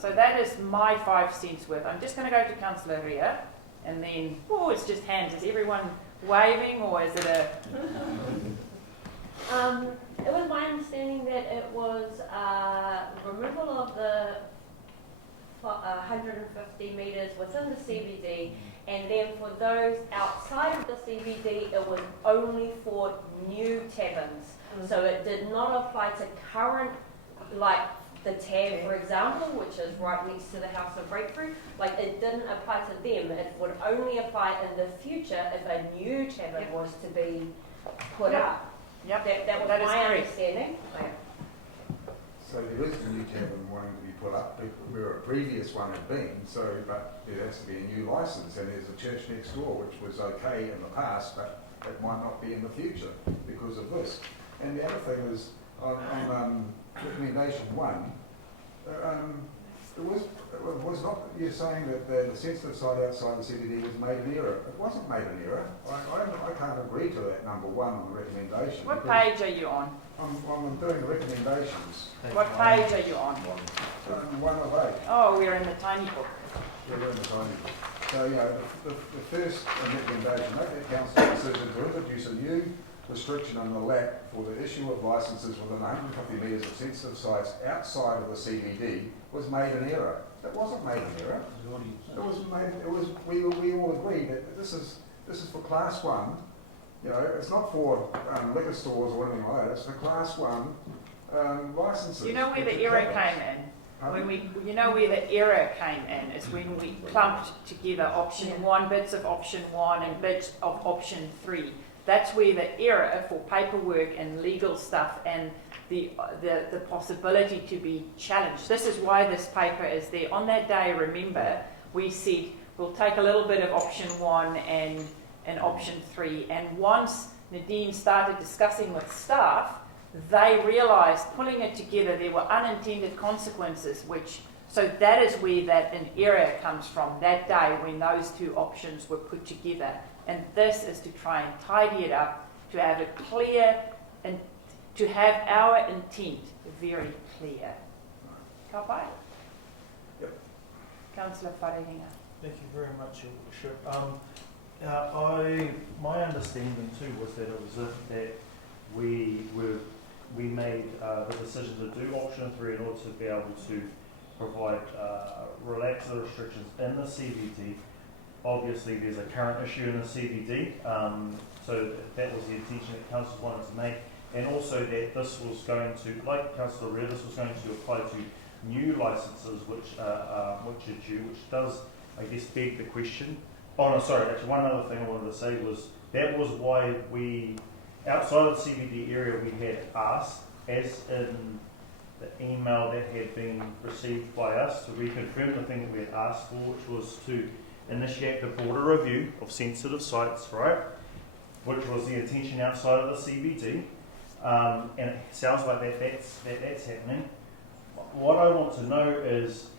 So that is my 5 cents worth. I'm just going to go to Councillor Ria, and then, it's just hands. Is everyone waving, or is it a... It was my understanding that it was removal of the 150 metres within the CBD, and then for those outside of the CBD, it was only for new taverns. So it did not apply to current, like the Tab, for example, which is right next to the House of Breakthrough. Like, it didn't apply to them. It would only apply in the future if a new tavern was to be put up. Yep, that was my understanding. So there is a new tavern wanting to be put up where a previous one had been, but there has to be a new licence, and there's a church next door which was okay in the past, but it might not be in the future because of this. And the other thing is, on recommendation 1, it was not, you're saying that the sensitive site outside the CBD was made an error. It wasn't made an error. I can't agree to that number 1 on the recommendation. What page are you on? I'm doing the recommendations. What page are you on? 1 of 8. Oh, we're in the tiny book. We're in the tiny book. So, the first recommendation, make the council decision to introduce a new restriction on the LAC for the issue of licences within 150 metres of sensitive sites outside of the CBD was made an error. It wasn't made an error. It was made. It was. We all agreed that this is for Class 1. It's not for liquor stores or anything like that. It's for Class 1 licences. You know where the error came in? You know where the error came in is when we clumped together option 1, bits of option 1 and bits of option 3. That's where the error for paperwork and legal stuff and the possibility to be challenged. This is why this paper is there. On that day, remember, we said we'll take a little bit of option 1 and option 3. And once Nadine started discussing with staff, they realised pulling it together there were unintended consequences, so that is where an error comes from, that day when those two options were put together. And this is to try and tidy it up, to have it clear, and to have our intent very clear. Ka pai? Yep. Councillor Wharehinga. Thank you very much, Your Worship. My understanding too was that it was that we made the decision to do option 3 in order to be able to provide relax the restrictions in the CBD. Obviously, there's a current issue in the CBD, so that was the intention that Council wanted to make, and also that this was going to, like Councillor Rea, this was going to apply to new licences which are due, which does, I guess, beg the question. Oh no, sorry, actually one other thing I wanted to say was that was why we, outside of the CBD area, we had asked, as in the email that had been received by us, to reconfirm the thing that we had asked for, which was to initiate the broader review of sensitive sites, right? Which was the intention outside of the CBD. And it sounds like that's happening. What I want to know is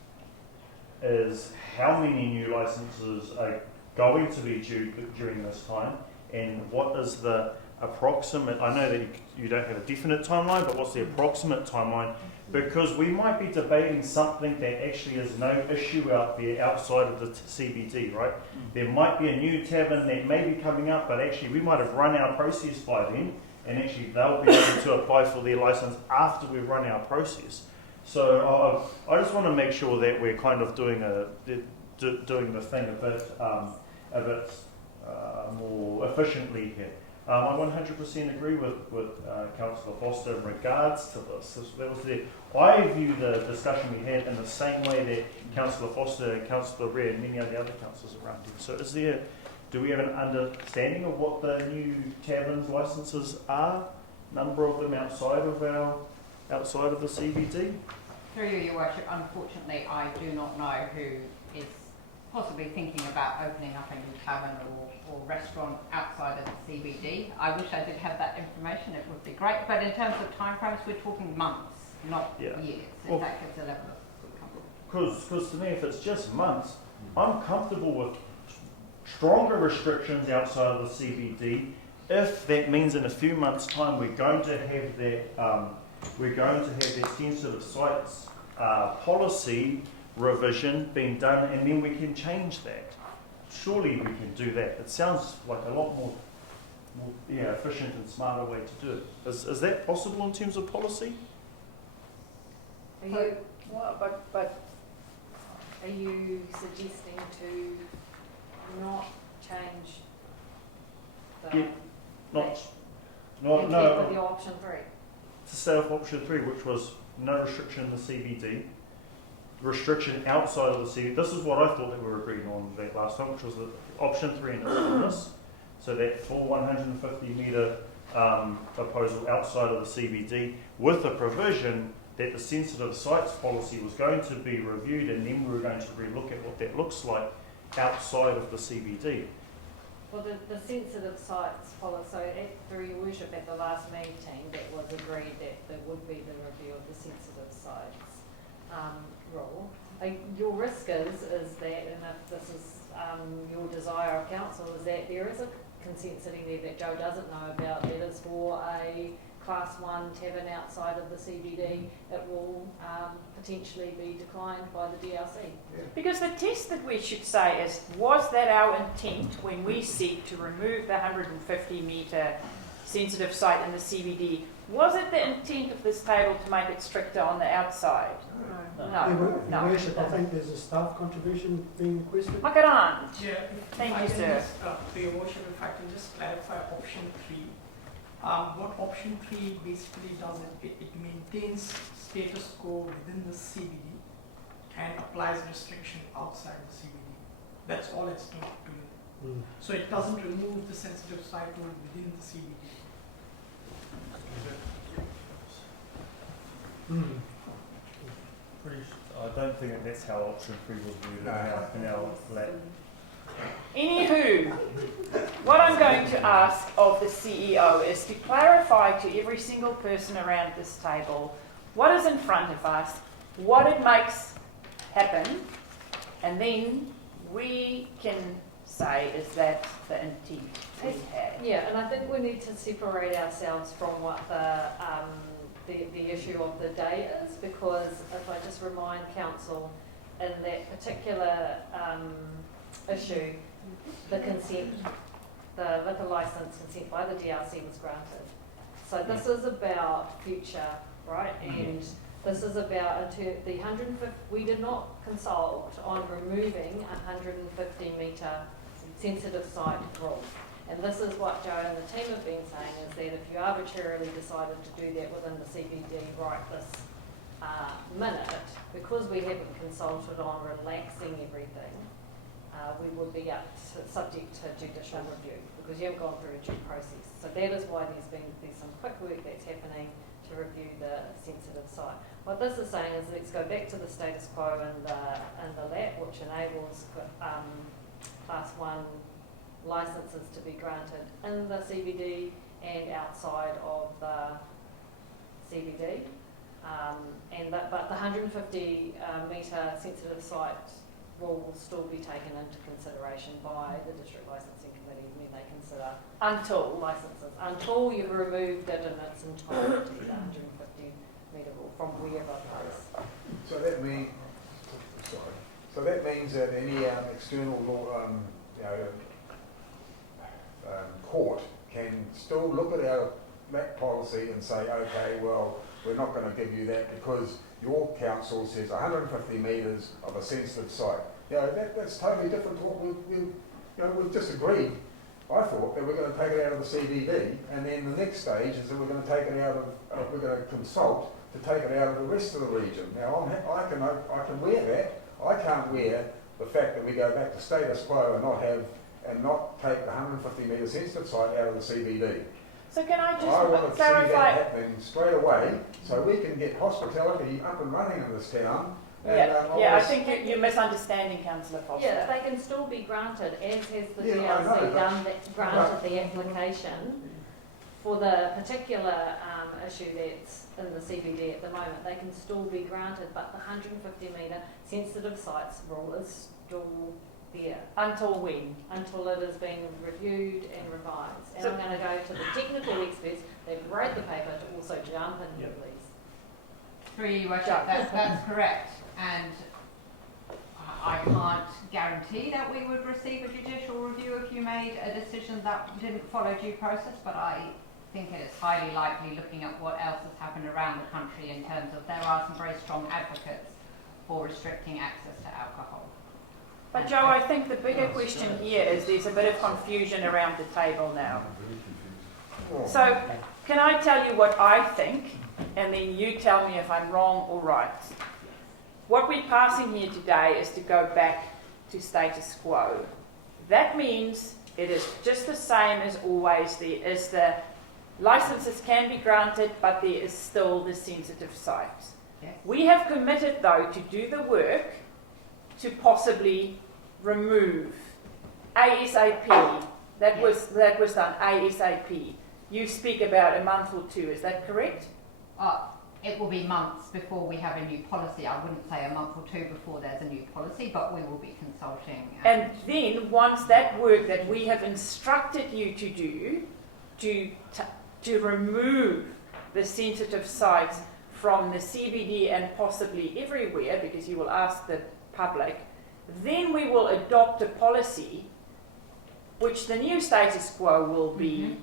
how many new licenses are going to be due during this time, and what is the approximate, I know that you don't have a definite timeline, but what's the approximate timeline? Because we might be debating something that actually is no issue out there outside of the CBD, right? There might be a new tavern that may be coming up, but actually we might have run our process by then, and actually they'll be able to apply for their license after we've run our process. So I just want to make sure that we're kind of doing the thing a bit more efficiently here. I 100% agree with Councillor Foster in regards to this. I view the discussion we had in the same way that Councillor Foster and Councillor Rea and many of the other councillors around here. So do we have an understanding of what the new taverns licences are? Number of them outside of the CBD? Through you, Your Worship, unfortunately I do not know who is possibly thinking about opening up a new tavern or restaurant outside of the CBD. I wish I did have that information, it would be great. But in terms of timeframes, we're talking months, not years. If that gives a level of comfort. Because to me, if it's just months, I'm comfortable with stronger restrictions outside of the CBD. If that means in a few months' time we're going to have that sensitive sites policy revision being done, and then we can change that. Surely we can do that. It sounds like a lot more efficient and smarter way to do it. Is that possible in terms of policy? But are you suggesting to not change the with your option 3? To stay off option 3, which was no restriction in the CBD. Restriction outside of the CBD. This is what I thought that we were agreeing on that last time, which was the option 3 in its fullness. So that full 150 metre proposal outside of the CBD, with the provision that the sensitive sites policy was going to be reviewed, and then we were going to relook at what that looks like outside of the CBD. Well, the sensitive sites policy, so through Your Worship at the last meeting, that was agreed that there would be the review of the sensitive sites rule. Your risk is that, and if this is your desire of council, is that there is a consent sitting there that Joe doesn't know about that is for a Class 1 tavern outside of the CBD. It will potentially be declined by the DRC. Yeah. Because the test that we should say is, was that our intent when we seek to remove the 150 metre sensitive site in the CBD? Was it the intent of this table to make it stricter on the outside? No. Worship, I think there's a staff contribution being requested. Makarant. Yeah, thank you, sir. To Your Worship, if I can just clarify option 3. What option 3 basically does, it maintains status quo within the CBD and applies restriction outside the CBD. That's all it's doing. So it doesn't remove the sensitive site rule within the CBD. I don't think that's how option 3 was viewed in our lab. Anywho, what I'm going to ask of the CEO is to clarify to every single person around this table what is in front of us, what it makes happen, and then we can say, is that the intent we had? Yeah, and I think we need to separate ourselves from what the issue of the day is, because if I just remind council, in that particular issue, the consent, the liquor licence consent by the DRC was granted. So this is about future, right? And this is about the 150, we did not consult on removing 150 metre sensitive site rule. And this is what Joe and the team have been saying, is that if you arbitrarily decided to do that within the CBD right this minute, because we haven't consulted on relaxing everything, we would be subject to judicial review, because you haven't gone through a due process. So that is why there's some quick work that's happening to review the sensitive site. What this is saying is let's go back to the status quo in the LAP, which enables Class 1 licences to be granted in the CBD and outside of the CBD. But the 150 metre sensitive site rule will still be taken into consideration by the District Licensing Committee when they consider licences, until you've removed it in its entirety, the 150 metre rule, from wherever it is. So that means that any external law, court can still look at our MAC policy and say, okay, well, we're not going to give you that because your council says 150 metres of a sensitive site. That's totally different to what we've just agreed. I thought that we're going to take it out of the CBD, and then the next stage is that we're going to take it out of, we're going to consult to take it out of the rest of the region. Now, I can wear that. I can't wear the fact that we go back to status quo and not take the 150 metre sensitive site out of the CBD. So can I just want to clarify? see that happening straight away, so we can get hospitality up and running in this town. I think you're misunderstanding, Councillor Foster. Yeah, they can still be granted, as has the DRC done, that's granted the application for the particular issue that's in the CBD at the moment. They can still be granted, but the 150 metre sensitive sites rule is still there. Until when? Until it has been reviewed and revised. And I'm going to go to the technical experts that wrote the paper to also jump in here, please. Through you, Worship, that's correct. And I can't guarantee that we would receive a judicial review if you made a decision that didn't follow due process, but I think it is highly likely, looking at what else has happened around the country, in terms of there are some very strong advocates for restricting access to alcohol. But Joe, I think the bigger question here is there's a bit of confusion around the table now. So can I tell you what I think, and then you tell me if I'm wrong or right? What we're passing here today is to go back to status quo. That means it is just the same as always. There is the licenses can be granted, but there is still the sensitive site. Yes. We have committed, though, to do the work to possibly remove ASAP. That was done ASAP. You speak about a month or two. Is that correct? It will be months before we have a new policy. I wouldn't say a month or two before there's a new policy, but we will be consulting. And then once that work that we have instructed you to do, to remove the sensitive sites from the CBD and possibly everywhere, because you will ask the public, then we will adopt a policy which the new status quo will be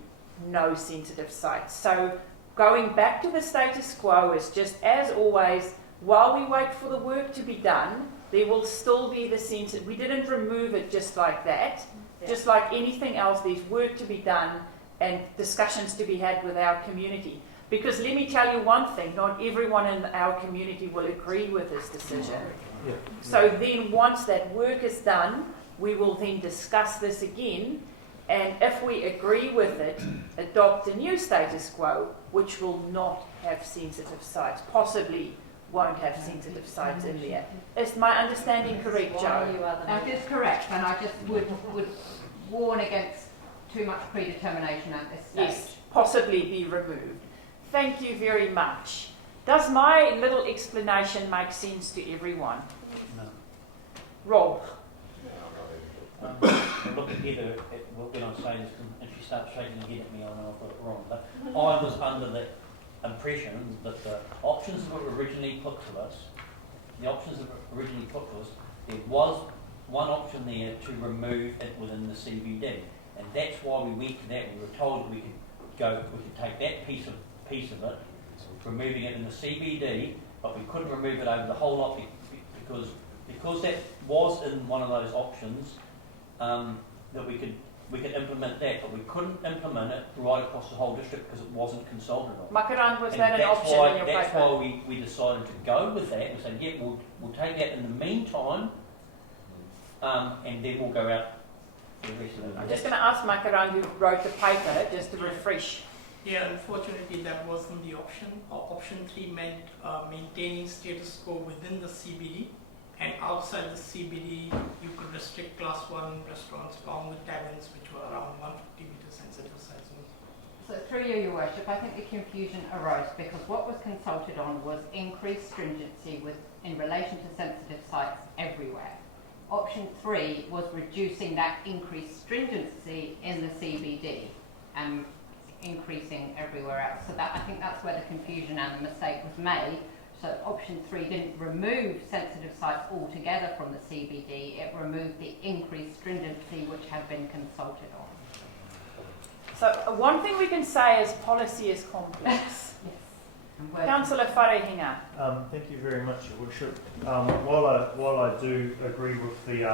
no sensitive sites. So going back to the status quo is just as always, while we wait for the work to be done, there will still be the sensitive. We didn't remove it just like that. Yeah. Just like anything else, there's work to be done and discussions to be had with our community. Because let me tell you one thing, not everyone in our community will agree with this decision. Yeah. So then once that work is done, we will then discuss this again And if we agree with it, adopt a new status quo, which will not have sensitive sites, possibly won't have sensitive sites in there. Is my understanding correct, Joe? That is correct, and I just would warn against too much predetermination at this stage. Yes, possibly be removed. Thank you very much. Does my little explanation make sense to everyone? No. Rob? I look at Heather when I say this, and she starts shaking her head at me, I know I've got it wrong. But I was under the impression that the options that were originally put to us, there was one option there to remove it within the CBD. And that's why we went to that. We were told we could take that piece of it, removing it in the CBD, but we couldn't remove it over the whole lot because that was in one of those options, that we could implement that, but we couldn't implement it right across the whole district because it wasn't consulted on. Makaran, was that an option in your That's paper? why we decided to go with that. We said, yeah, we'll take that in the meantime, and then we'll go out for the rest of it. I'm just going to ask Makaran, who wrote the paper, just to refresh. Yeah, unfortunately that wasn't the option. Option 3 meant maintaining status quo within the CBD, and outside the CBD you could restrict class 1 restaurants along with taverns which were around 150 meter sensitive size. So through you, Your Worship, I think the confusion arose because what was consulted on was increased stringency in relation to sensitive sites everywhere. Option 3 was reducing that increased stringency in the CBD and increasing everywhere else. So that, I think that's where the confusion and the mistake was made. So option 3 didn't remove sensitive sites altogether from the CBD, it removed the increased stringency which had been consulted on. So one thing we can say is policy is complex. Yes. Councillor Wharehinga. Thank you very much, Your Worship. While I do agree with the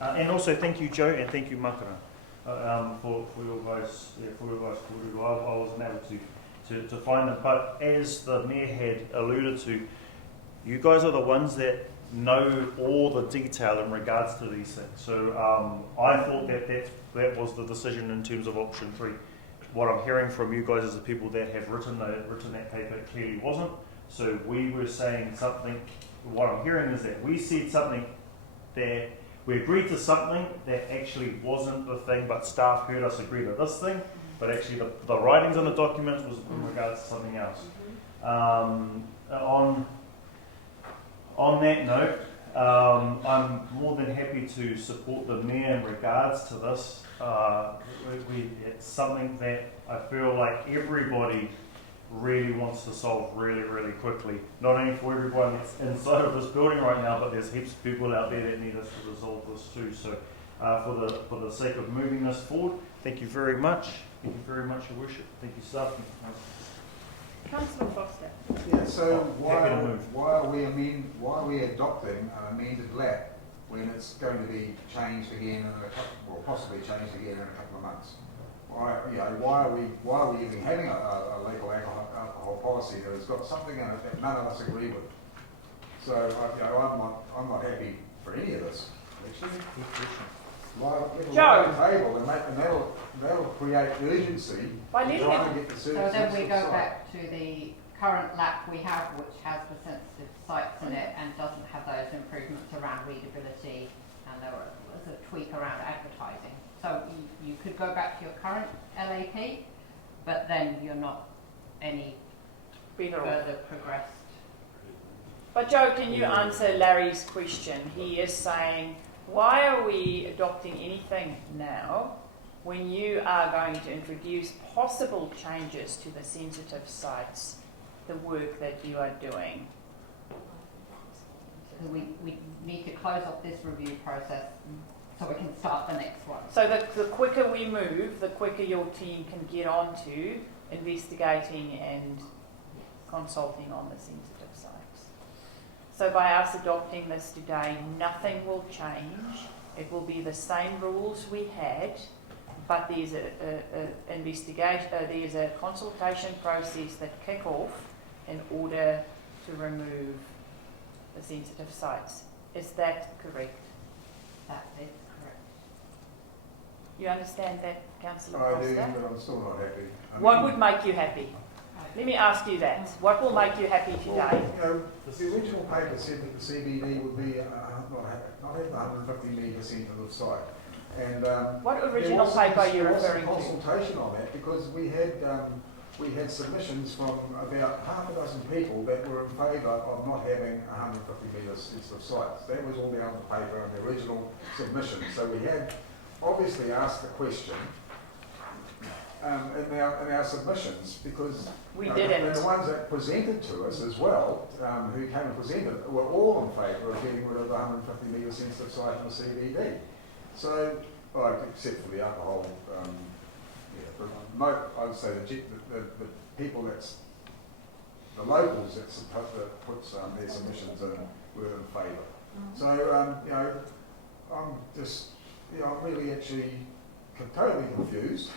and also thank you, Joe, and thank you, Makara, for your guys kōrero. I wasn't able to find them, but as the Mayor had alluded to, you guys are the ones that know all the detail in regards to these things. So I thought that was the decision in terms of option 3. What I'm hearing from you guys is the people that have written that paper clearly wasn't. So we were saying something. What I'm hearing is that we said something that we agreed to something that actually wasn't the thing, but staff heard us agree to this thing. But actually, the writings on the documents was in regards to something else. On that note, I'm more than happy to support the Mayor in regards to this. It's something that I feel like everybody really wants to solve really, really quickly. Not only for everyone that's inside of this building right now, but there's heaps of people out there that need us to resolve this too. So for the sake of moving this forward, thank you very much. Thank you very much, Your Worship. Thank you, staff. Councillor Foster. Yeah, so why are we adopting an amended lap when it's going to be changed again possibly changed again in a couple of months? Why are we even having a legal alcohol policy that has got something in it that none of us agree with? So I'm not happy for any of this. Actually, Joe. Table and that'll create urgency. By trying to get the So then we go back to the current lap we have, which has the sensitive sites in it and doesn't have those improvements around readability, and there was a tweak around advertising. So you could go back to your current LAP, but then you're not any further progressed. But Joe, can you answer Larry's question? He is saying, why are we adopting anything now when you are going to introduce possible changes to the sensitive sites, the work that you are doing? So we need to close off this review process so we can start the next one. So the quicker we move, the quicker your team can get on to investigating and consulting on the sensitive sites. So by us adopting this today, nothing will change. It will be the same rules we had, but there's there's a consultation process that kick off in order to remove the sensitive sites. Is that correct? That is correct. You understand that, Councillor I Foster? do, but I'm still not happy. What would make you happy? Let me ask you that. What will make you happy today? Well, the original paper said that the CBD would be not have 150 metre centre of site. And what original paper are you referring to? There was some consultation on that because we had submissions from about half a dozen people that were in favour of not having 150 metre centre of sites. That was all down the paper in the original submission. So we had obviously asked the question in our submissions because we didn't. And the ones that presented to us as well, who came and presented, were all in favour of getting rid of the 150 metre sensitive site in the CBD. So, well, except for the alcohol, but I would say the people the locals that puts their submissions in were in favour. So, I'm just, I'm really actually totally confused.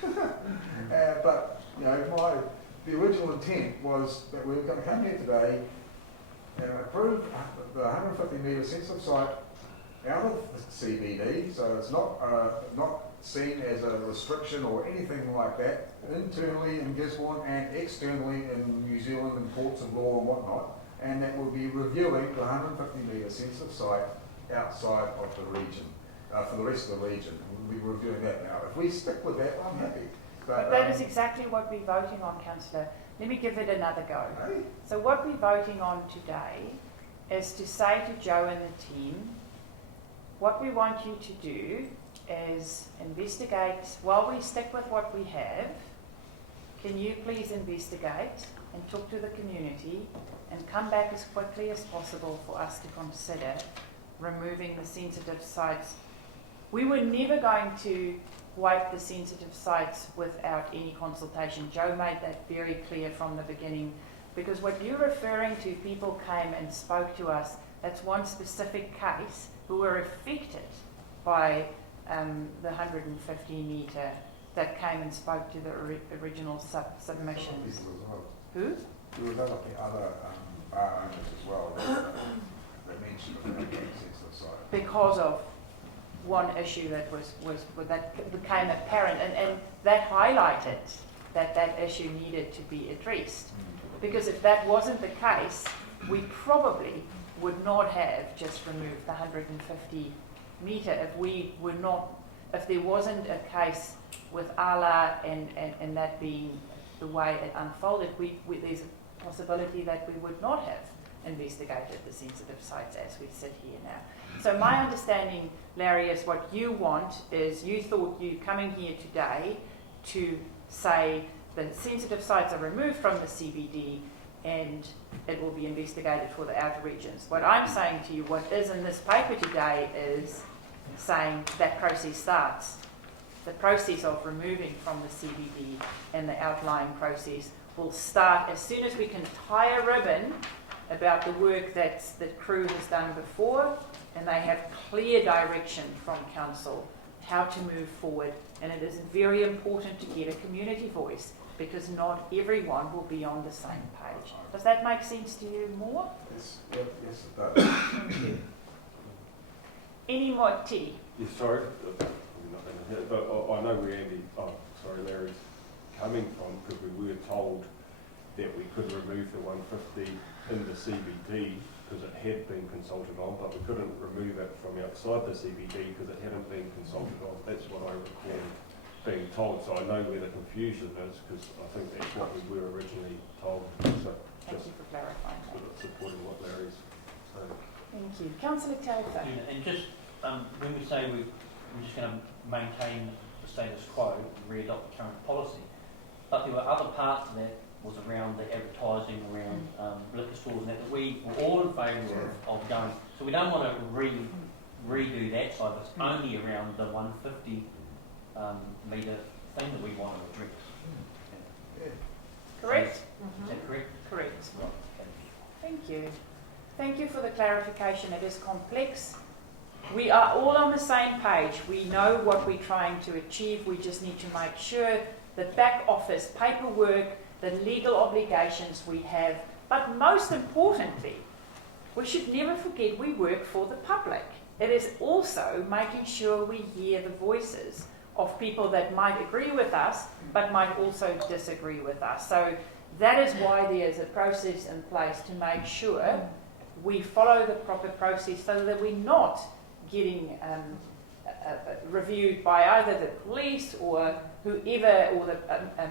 But the original intent was that we were going to come here today and approve the 150 metre sensitive site out of the CBD, so it's not seen as a restriction or anything like that, internally in Gisborne and externally in New Zealand and courts of law and whatnot, and that we'll be reviewing the 150 metre sensitive site outside of the region, for the rest of the region. We'll be reviewing that now. If we stick with that, I'm happy. But that is exactly what we're voting on, Councillor. Let me give it another go. Hey. So what we're voting on today is to say to Joe and the team, what we want you to do is investigate, while we stick with what we have, can you please investigate and talk to the community and come back as quickly as possible for us to consider removing the sensitive sites. We were never going to wipe the sensitive sites without any consultation. Joe made that very clear from the beginning, because what you're referring to, people came and spoke to us, that's one specific case, who were affected by the 150 metre that came and spoke to the original submissions. Who? There was other bar owners as well that mentioned the sensitive site. Because of one issue that that became apparent, and that highlighted that issue needed to be addressed. Because if that wasn't the case, we probably would not have just removed the 150 metre if there wasn't a case with Ala and that being the way it unfolded, there's a possibility that we would not have investigated the sensitive sites as we sit here now. So my understanding, Larry, is what you want is you thought you coming here today to say the sensitive sites are removed from the CBD and it will be investigated for the outer regions. What I'm saying to you, what is in this paper today is saying that process starts. The process of removing from the CBD and the outlying process will start as soon as we can tie a ribbon about the work that crew has done before, and they have clear direction from council how to move forward. And it is very important to get a community voice, because not everyone will be on the same page. Does that make sense to you more? Yes, it does. Any more, Teddy? Yeah, sorry, but I know where Larry's coming from, because we were told that we could remove the 150 in the CBD because it had been consulted on, but we couldn't remove it from outside the CBD because it hadn't been consulted on. That's what I recall being told. So I know where the confusion is, because I think that's what we were originally told. So thank you for clarifying that. Sort of supporting what Larry's saying. Thank you. Councillor Telfer. Yeah, and just when we say we're just going to maintain the status quo and re-adopt the current policy, but there were other parts of that was around the advertising, around liquor stores and that we were all in favour of going. So we don't want to redo that side, but it's only around the 150 metre thing that we want to address. Correct? Is that correct? Correct. Thank you. Thank you for the clarification. It is complex. We are all on the same page. We know what we're trying to achieve. We just need to make sure the back office paperwork, the legal obligations we have, but most importantly, we should never forget we work for the public. It is also making sure we hear the voices of people that might agree with us, but might also disagree with us. So that is why there is a process in place to make sure we follow the proper process so that we're not getting reviewed by either the police or whoever, or the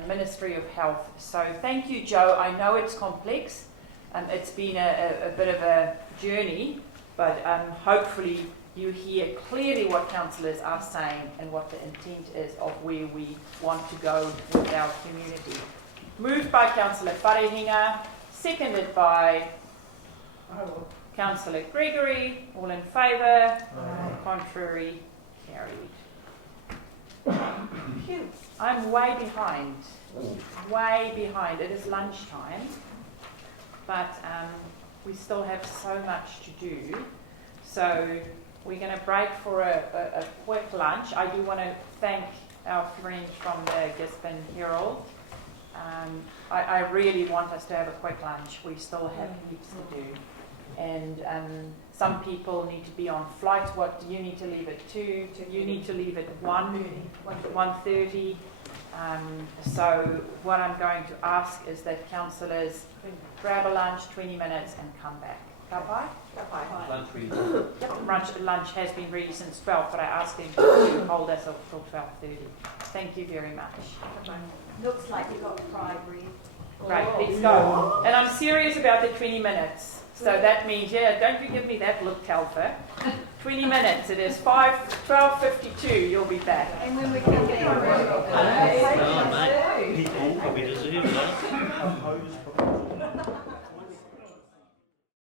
Ministry of Health. So thank you, Joe. I know it's complex. It's been a bit of a journey, but hopefully you hear clearly what councillors are saying and what the intent is of where we want to go with our community. Moved by Councillor Wharehinga, seconded by Councillor Gregory. All in favour? Contrary? Carried. Phew. I'm way behind. Way behind. It is lunchtime, but we still have so much to do. So we're going to break for a quick lunch. I do want to thank our friends from the Gisborne Herald. I really want us to have a quick lunch. We still have heaps to do. And some people need to be on flights. What do you need to leave at 2? You need to leave at 1:30. So what I'm going to ask is that councillors grab a lunch, 20 minutes, and come back. Lunch has been ready since 12, but I asked them to hold us up till 12:30. Thank you very much. Looks like you got fried bread. Great, let's go. And I'm serious about the 20 minutes. So that means, don't you give me that look, Telfer. 20 minutes. It is 12:52. You'll be back. And when we come back, People probably deserve that.